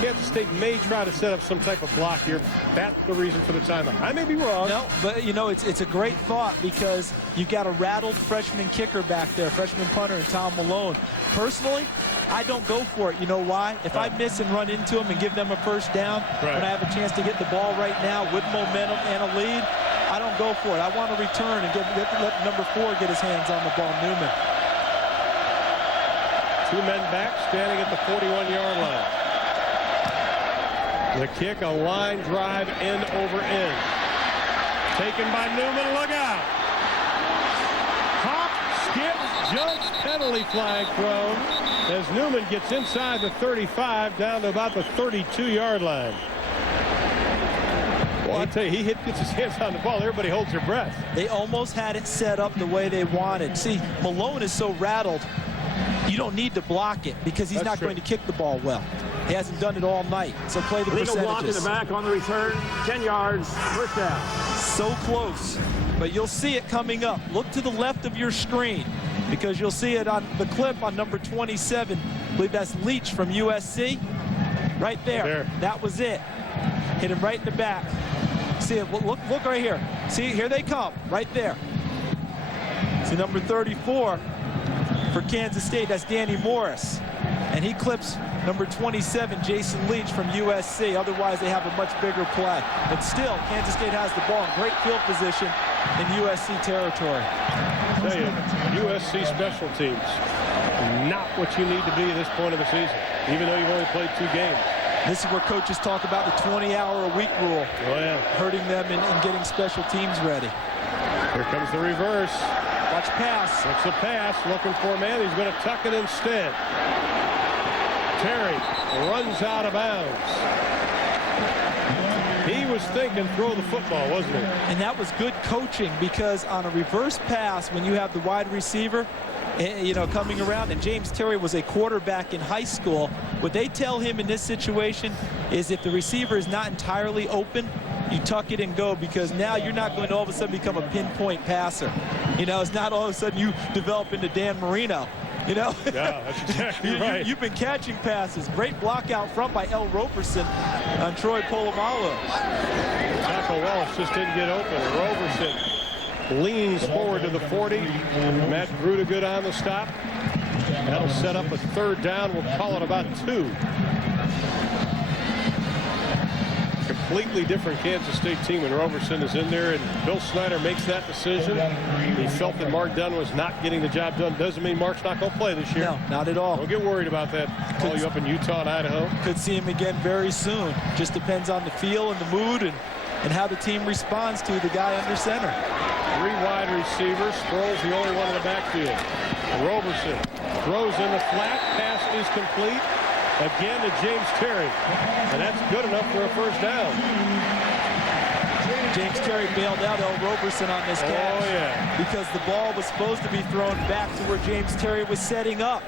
Kansas State may try to set up some type of block here. That's the reason for the timeout. I may be wrong. No, but, you know, it's a great thought because you got a rattled freshman kicker back there, freshman punter, and Tom Malone. Personally, I don't go for it. You know why? If I miss and run into them and give them a first down, when I have a chance to get the ball right now with momentum and a lead, I don't go for it. I want to return and let number 4 get his hands on the ball, Newman. 2 men back, standing at the 41-yard line. The kick, a line drive, end over end. Taken by Newman, look out. Hop, skip, jump, penalty flag thrown as Newman gets inside the 35 down to about the 32-yard line. Well, I tell you, he gets his hands on the ball. Everybody holds their breath. They almost had it set up the way they wanted. See, Malone is so rattled, you don't need to block it because he's not going to kick the ball well. He hasn't done it all night. So play the percentages. Legal block in the back on the return. 10 yards, first down. So close, but you'll see it coming up. Look to the left of your screen because you'll see it on the clip on number 27. I believe that's Leach from USC. Right there. That was it. Hit him right in the back. See it. Look right here. See, here they come. Right there. See number 34 for Kansas State. That's Danny Morris. And he clips number 27, Jason Leach from USC. Otherwise, they have a much bigger play. But still, Kansas State has the ball in great field position in USC territory. I tell you, USC special teams, not what you need to be at this point of the season, even though you've only played 2 games. This is where coaches talk about the 20-hour-a-week rule. Oh, yeah. Hurting them in getting special teams ready. Here comes the reverse. Watch pass. It's a pass. Looking for a man. He's going to tuck it instead. Terry runs out of bounds. He was thinking throw the football, wasn't he? And that was good coaching because on a reverse pass, when you have the wide receiver, you know, coming around, and James Terry was a quarterback in high school, what they tell him in this situation is if the receiver is not entirely open, you tuck it and go because now you're not going to all of a sudden become a pinpoint passer. You know, it's not all of a sudden you develop into Dan Marino. You know? Yeah, that's exactly right. You've been catching passes. Great block out front by L. Roberson on Troy Polamalu. Tackle Walsh just didn't get open. Roberson leans forward to the 40. Matt Gruda good on the stop. That'll set up a 3rd down. We'll call it about 2. completely different Kansas State team when Roberson is in there, and Bill Snyder makes that decision. He felt that Mark Dunn was not getting the job done. Doesn't mean Mark's not going to play this year. No, not at all. Don't get worried about that. Call you up in Utah and Idaho. Could see him again very soon. Just depends on the feel and the mood and how the team responds to the guy under center. 3 wide receivers. Sproles the only one in the backfield. Roberson throws in the flat. Pass is complete. Again to James Terry. And that's good enough for a first down. James Terry bailed out L. Roberson on this catch. Oh, yeah. Because the ball was supposed to be thrown back to where James Terry was setting up.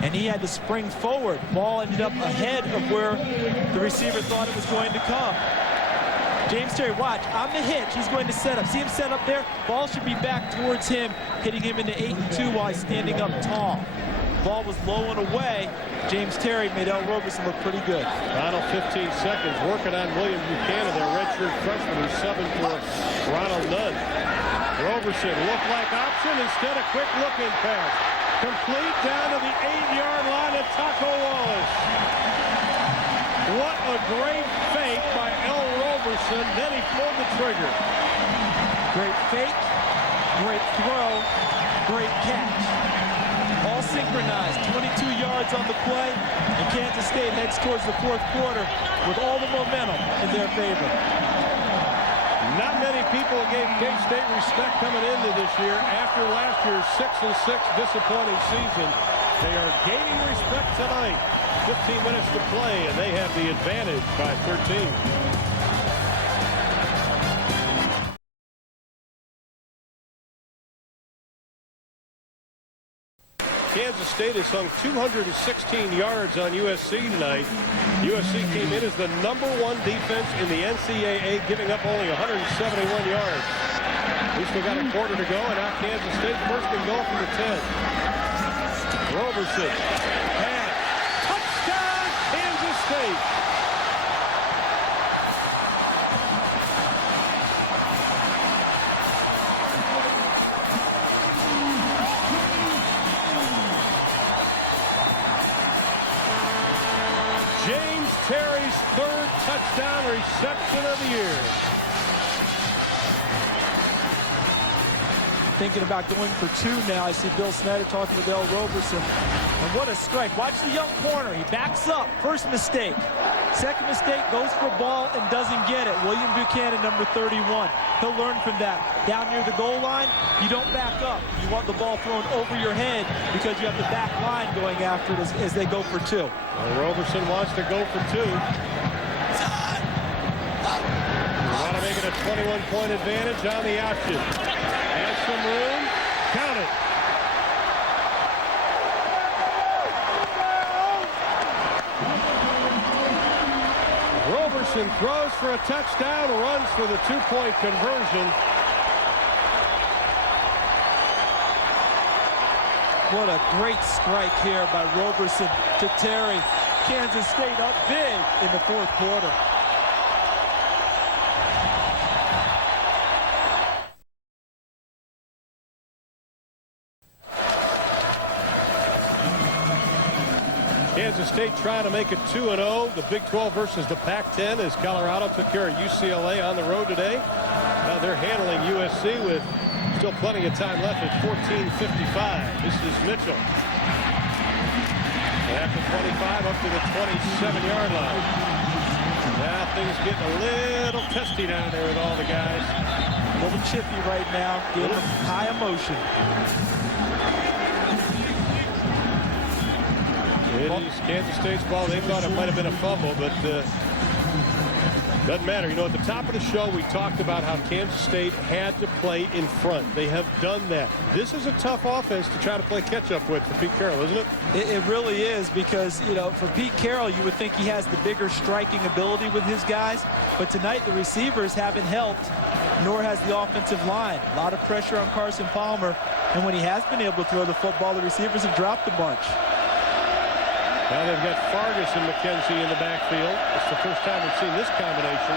And he had to spring forward. Ball ended up ahead of where the receiver thought it was going to come. James Terry, watch, on the hitch, he's going to set up. See him set up there? Ball should be back towards him, hitting him into 8-2 while he's standing up tall. Ball was low and away. James Terry made L. Roberson look pretty good. Final 15 seconds, working on William Buchanan, their redshirt freshman, who's subbing for Ronald Nunn. Roberson looked like option, instead a quick looking pass. Complete down to the 8-yard line of Taco Wallace. What a great fake by L. Roberson. Then he pulled the trigger. Great fake, great throw, great catch. All synchronized. 22 yards on the play, and Kansas State heads towards the fourth quarter with all the momentum in their favor. Not many people gave K-State respect coming into this year. After last year's 6-6 disappointing season, they are gaining respect tonight. 15 minutes to play, and they have the advantage by 13. Kansas State has hung 216 yards on USC tonight. USC came in as the #1 defense in the NCAA, giving up only 171 yards. We still got a quarter to go, and now Kansas State first and goal from the 10. Roberson. Pass. Touchdown, Kansas State. James Terry's 3rd touchdown reception of the year. Thinking about going for 2 now. I see Bill Snyder talking with L. Roberson. And what a strike. Watch the young corner. He backs up. First mistake. Second mistake, goes for a ball and doesn't get it. William Buchanan, number 31. He'll learn from that. Down near the goal line, you don't back up. You want the ball thrown over your head because you have the back line going after it as they go for 2. Well, Roberson wants to go for 2. You want to make it a 21-point advantage on the option. Has some room. Count it. Roberson throws for a touchdown, runs for the 2-point conversion. What a great strike here by Roberson to Terry. Kansas State up big in the fourth quarter. Kansas State trying to make it 2-0. The Big 12 versus the Pac-10 as Colorado took care of UCLA on the road today. Now they're handling USC with still plenty of time left at 14:55. This is Mitchell. And after 25 up to the 27-yard line. Now things getting a little testy down there with all the guys. A little chippy right now. Game of high emotion. It is Kansas State's ball. They thought it might have been a fumble, but doesn't matter. You know, at the top of the show, we talked about how Kansas State had to play in front. They have done that. This is a tough offense to try to play catch-up with for Pete Carroll, isn't it? It really is because, you know, for Pete Carroll, you would think he has the bigger striking ability with his guys. But tonight, the receivers haven't helped, nor has the offensive line. A lot of pressure on Carson Palmer. And when he has been able to throw the football, the receivers have dropped a bunch. Now they've got Fargas and McKenzie in the backfield. It's the first time we've seen this combination.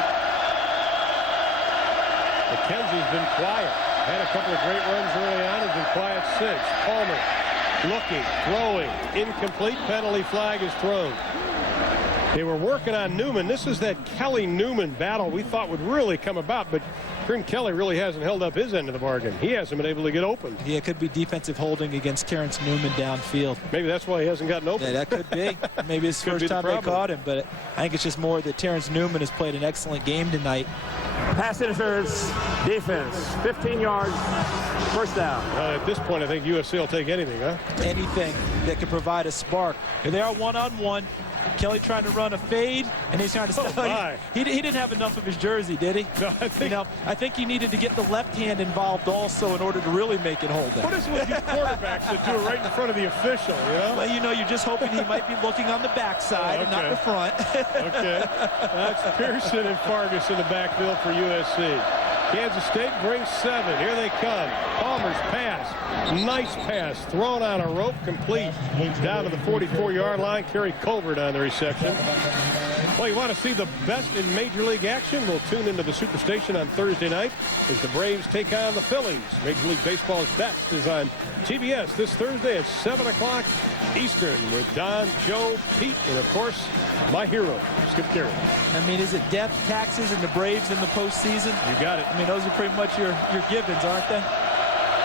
McKenzie's been quiet. Had a couple of great runs early on. Has been quiet since. Palmer looking, throwing, incomplete. Penalty flag is thrown. They were working on Newman. This is that Kelly-Newman battle we thought would really come about, but Kareem Kelly really hasn't held up his end of the bargain. He hasn't been able to get open. Yeah, it could be defensive holding against Terrence Newman downfield. Maybe that's why he hasn't gotten open. Yeah, that could be. Maybe it's the first time they caught him, but I think it's just more that Terrence Newman has played an excellent game tonight. Pass interference, defense, 15 yards, first down. At this point, I think USC will take anything, huh? Anything that could provide a spark. Here they are one-on-one. Kelly trying to run a fade, and he's trying to stop. He didn't have enough of his jersey, did he? No, I think he needed to get the left hand involved also in order to really make it hold him. What is it with these quarterbacks that do it right in front of the official, you know? Well, you're just hoping he might be looking on the backside and not the front. Okay. That's Pearson and Fargus in the backfield for USC. Kansas State brings 7. Here they come. Palmer's pass. Nice pass. Thrown on a rope. Complete. Down to the 44-yard line. Kerry Colbert on the reception. Well, you want to see the best in Major League action? We'll tune into the Superstation on Thursday night as the Braves take on the Phillies. Major League Baseball's best is on TBS this Thursday at 7 o'clock Eastern with Don, Joe, Pete, and, of course, my hero, Skip Carey. I mean, is it death, taxes, and the Braves in the postseason? You got it. I mean, those are pretty much your givens, aren't they?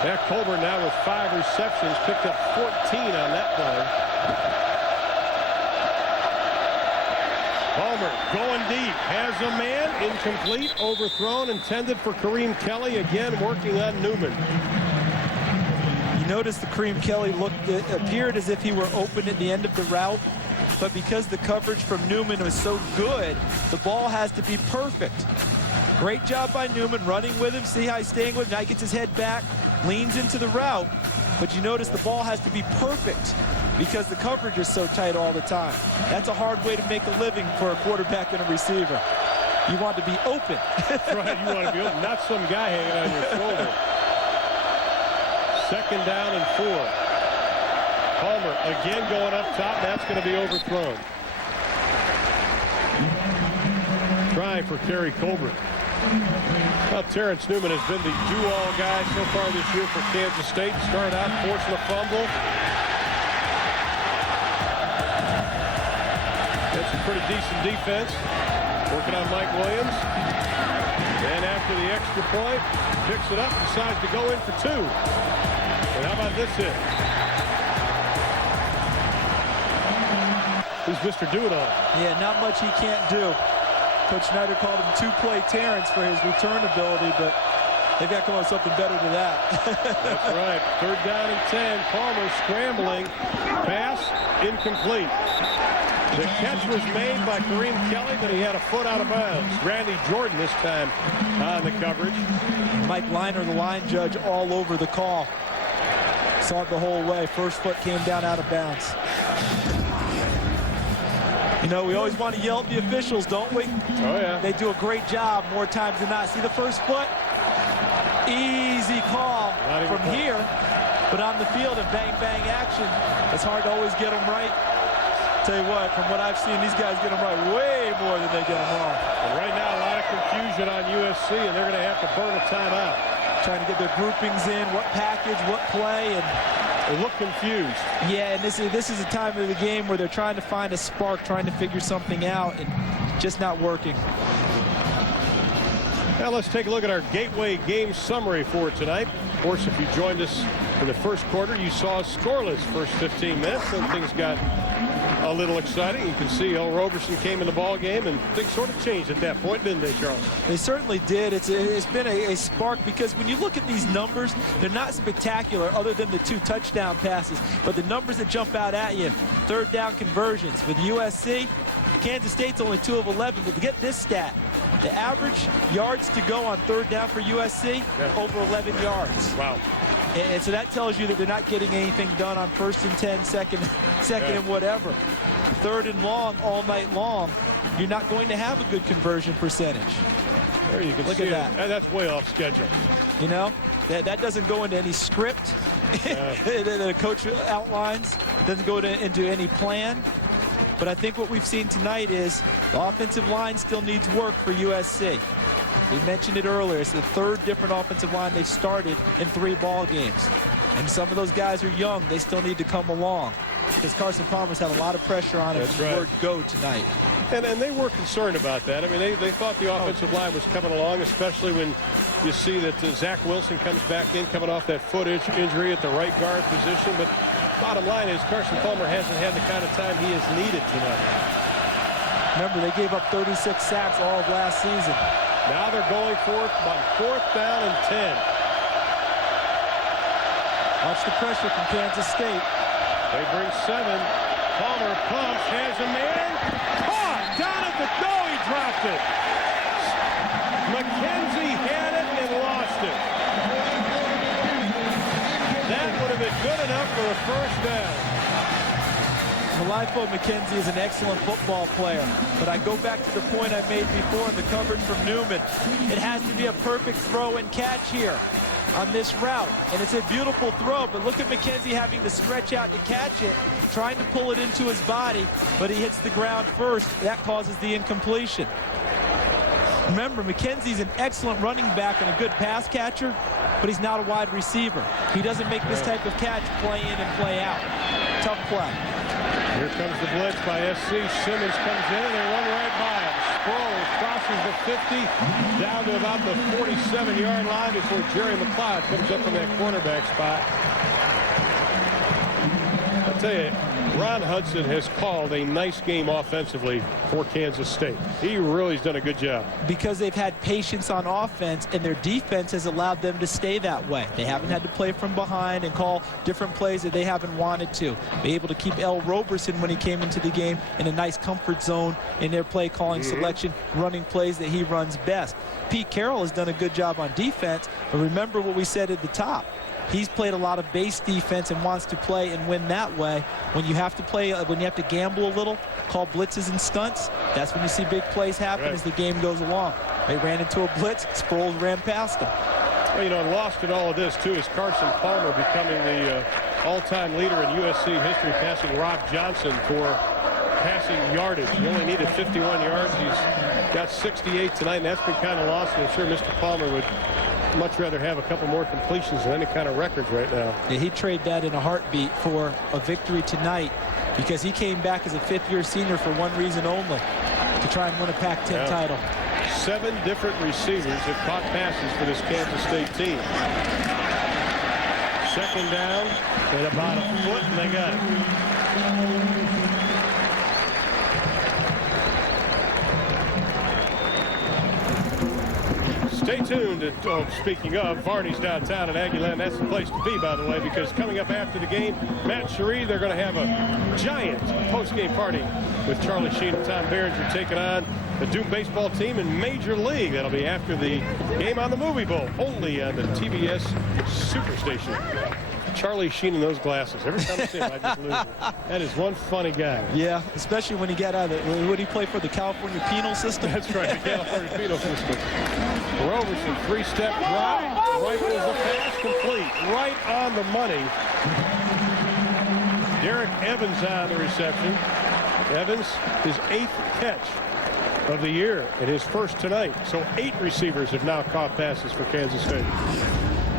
Matt Colbert now with 5 receptions, picked up 14 on that play. Palmer going deep, has a man, incomplete, overthrown, intended for Kareem Kelly, again working on Newman. You notice the Kareem Kelly appeared as if he were open at the end of the route, but because the coverage from Newman was so good, the ball has to be perfect. Great job by Newman running with him, see how he's staying with him, now he gets his head back, leans into the route, but you notice the ball has to be perfect because the coverage is so tight all the time. That's a hard way to make a living for a quarterback and a receiver. You want to be open. Right, you want to be open, not some guy hanging on your shoulder. 2nd down and 4. Palmer again going up top. That's going to be overthrown. Try for Kerry Colbert. Well, Terrence Newman has been the do-all guy so far this year for Kansas State. Started out forcing a fumble. That's a pretty decent defense. Working on Mike Williams. And after the extra point, picks it up, decides to go in for 2. And how about this hit? Who's Mr. Do-It-All? Yeah, not much he can't do. Coach Snyder called him two-play Terrence for his return ability, but they've got to come up with something better than that. That's right. 3rd down and 10. Palmer scrambling. Pass incomplete. The catch was made by Kareem Kelly, but he had a foot out of bounds. Randy Jordan this time on the coverage. Mike Liner, the line judge, all over the call. Saw it the whole way. First foot came down out of bounds. You know, we always want to yell at the officials, don't we? Oh, yeah. They do a great job more times than not. See the first foot? Easy call from here, but on the field in bang-bang action, it's hard to always get them right. Tell you what, from what I've seen, these guys get them right way more than they get them wrong. And right now, a lot of confusion on USC, and they're going to have to burn a timeout. Trying to get their groupings in, what package, what play, and they look confused. Yeah, and this is a time of the game where they're trying to find a spark, trying to figure something out, and just not working. Now let's take a look at our Gateway game summary for tonight. Of course, if you joined us in the first quarter, you saw scoreless first 15 minutes, and things got a little exciting. You can see Earl Roberson came in the ball game, and things sort of changed at that point, didn't they, Charles? They certainly did. It's been a spark because when you look at these numbers, they're not spectacular other than the 2 touchdown passes. But the numbers that jump out at you, 3rd down conversions. With USC, Kansas State's only 2 of 11. But to get this stat, the average yards to go on 3rd down for USC, over 11 yards. Wow. And so that tells you that they're not getting anything done on 1st and 10, second and whatever. 3rd and long all night long, you're not going to have a good conversion percentage. There you can Look see at that. And that's way off schedule. You know, that doesn't go into any script that the coach outlines, doesn't go into any plan. But I think what we've seen tonight is the offensive line still needs work for USC. We mentioned it earlier. It's the 3rd different offensive line they've started in 3 ball games. And some of those guys are young. They still need to come along. Because Carson Palmer's had a lot of pressure on him from the word go tonight. And they were concerned about that. I mean, they thought the offensive line was coming along, especially when you see that Zach Wilson comes back in, coming off that foot injury at the right guard position. But bottom line is Carson Palmer hasn't had the kind of time he has needed tonight. Remember, they gave up 36 sacks all of last season. Now they're going for it on 4th down and 10. Watch the pressure from Kansas State. They bring 7. Palmer pumps, has a man. Caught down at the goal. He dropped it. McKenzie had it and lost it. That would have been good enough for a first down. Malifo McKenzie is an excellent football player, but I go back to the point I made before in the coverage from Newman. It has to be a perfect throw and catch here on this route, and it's a beautiful throw, but look at McKenzie having to stretch out to catch it, trying to pull it into his body, but he hits the ground first. That causes the incompletion. Remember, McKenzie's an excellent running back and a good pass catcher, but he's not a wide receiver. He doesn't make this type of catch play in and play out. Tough play. Here comes the blitz by SC. Simmons comes in and they run right by him. Sproles crosses the 50 down to about the 47-yard line before Jerry McLeod comes up from that cornerback spot. I'll tell you, Ron Hudson has called a nice game offensively for Kansas State. He really has done a good job. Because they've had patience on offense, and their defense has allowed them to stay that way. They haven't had to play from behind and call different plays that they haven't wanted to. Be able to keep L. Roberson, when he came into the game, in a nice comfort zone in their play calling selection, running plays that he runs best. Pete Carroll has done a good job on defense, but remember what we said at the top. He's played a lot of base defense and wants to play and win that way. When you have to play, when you have to gamble a little, call blitzes and stunts, that's when you see big plays happen as the game goes along. They ran into a blitz, Sproles ran past them. Well, you know, lost in all of this, too, is Carson Palmer becoming the all-time leader in USC history, passing Rob Johnson for passing yardage. He only needed 51 yards. He's got 68 tonight, and that's been kind of lost. And I'm sure Mr. Palmer would much rather have a couple more completions than any kind of records right now. Yeah, he'd trade that in a heartbeat for a victory tonight, because he came back as a fifth-year senior for one reason only, to try and win a Pac-10 title. 7 different receivers have caught passes for this Kansas State team. 2nd down and about a foot, and they got it. Stay tuned. Speaking of, Varney's downtown in Aggieland. That's the place to be, by the way, because coming up after the game, Matt Cherie, they're going to have a giant post-game party with Charlie Sheen and Tom Behrens. Are taking on the Doom baseball team in Major League. That'll be after the game on the Movie Bowl, only on the TBS Superstation. Charlie Sheen in those glasses. Every time I see him, I just lose it. That is one funny guy. Yeah, especially when he got out of it. Would he play for the California penal system? That's right, the California penal system. Roberson, 3-step drop. Rifles the pass, complete. Right on the money. Derek Evans on the reception. Evans, his 8th catch of the year and his first tonight. So 8 receivers have now caught passes for Kansas State.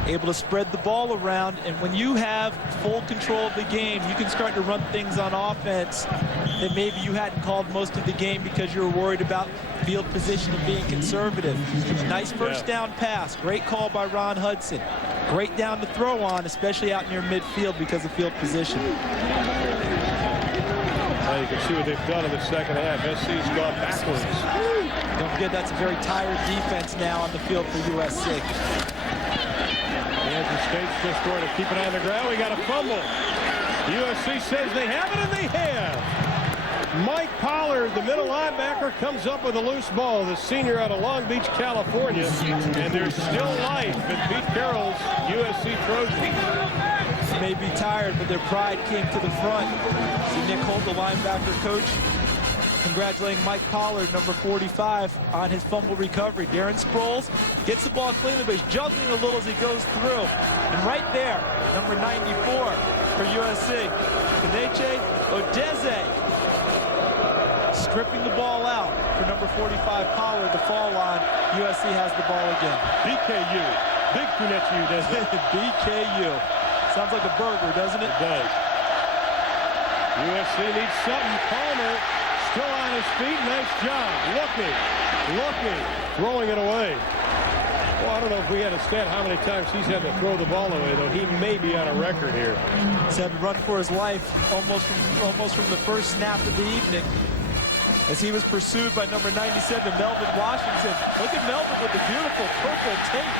Able to spread the ball around, and when you have full control of the game, you can start to run things on offense that maybe you hadn't called most of the game because you were worried about field position and being conservative. Nice first down pass. Great call by Ron Hudson. Great down to throw on, especially out near midfield because of field position. Well, you can see what they've done in the second half. SC's gone backwards. Don't forget, that's a very tired defense now on the field for USC. Kansas State's just going to keep it on the ground. We got a fumble. USC says they have it, and they have. Mike Pollard, the middle linebacker, comes up with a loose ball. The senior out of Long Beach, California. And there's still life in Pete Carroll's USC Trojans. They may be tired, but their pride came to the front. See Nick Holt, the linebacker coach, congratulating Mike Pollard, number 45, on his fumble recovery. Darren Sproles gets the ball cleanly, but he's juggling a little as he goes through. And right there, number 94 for USC, Keneche Odeze, stripping the ball out for number 45 Pollard. The fall on. USC has the ball again. BKU. Big Keneche Odeze. BKU. Sounds like a burger, doesn't it? It does. USC needs something. Palmer Still on his feet. Nice job. Looking. Throwing it away. Well, I don't know if we had a stat how many times he's had to throw the ball away, though. He may be on a record here. He's had to run for his life almost from the first snap of the evening, as he was pursued by number 97, Melvin Washington. Look at Melvin with the beautiful purple tape,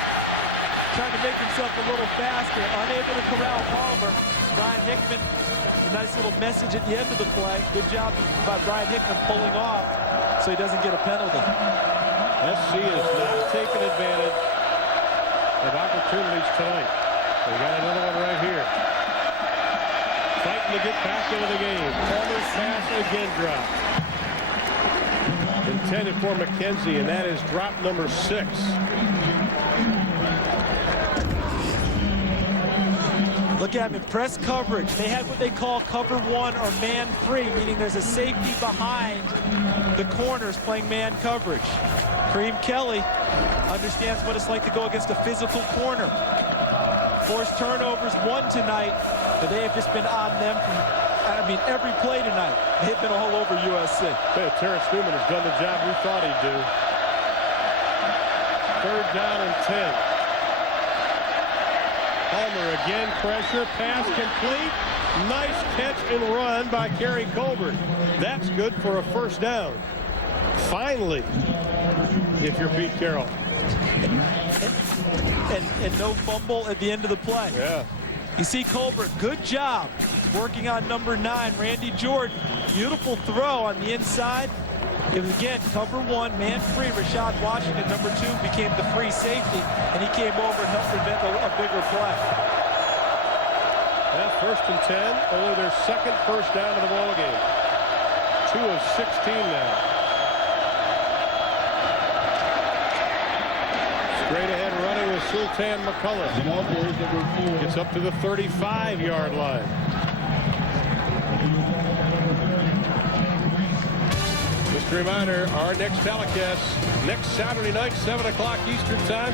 trying to make himself a little faster, unable to corral Palmer. Brian Hickman, a nice little message at the end of the play. Good job by Brian Hickman pulling off so he doesn't get a penalty. SC is not taking advantage of opportunities tonight. We got another one right here. Fighting to get back into the game. Palmer's pass again dropped. Intended for McKenzie, and that is drop number 6. Look at him in press coverage. They had what they call cover 1 or man 3, meaning there's a safety behind the corners playing man coverage. Kareem Kelly understands what it's like to go against a physical corner. Forced turnovers, 1 tonight, but they have just been on them from, every play tonight. They've been all over USC. Hey, Terrence Newman has done the job we thought he'd do. 3rd down and 10. Palmer again, pressure, pass complete. Nice catch and run by Kerry Colbert. That's good for a 1st down. Finally, if you're Pete Carroll. And no fumble at the end of the play. Yeah. You see Colbert, good job working on number 9, Randy Jordan. Beautiful throw on the inside. It was, again, cover 1, man free. Rashad Washington, number 2, became the free safety, and he came over and helped prevent a bigger play. Yeah, 1st and 10, only their 2nd 1st down of the ball game. 2 of 16 now. Straight ahead running with Sultan McCullough. Gets up to the 35-yard line. Just a reminder, our next telecast next Saturday night, 7 o'clock Eastern time,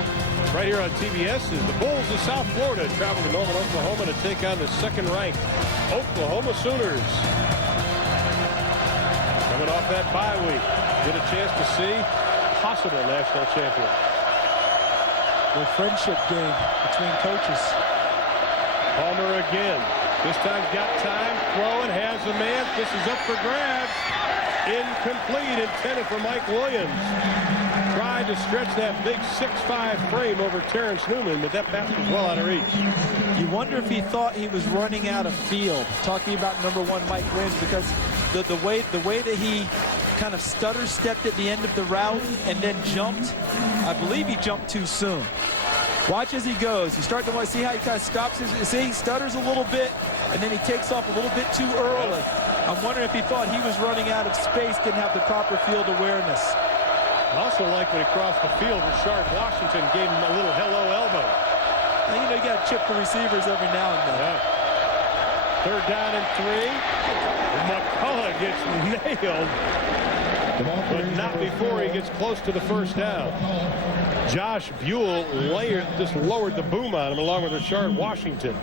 right here on TBS, is the Bulls of South Florida travel to Norman, Oklahoma to take on the 2nd-ranked Oklahoma Sooners. Coming off that bye week, get a chance to see possible national champion. The friendship game between coaches. Palmer again. This time's got time. Throwing, has a man. This is up for grabs. Incomplete, intended for Mike Williams. Tried to stretch that big 6'5" frame over Terrence Newman, but that pass was well out of reach. You wonder if he thought he was running out of field, talking about number 1 Mike Williams, because the way that he kind of stutter stepped at the end of the route and then jumped, I believe he jumped too soon. Watch as he goes. You start to want to see how he kind of stops his, see, he stutters a little bit and then he takes off a little bit too early. I'm wondering if he thought he was running out of space, didn't have the proper field awareness. I also like when he crossed the field, Rashard Washington gave him a little hello elbow. Now, you know, you got to chip the receivers every now and then. Yeah. 3rd down and 3. McCullough gets nailed, but not before he gets close to the 1st down. Josh Buell just lowered the boom on him along with Rashard Washington.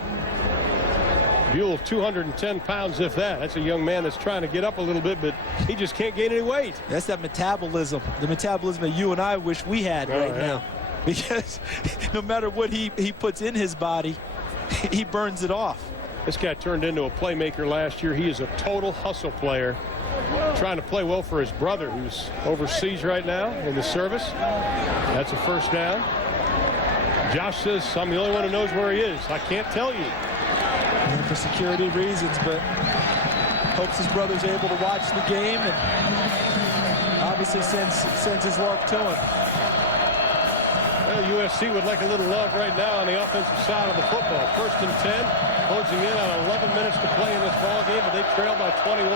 Buell, 210 pounds, if that. That's a young man that's trying to get up a little bit, but he just can't gain any weight. That's that metabolism, the metabolism that you and I wish we had right now. Because no matter what he puts in his body, he burns it off. This guy turned into a playmaker last year. He is a total hustle player, trying to play well for his brother, who's overseas right now in the service. That's a 1st down. Josh says, I'm the only one who knows where he is. I can't tell you. And for security reasons, but hopes his brother's able to watch the game and obviously sends his love to him. Well, USC would like a little love right now on the offensive side of the football. 1st and 10, closing in on 11 minutes to play in this ball game, but they trail by 21.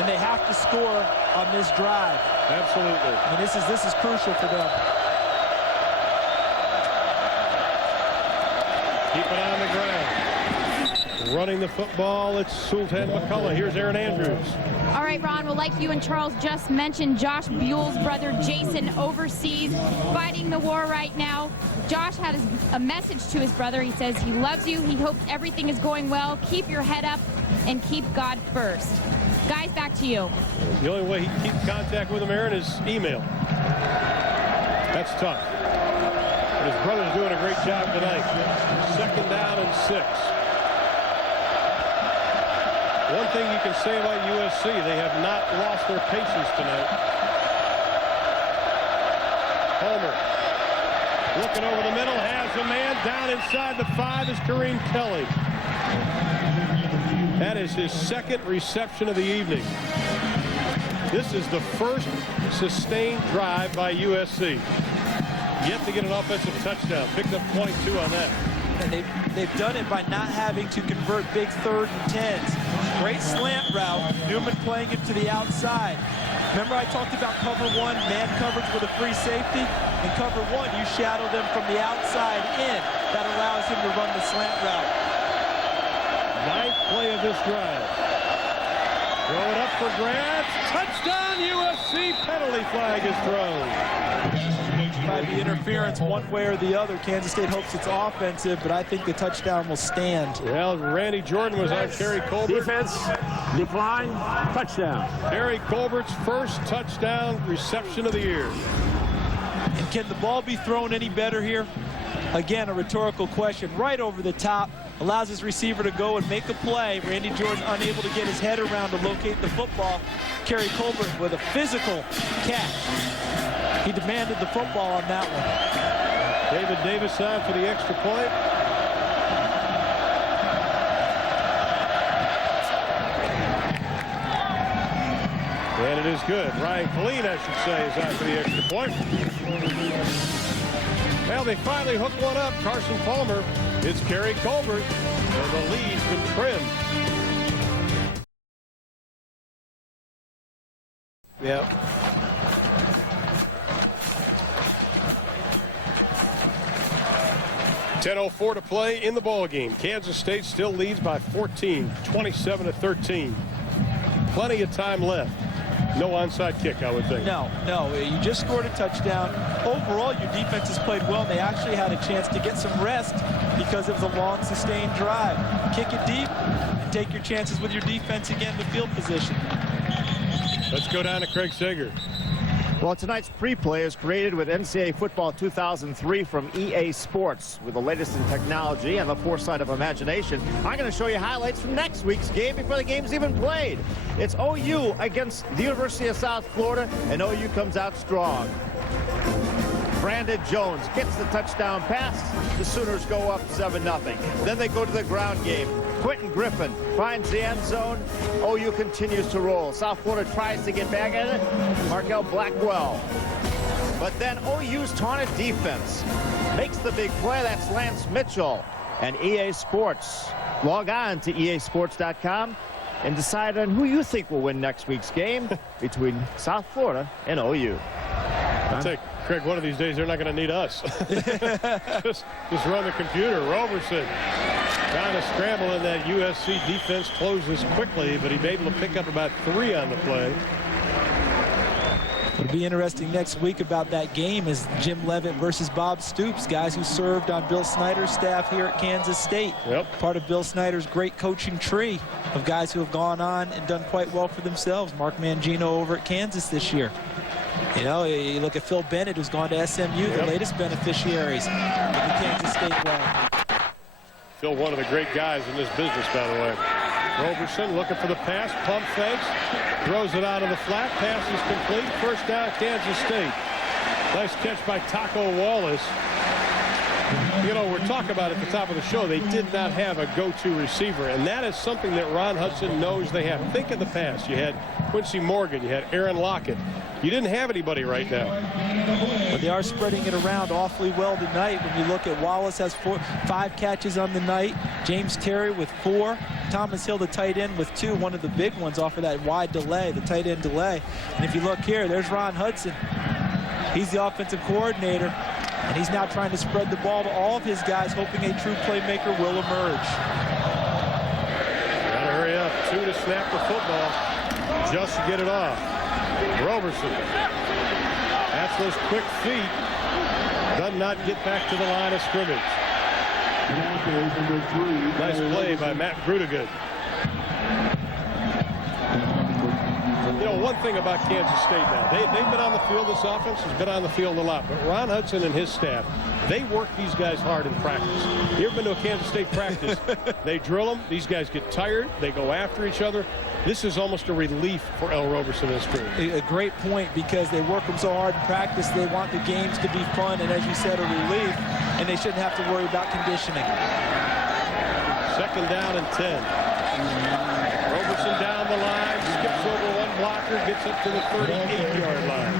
And they have to score on this drive. Absolutely. And this is crucial for them. Keep it on the ground. Running the football, it's Sultan McCullough. Here's Aaron Andrews. All right, Ron, well, like you and Charles just mentioned, Josh Buell's brother Jason overseas fighting the war right now. Josh had a message to his brother. He says he loves you. He hopes everything is going well. Keep your head up and keep God first. Guys, back to you. The only way he can keep contact with him, Aaron, is email. That's tough. But his brother's doing a great job tonight. 2nd down and 6. One thing you can say about USC, they have not lost their patience tonight. Homer looking over the middle, has a man down inside the 5 is Kareem Kelly. That is his 2nd reception of the evening. This is the first sustained drive by USC. Yet to get an offensive touchdown. Picked up 22 on that. And they've done it by not having to convert big 3rd and 10s. Great slant route. Newman playing him to the outside. Remember I talked about cover 1, man coverage with a free safety? In cover 1, you shadow them from the outside in. That allows him to run the slant route. 9th play of this drive. Throw it up for grabs. Touchdown USC. Penalty flag is thrown. Might be interference one way or the other. Kansas State hopes it's offensive, but I think the touchdown will stand. Well, Randy Jordan was on Kerry Colbert. Defense, decline, touchdown. Kerry Colbert's first touchdown reception of the year. And can the ball be thrown any better here? Again, a rhetorical question. Right over the top. Allows his receiver to go and make a play. Randy Jordan unable to get his head around to locate the football. Kerry Colbert with a physical catch. He demanded the football on that one. David Davis on for the extra point. And it is good. Ryan Killeen, I should say, is on for the extra point. Well, they finally hooked one up. Carson Palmer. It's Kerry Colbert. And the lead's been trimmed. Yep. .10:04 to play in the ball game. Kansas State still leads by 14, 27-13. Plenty of time left. No onside kick, I would think. No. You just scored a touchdown. Overall, your defense has played well. They actually had a chance to get some rest because it was a long, sustained drive. Kick it deep and take your chances with your defense again to field position. Let's go down to Craig Sager. Well, tonight's pre-play is created with NCAA Football 2003 from EA Sports. With the latest in technology and the foresight of imagination, I'm going to show you highlights from next week's game before the game's even played. It's OU against the University of South Florida, and OU comes out strong. Brandon Jones gets the touchdown pass. The Sooners go up 7-0. Then they go to the ground game. Quentin Griffin finds the end zone. OU continues to roll. South Florida tries to get back at it. Markel Blackwell. But then OU's taunted defense makes the big play. That's Lance Mitchell. And EA Sports. Log on to easports.com and decide on who you think will win next week's game between South Florida and OU. I'll take Craig, one of these days they're not going to need us. just run the computer. Roberson trying to scramble, and that USC defense closes quickly, but he's able to pick up about 3 on the play. It'll be interesting next week about that game is Jim Leavitt versus Bob Stoops, guys who served on Bill Snyder's staff here at Kansas State. Yep. Part of Bill Snyder's great coaching tree of guys who have gone on and done quite well for themselves. Mark Mangino over at Kansas this year. You know, you look at Phil Bennett, who's gone to SMU, the latest beneficiaries of the Kansas State way. Phil, one of the great guys in this business, by the way. Roberson looking for the pass, pump fakes, throws it out of the flat, pass is complete, first down Kansas State. Nice catch by Taco Wallace. You know, we're talking about at the top of the show, they did not have a go-to receiver, and that is something that Ron Hudson knows they have. Think of the past. You had Quincy Morgan, you had Aaron Lockett. You didn't have anybody right now. But they are spreading it around awfully well tonight. When you look at Wallace has 5 catches on the night. James Terry with 4. Thomas Hill, the tight end, with 2. One of the big ones off of that wide delay, the tight end delay. And if you look here, there's Ron Hudson. He's the offensive coordinator. And he's now trying to spread the ball to all of his guys, hoping a true playmaker will emerge. Gotta hurry up. 2 to snap the football. Just to get it off. Roberson. That's those quick feet. Does not get back to the line of scrimmage. Nice play by Matt Grudegood. You know, one thing about Kansas State now, they've been on the field. This offense has been on the field a lot. But Ron Hudson and his staff, they work these guys hard in practice. You ever been to a Kansas State practice? They drill them. These guys get tired. They go after each other. This is almost a relief for L. Roberson and his crew. A great point, because they work them so hard in practice. They want the games to be fun and, as you said, a relief, and they shouldn't have to worry about conditioning. 2nd down and 10. Roberson down the line, skips over one blocker, gets up to the 38-yard line.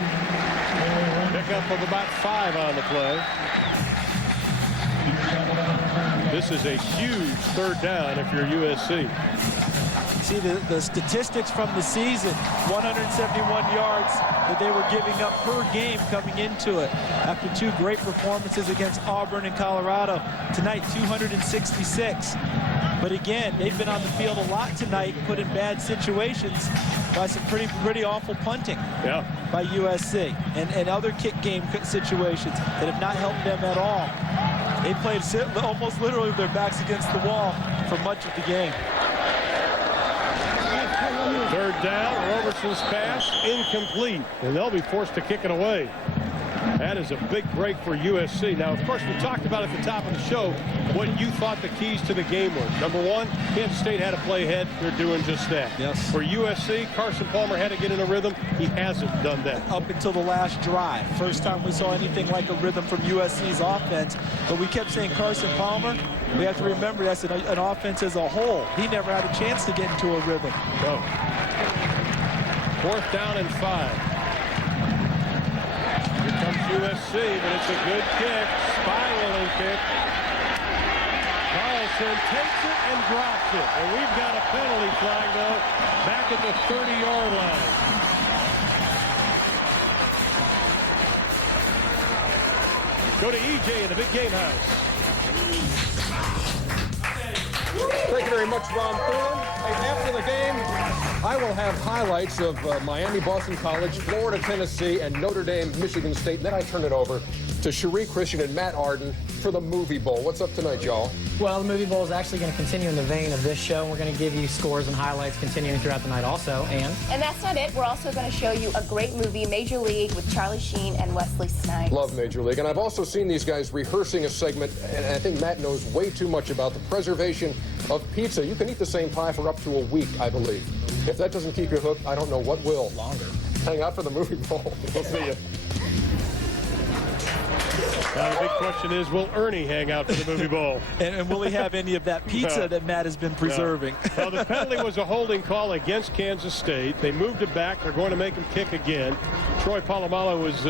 Pickup of about 5 on the play. This is a huge 3rd down if you're USC. See the statistics from the season, 171 yards that they were giving up per game coming into it after 2 great performances against Auburn and Colorado. Tonight, 266. But again, they've been on the field a lot tonight, put in bad situations by some pretty awful punting by USC and other kick game situations that have not helped them at all. They played almost literally with their backs against the wall for much of the game. 3rd down, Roberson's pass incomplete, and they'll be forced to kick it away. That is a big break for USC. Now, of course, we talked about at the top of the show what you thought the keys to the game were. Number 1, Kansas State had to play ahead. They're doing just that. Yes. For USC, Carson Palmer had to get in a rhythm. He hasn't done that. Up until the last drive. First time we saw anything like a rhythm from USC's offense. But we kept saying Carson Palmer. We have to remember that's an offense as a whole. He never had a chance to get into a rhythm. Oh. 4th down and 5. Here comes USC, but it's a good kick. Spiraling kick. Carlson takes it and drops it. And we've got a penalty flag, though, back at the 30-yard line. Go to EJ in the big game house. Thank you very much, Ron Thorne. Hey, after the game, I will have highlights of Miami, Boston College, Florida, Tennessee, and Notre Dame, Michigan State. And then I turn it over to Cherie Christian and Matt Arden for the Movie Bowl. What's up tonight, y'all? Well, the Movie Bowl is actually going to continue in the vein of this show. We're going to give you scores and highlights continuing throughout the night also. And that's not it. We're also going to show you a great movie, Major League, with Charlie Sheen and Wesley Snipes. Love Major League. And I've also seen these guys rehearsing a segment, and I think Matt knows way too much about the preservation of pizza. You can eat the same pie for up to a week, I believe. If that doesn't keep you hooked, I don't know what will. Longer. Hang out for the Movie Bowl. We'll see you. Now the big question is, will Ernie hang out for the Movie Bowl? and will he have any of that pizza that Matt has been preserving? Well, the penalty was a holding call against Kansas State. They moved it back. They're going to make him kick again. Troy Polamalu was,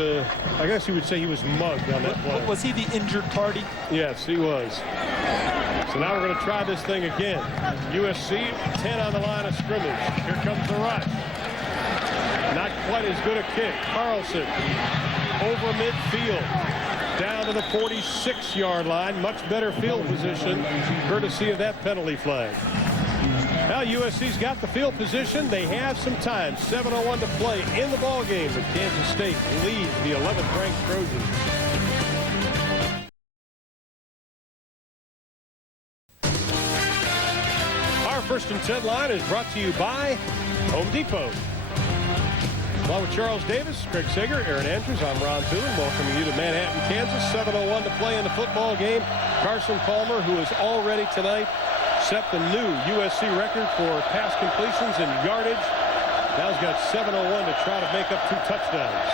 I guess you would say he was mugged on that play. Was he the injured party? Yes, he was. So now we're going to try this thing again. USC, 10 on the line of scrimmage. Here comes the rush. Not quite as good a kick. Carlson over midfield. Down to the 46-yard line. Much better field position, courtesy of that penalty flag. Now USC's got the field position. They have some time. 7:01 to play in the ball game, but Kansas State leads the 11th-ranked Trojans. Our 1st and 10 line is brought to you by Home Depot. Along with Charles Davis, Craig Sager, Aaron Andrews, I'm Ron Thune, welcoming you to Manhattan, Kansas. 7:01 to play in the football game. Carson Palmer, who has already tonight set the new USC record for pass completions and yardage. Now he's got 7:01 to try to make up 2 touchdowns.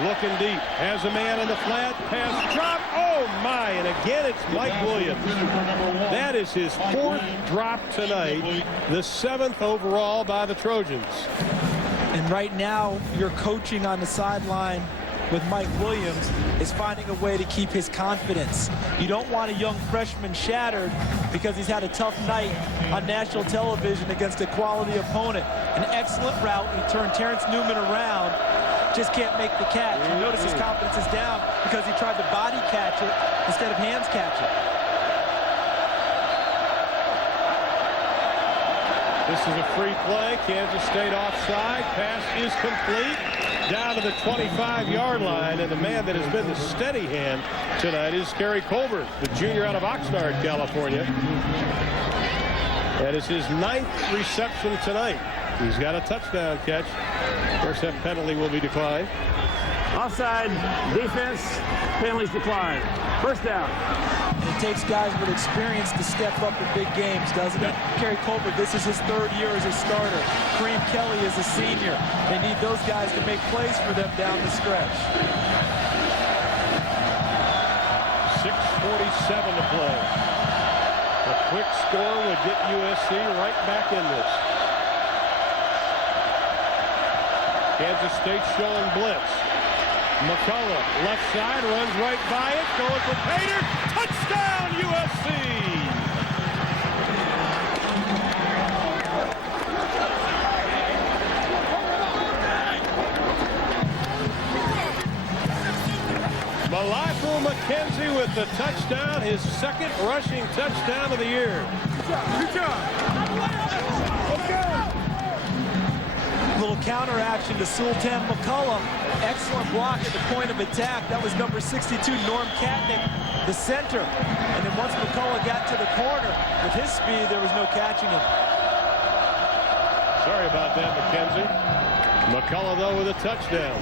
Looking deep, has a man in the flat, pass drop, oh my, and again it's Mike Williams. That is his 4th drop tonight, the 7th overall by the Trojans. And right now, your coaching on the sideline with Mike Williams is finding a way to keep his confidence. You don't want a young freshman shattered because he's had a tough night on national television against a quality opponent. An excellent route. He turned Terrence Newman around. Just can't make the catch. You notice his confidence is down because he tried to body catch it instead of hands catch it. This is a free play. Kansas State offside. Pass is complete. Down to the 25-yard line. And the man that has been the steady hand tonight is Kerry Colbert, the junior out of Oxnard, California. That is his 9th reception tonight. He's got a touchdown catch. Of course, that penalty will be declined. Offside, defense, penalties declined. First down. And it takes guys with experience to step up in big games, doesn't it? Kerry Colbert, this is his 3rd year as a starter. Kareem Kelly is a senior. They need those guys to make plays for them down the stretch. 6:47 to play. A quick score would get USC right back in this. Kansas State showing blitz. McCullough, left side, runs right by it, going for Pater. Touchdown, USC! Malachi McKenzie with the touchdown, his 2nd rushing touchdown of the year. Good job. Little counter action to Sultan McCullough. Excellent block at the point of attack. That was number 62, Norm Katnick, the center. And then once McCullough got to the corner, with his speed, there was no catching him. Sorry about that, McKenzie. McCullough, though, with a touchdown.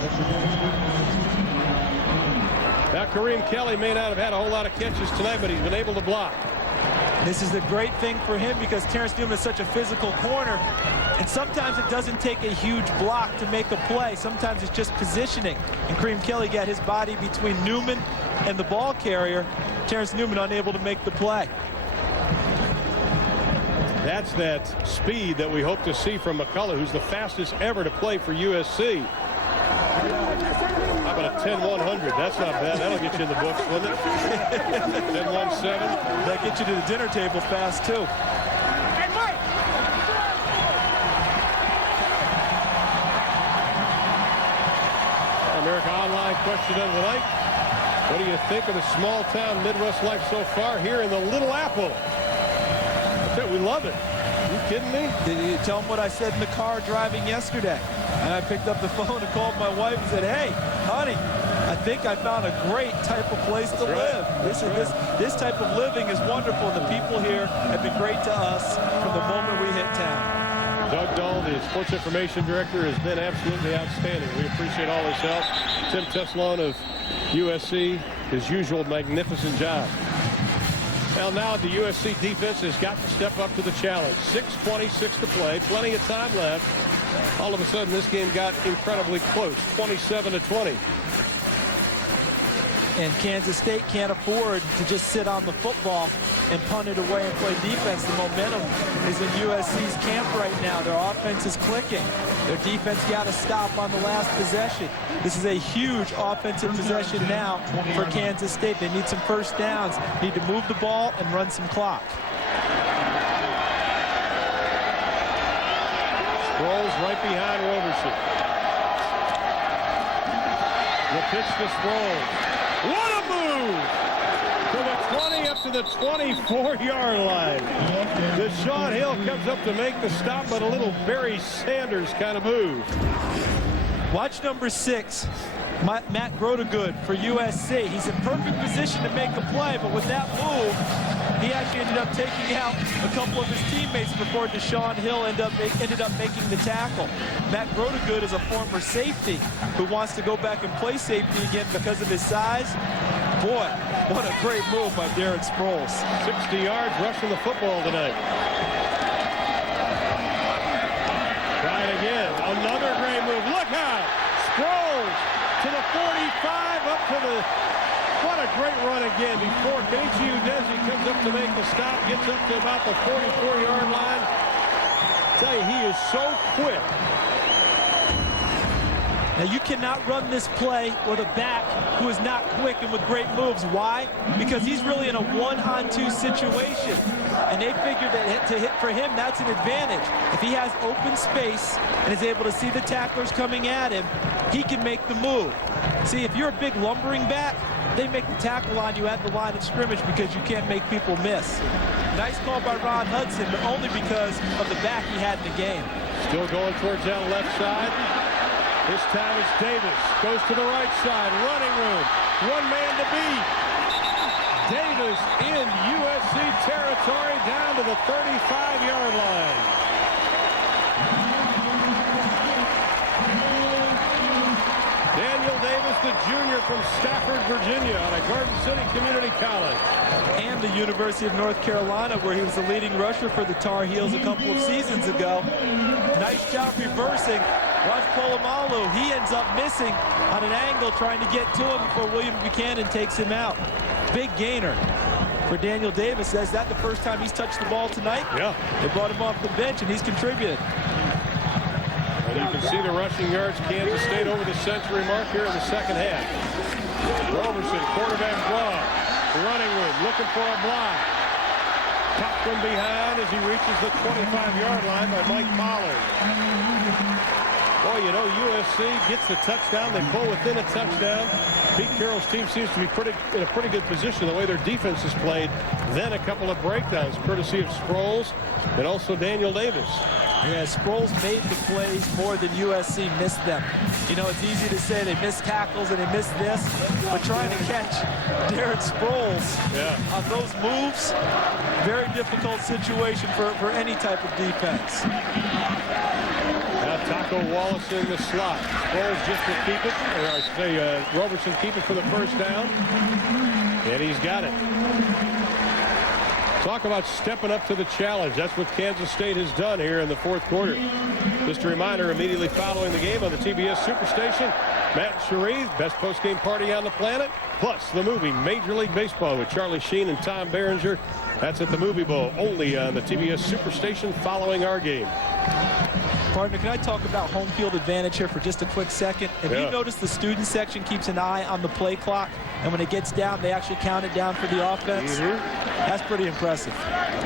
Now, Kareem Kelly may not have had a whole lot of catches tonight, but he's been able to block. This is a great thing for him because Terrence Newman is such a physical corner. And sometimes it doesn't take a huge block to make a play. Sometimes it's just positioning. And Kareem Kelly got his body between Newman and the ball carrier. Terrence Newman unable to make the play. That's that speed that we hope to see from McCullough, who's the fastest ever to play for USC. How about a 10-100? That's not bad. That'll get you in the books, wouldn't it? 10-1-7. That gets you to the dinner table fast, too. America Online question of the night. What do you think of the small-town Midwest life so far here in the Little Apple? That's it. We love it. Are you kidding me? Did you tell them what I said in the car driving yesterday? And I picked up the phone and called my wife and said, "Hey, honey, I think I found a great type of place to live. This type of living is wonderful. The people here have been great to us from the moment we hit town." Doug Dahl, the sports information director, has been absolutely outstanding. We appreciate all his help. Tim Tessalone of USC, his usual magnificent job. Well, now the USC defense has got to step up to the challenge. 6:26 to play, plenty of time left. All of a sudden, this game got incredibly close, 27-20. And Kansas State can't afford to just sit on the football and punt it away and play defense. The momentum is in USC's camp right now. Their offense is clicking. Their defense got to stop on the last possession. This is a huge offensive possession now for Kansas State. They need some first downs. Need to move the ball and run some clock. Sproles right behind Roberson. The pitch to Sproles. What a move! To the 20 up to the 24-yard line. Deshaun Hill comes up to make the stop, but a little Barry Sanders kind of move. Watch number 6, Matt Grotegood for USC. He's in perfect position to make a play, but with that move, he actually ended up taking out a couple of his teammates before Deshaun Hill ended up making the tackle. Matt Grotegood is a former safety who wants to go back and play safety again because of his size. Boy, what a great move by Darren Sproles. 60 yards rushing the football tonight. Try it again. Another great move. Look out! Sproles to the 45, up to the... What a great run again before KSU comes up to make the stop, gets up to about the 44-yard line. I tell you, he is so quick. Now, you cannot run this play with a back who is not quick and with great moves. Why? Because he's really in a one-on-two situation. And they figure that to hit for him, that's an advantage. If he has open space and is able to see the tacklers coming at him, he can make the move. See, if you're a big lumbering back, they make the tackle on you at the line of scrimmage because you can't make people miss. Nice call by Ron Hudson, but only because of the back he had in the game. Still going towards that left side. This time it's Davis. Goes to the right side. Running room. One man to beat. Davis in USC territory down to the 35-yard line. the junior from Stafford, Virginia, out of Garden City Community College. And the University of North Carolina, where he was the leading rusher for the Tar Heels a couple of seasons ago. Nice job reversing. Watch Polamalu. He ends up missing on an angle trying to get to him before William Buchanan takes him out. Big gainer for Daniel Davis. Is that the first time he's touched the ball tonight? Yeah. They brought him off the bench, and he's contributed. And you can see the rushing yards. Kansas State over the century mark here in the second half. Roberson, quarterback draw. Running room, looking for a block. Cut from behind as he reaches the 25-yard line by Mike Pollard. Boy, you know, USC gets the touchdown. They pull within a touchdown. Pete Carroll's team seems to be in a pretty good position the way their defense is played. Then a couple of breakdowns, courtesy of Sproles and also Daniel Davis. Yeah, Sproles made the plays more than USC missed them. You know, it's easy to say they missed tackles and they missed this, but trying to catch Darren Sproles on those moves, very difficult situation for any type of defense. Now Taco Wallace in the slot. Sproles just to keep it, or I say Roberson keep it for the first down, and he's got it. Talk about stepping up to the challenge. That's what Kansas State has done here in the fourth quarter. Just a reminder, immediately following the game on the TBS Superstation, Matt and Cherie, best post-game party on the planet, plus the movie Major League Baseball with Charlie Sheen and Tom Berenger. That's at the Movie Bowl, only on the TBS Superstation following our game. Partner, can I talk about home field advantage here for just a quick second? Have you noticed the student section keeps an eye on the play clock, and when it gets down, they actually count it down for the offense? That's pretty impressive.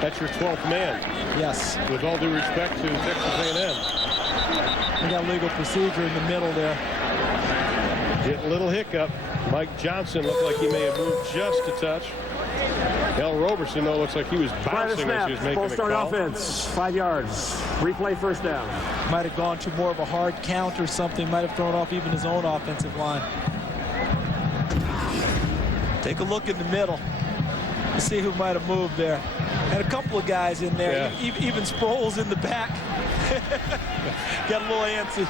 That's your 12th man. Yes. With all due respect to Texas A&M. We got legal procedure in the middle there. Getting a little hiccup. Mike Johnson looked like he may have moved just a touch. Al Roberson, though, looks like he was bouncing as he was making the call. Offense, 5 yards. Replay first down. Might have gone to more of a hard count or something. Might have thrown off even his own offensive line. Take a look in the middle to see who might have moved there. And a couple of guys in there. Even Sproles in the back. Got a little antsy.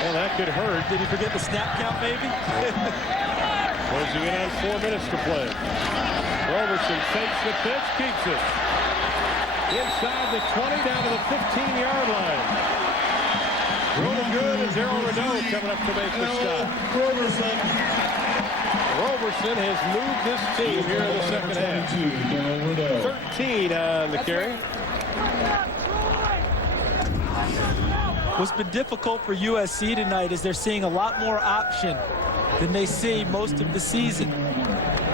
Well, that could hurt. Did he forget the snap count, maybe? Closing in on 4 minutes to play. Roberson fakes the pitch, keeps it. Inside the 20, down to the 15-yard line. Rolling good is Errol Renaud coming up to make the stop. Roberson has moved this team here in the second half. 13 on the carry. What's been difficult for USC tonight is they're seeing a lot more option than they see most of the season.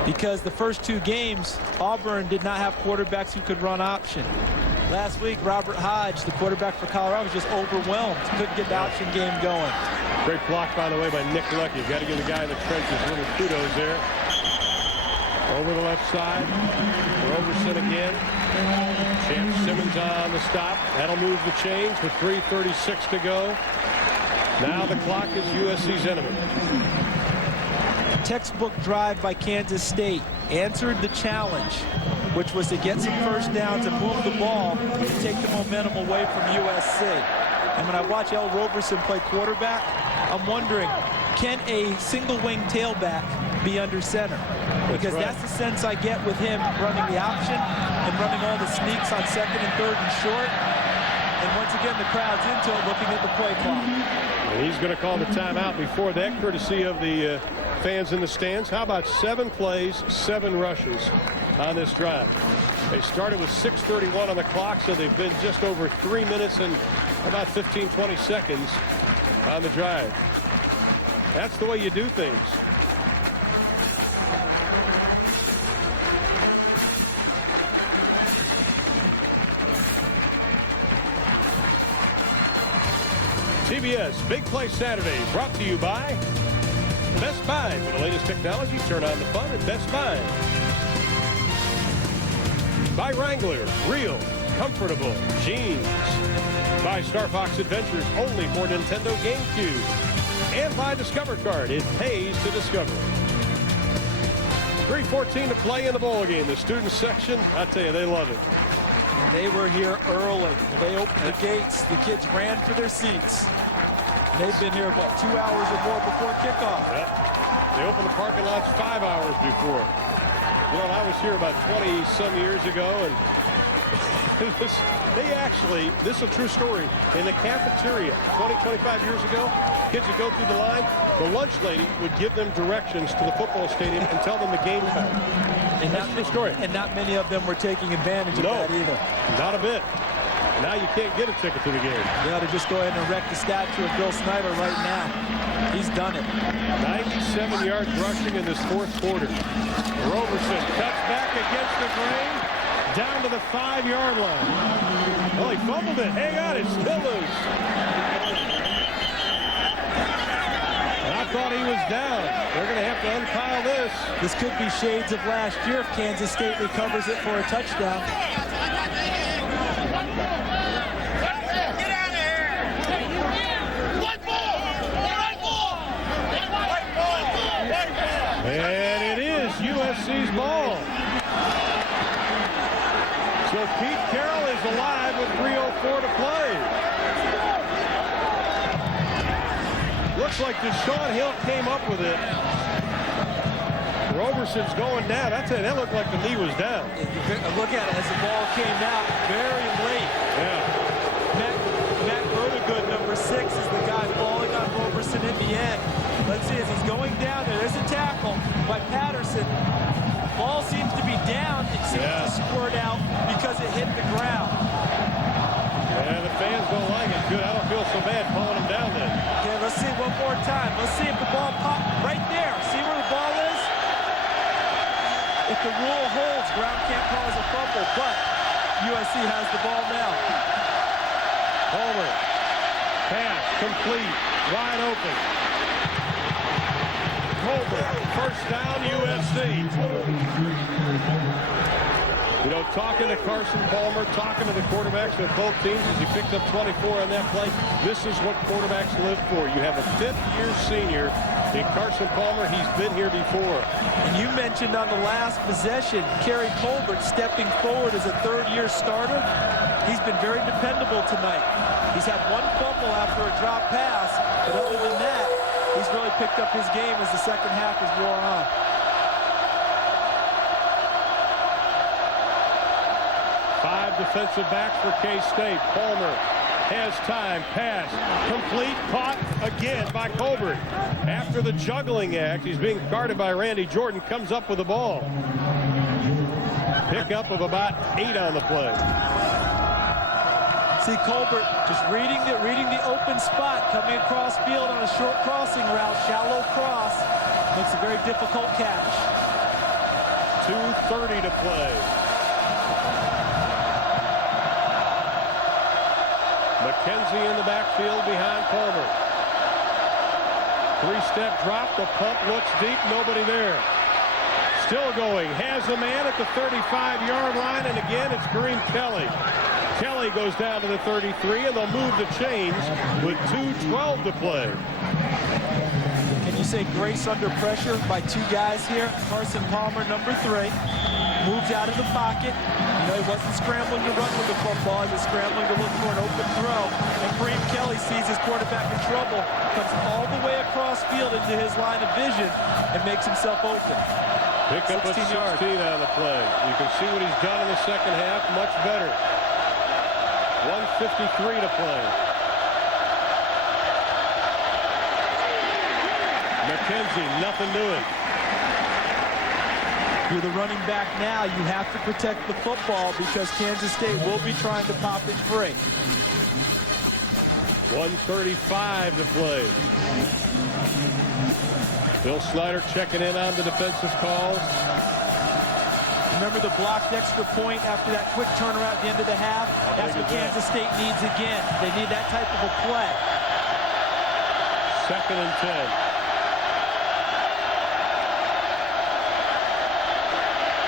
Because the first two games, Auburn did not have quarterbacks who could run option. Last week, Robert Hodge, the quarterback for Colorado, was just overwhelmed. Couldn't get the option game going. Great block, by the way, by Nick Lucky. Got to give the guy in the trenches a little kudos there. Over the left side. Roberson again. Champ Simmons on the stop. That'll move the chains with 3:36 to go. Now the clock is USC's enemy. Textbook drive by Kansas State answered the challenge, which was to get some first downs and move the ball and take the momentum away from USC. And when I watch Al Roberson play quarterback, I'm wondering, can a single wing tailback be under center? Because that's the sense I get with him running the option and running all the sneaks on second and third and short. And once again, the crowd's into it, looking at the play clock. And he's going to call the timeout before that, courtesy of the fans in the stands. How about 7 plays, 7 rushes on this drive? They started with 6:31 on the clock, so they've been just over 3 minutes and about 15, 20 seconds on the drive. That's the way you do things. TBS Big Play Saturday, brought to you by Best Buy. For the latest technology, turn on the fun at Best Buy. By Wrangler, real, comfortable jeans. By Star Fox Adventures, only for Nintendo GameCube. And by Discover Card, it pays to discover. 3:14 to play in the bowl game. The student section, I tell you, they love it. And they were here early. When they opened the gates, the kids ran for their seats. They've been here, what, 2 hours or more before kickoff? Yep. They opened the parking lots 5 hours before. You know, I was here about 20-some years ago, and this is a true story. In the cafeteria 20-25 years ago, kids would go through the line. The lunch lady would give them directions to the football stadium and tell them the game time. And that's a true story. And not many of them were taking advantage of that either. Not a bit. Now you can't get a ticket to the game. They ought to just go ahead and erect the statue of Bill Snyder right now. He's done it. 97 yards rushing in this fourth quarter. Roberson cuts back against the grain, down to the 5-yard line. Well, he fumbled it. Hang on, it's still loose. And I thought he was down. They're going to have to unpile this. This could be shades of last year if Kansas State recovers it for a touchdown. And it is USC's ball. So Pete Carroll is alive with 3:04 to play. Looks like Deshaun Hill came up with it. Roberson's going down. I tell you, that looked like the knee was down. Look at it as the ball came out very late. Yeah. Matt Rodegood, number 6, is the guy falling on Roberson in the end. Let's see as he's going down there. There's a tackle by Patterson. Ball seems to be down. It seems to squirt out because it hit the ground. Yeah, the fans don't like it. Good. I don't feel so bad calling him down then. Okay, let's see one more time. Let's see if the ball popped right there. See where the ball is? If the rule holds, ground can't cause a fumble, but USC has the ball now. Homer. Pass. Complete. Wide open. Homer. First down, USC. You know, talking to Carson Palmer, talking to the quarterbacks of both teams as he picked up 24 on that play, this is what quarterbacks live for. You have a 5th-year senior in Carson Palmer. He's been here before. And you mentioned on the last possession, Kerry Colbert stepping forward as a 3rd-year starter. He's been very dependable tonight. He's had 1 fumble after a drop pass, but other than that, he's really picked up his game as the second half has wore on. Defensive backs for K-State. Palmer has time. Pass. Complete. Caught again by Colbert. After the juggling act, he's being guarded by Randy Jordan. Comes up with the ball. Pickup of about 8 on the play. See Colbert just reading the open spot, coming across field on a short crossing route, shallow cross. Makes a very difficult catch. 2:30 to play. McKenzie in the backfield behind Palmer. 3-step drop. The pump looks deep. Nobody there. Still going. Has a man at the 35-yard line. And again, it's Kareem Kelly. Kelly goes down to the 33, and they'll move the chains with 2:12 to play. Can you say grace under pressure by 2 guys here? Carson Palmer, number 3. Moves out of the pocket. You know, he wasn't scrambling to run with the football. He was scrambling to look for an open throw. And Kareem Kelly sees his quarterback in trouble, comes all the way across field into his line of vision, and makes himself open. Pick up a 16 on the play. You can see what he's done in the second half. Much better. 1:53 to play. McKenzie, nothing doing. You're the running back now. You have to protect the football because Kansas State will be trying to pop it free. 1:35 to play. Bill Snyder checking in on the defensive calls. Remember the blocked extra point after that quick turnaround at the end of the half? That's what Kansas State needs again. They need that type of a play. 2nd and 10.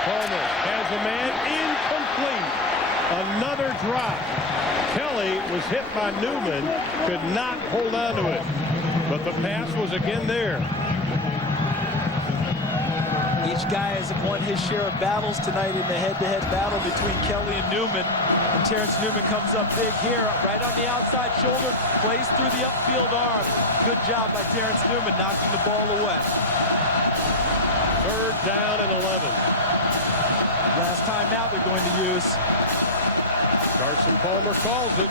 Palmer has a man incomplete. Another drop. Kelly was hit by Newman, could not hold on to it. But the pass was again there. Each guy has won his share of battles tonight in the head-to-head battle between Kelly and Newman. And Terrence Newman comes up big here, right on the outside shoulder, plays through the upfield arm. Good job by Terrence Newman knocking the ball away. 3rd down and 11. Last timeout they're going to use. Carson Palmer calls it.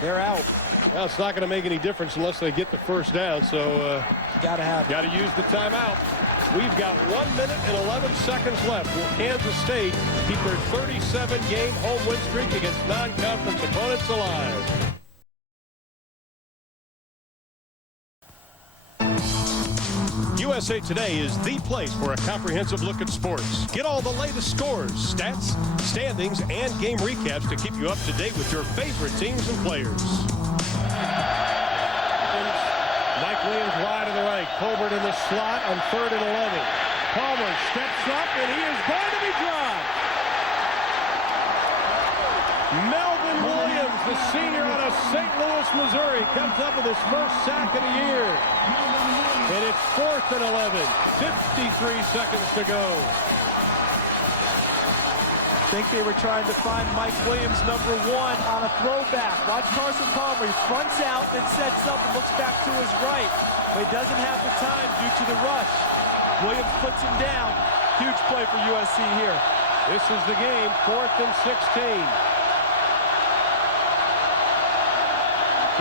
They're out. Well, it's not going to make any difference unless they get the 1st down, so got to use the timeout. We've got 1 minute and 11 seconds left. Will Kansas State keep their 37-game home win streak against non-conference opponents alive? USA Today is the place for a comprehensive look at sports. Get all the latest scores, stats, standings, and game recaps to keep you up to date with your favorite teams and players. Mike Williams wide to the right. Colbert in the slot on 3rd and 11. Palmer steps up, and he is going to be dropped. Melvin Williams, the senior out of St. Louis, Missouri, comes up with his first sack of the year. And it's 4th and 11. 53 seconds to go. I think they were trying to find Mike Williams, number 1, on a throwback. Watch Carson Palmer. He fronts out, then sets up and looks back to his right. But he doesn't have the time due to the rush. Williams puts him down. Huge play for USC here. This is the game, 4th and 16.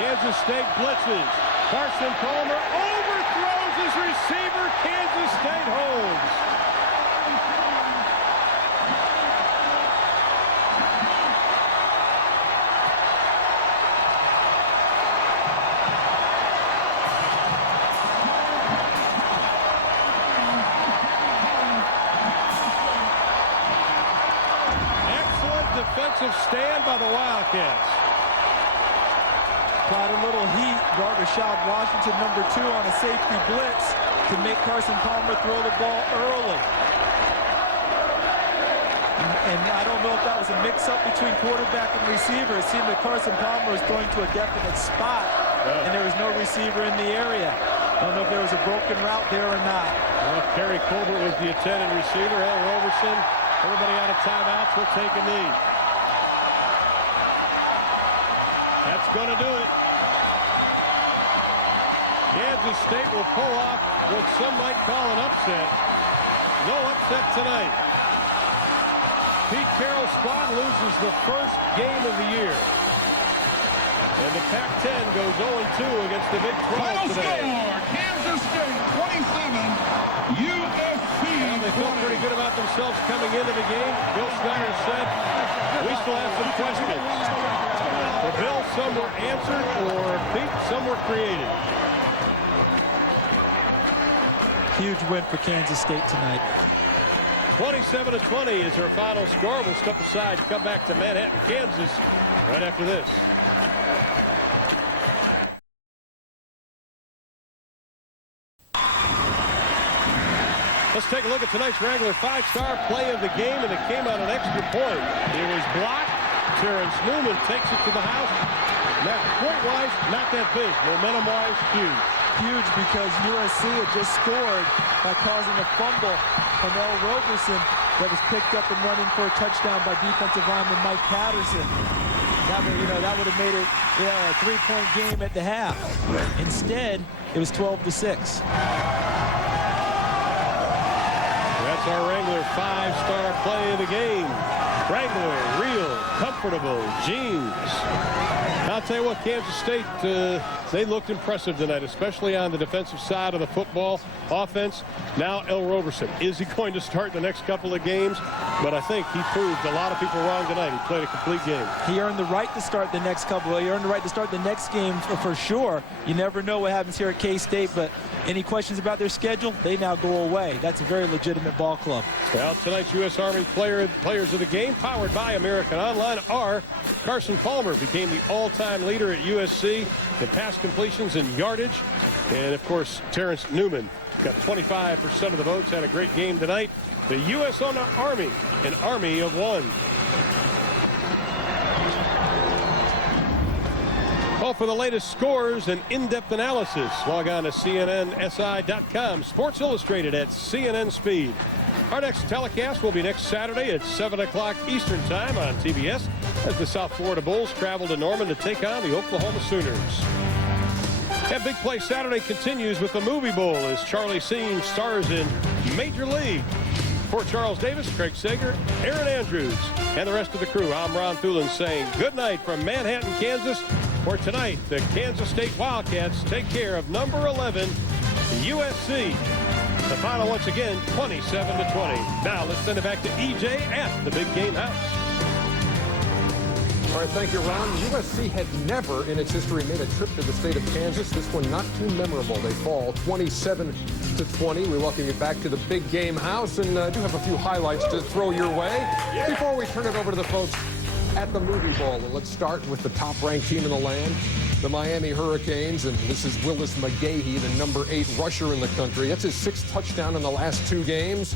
Kansas State blitzes. Carson Palmer overthrows his receiver. Kansas State holds. Excellent defensive stand by the Wildcats. Got a little heat. Guard Rashad Washington, number 2, on a safety blitz to make Carson Palmer throw the ball early. And I don't know if that was a mix-up between quarterback and receiver. It seemed that Carson Palmer was going to a definite spot, and there was no receiver in the area. I don't know if there was a broken route there or not. Well, Kerry Colbert was the intended receiver. El Roberson, everybody out of timeouts. We'll take a knee. That's going to do it. Kansas State will pull off what some might call an upset. No upset tonight. Pete Carroll's squad loses the first game of the year. And the Pac-10 goes 0-2 against the Big 12 Final today. score, Kansas State 27, USC. Well, they felt pretty good about themselves coming into the game. Bill Snyder said, we still have some questions. For Bill, some were answered, or Pete, some were created. Huge win for Kansas State tonight. 27-20 is their final score. We'll step aside and come back to Manhattan, Kansas right after this. Let's take a look at tonight's Wrangler 5-star play of the game, and it came on an extra point. It was blocked. Terrence Newman takes it to the house. Now, point-wise, not that big. Momentum-wise, huge. Huge because USC had just scored by causing a fumble from El Roberson that was picked up and running for a touchdown by defensive lineman Mike Patterson. That would have made it a 3-point game at the half. Instead, it was 12-6. That's our Wrangler 5-star play of the game. Wrangler, real, comfortable jeans. I'll tell you what, Kansas State, they looked impressive tonight, especially on the defensive side of the football offense. Now El Roberson, is he going to start the next couple of games? But I think he proved a lot of people wrong tonight. He played a complete game. He earned the right to start the next couple. He earned the right to start the next game for sure. You never know what happens here at K-State, but any questions about their schedule, they now go away. That's a very legitimate ball club. Well, tonight's U.S. Army players of the game, powered by American Online, are Carson Palmer became the all-time leader at USC in pass completions and yardage. And, of course, Terrence Newman got 25% of the votes, had a great game tonight. The U.S. Army, an army of one. Well, for the latest scores and in-depth analysis, log on to CNNSI.com. Sports Illustrated at CNN Speed. Our next telecast will be next Saturday at 7 o'clock Eastern Time on TBS. as the South Florida Bulls travel to Norman to take on the Oklahoma Sooners. And Big Play Saturday continues with the Movie Bowl as Charlie Sheen stars in Major League. For Charles Davis, Craig Sager, Aaron Andrews, and the rest of the crew, I'm Ron Thulin saying good night from Manhattan, Kansas, where tonight the Kansas State Wildcats take care of number 11, USC. The final once again, 27-20. Now let's send it back to EJ at the Big Game House. All right, thank you, Ron. USC had never in its history made a trip to the state of Kansas. This one not too memorable. They fall 27-20. We welcome you back to the Big Game House and do have a few highlights to throw your way before we turn it over to the folks at the Movie Bowl. And let's start with the top-ranked team in the land, the Miami Hurricanes. And this is Willis McGahee, the number 8 rusher in the country. That's his 6th touchdown in the last 2 games.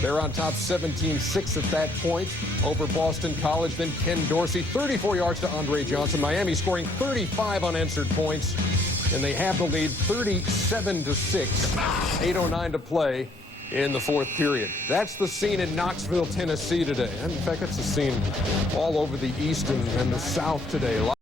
They're on top 17-6 at that point over Boston College. Then Ken Dorsey, 34 yards to Andre Johnson. Miami scoring 35 unanswered points, and they have the lead 37-6. 8:09 to play in the 4th period. That's the scene in Knoxville, Tennessee today. And in fact, that's the scene all over the East and the South today.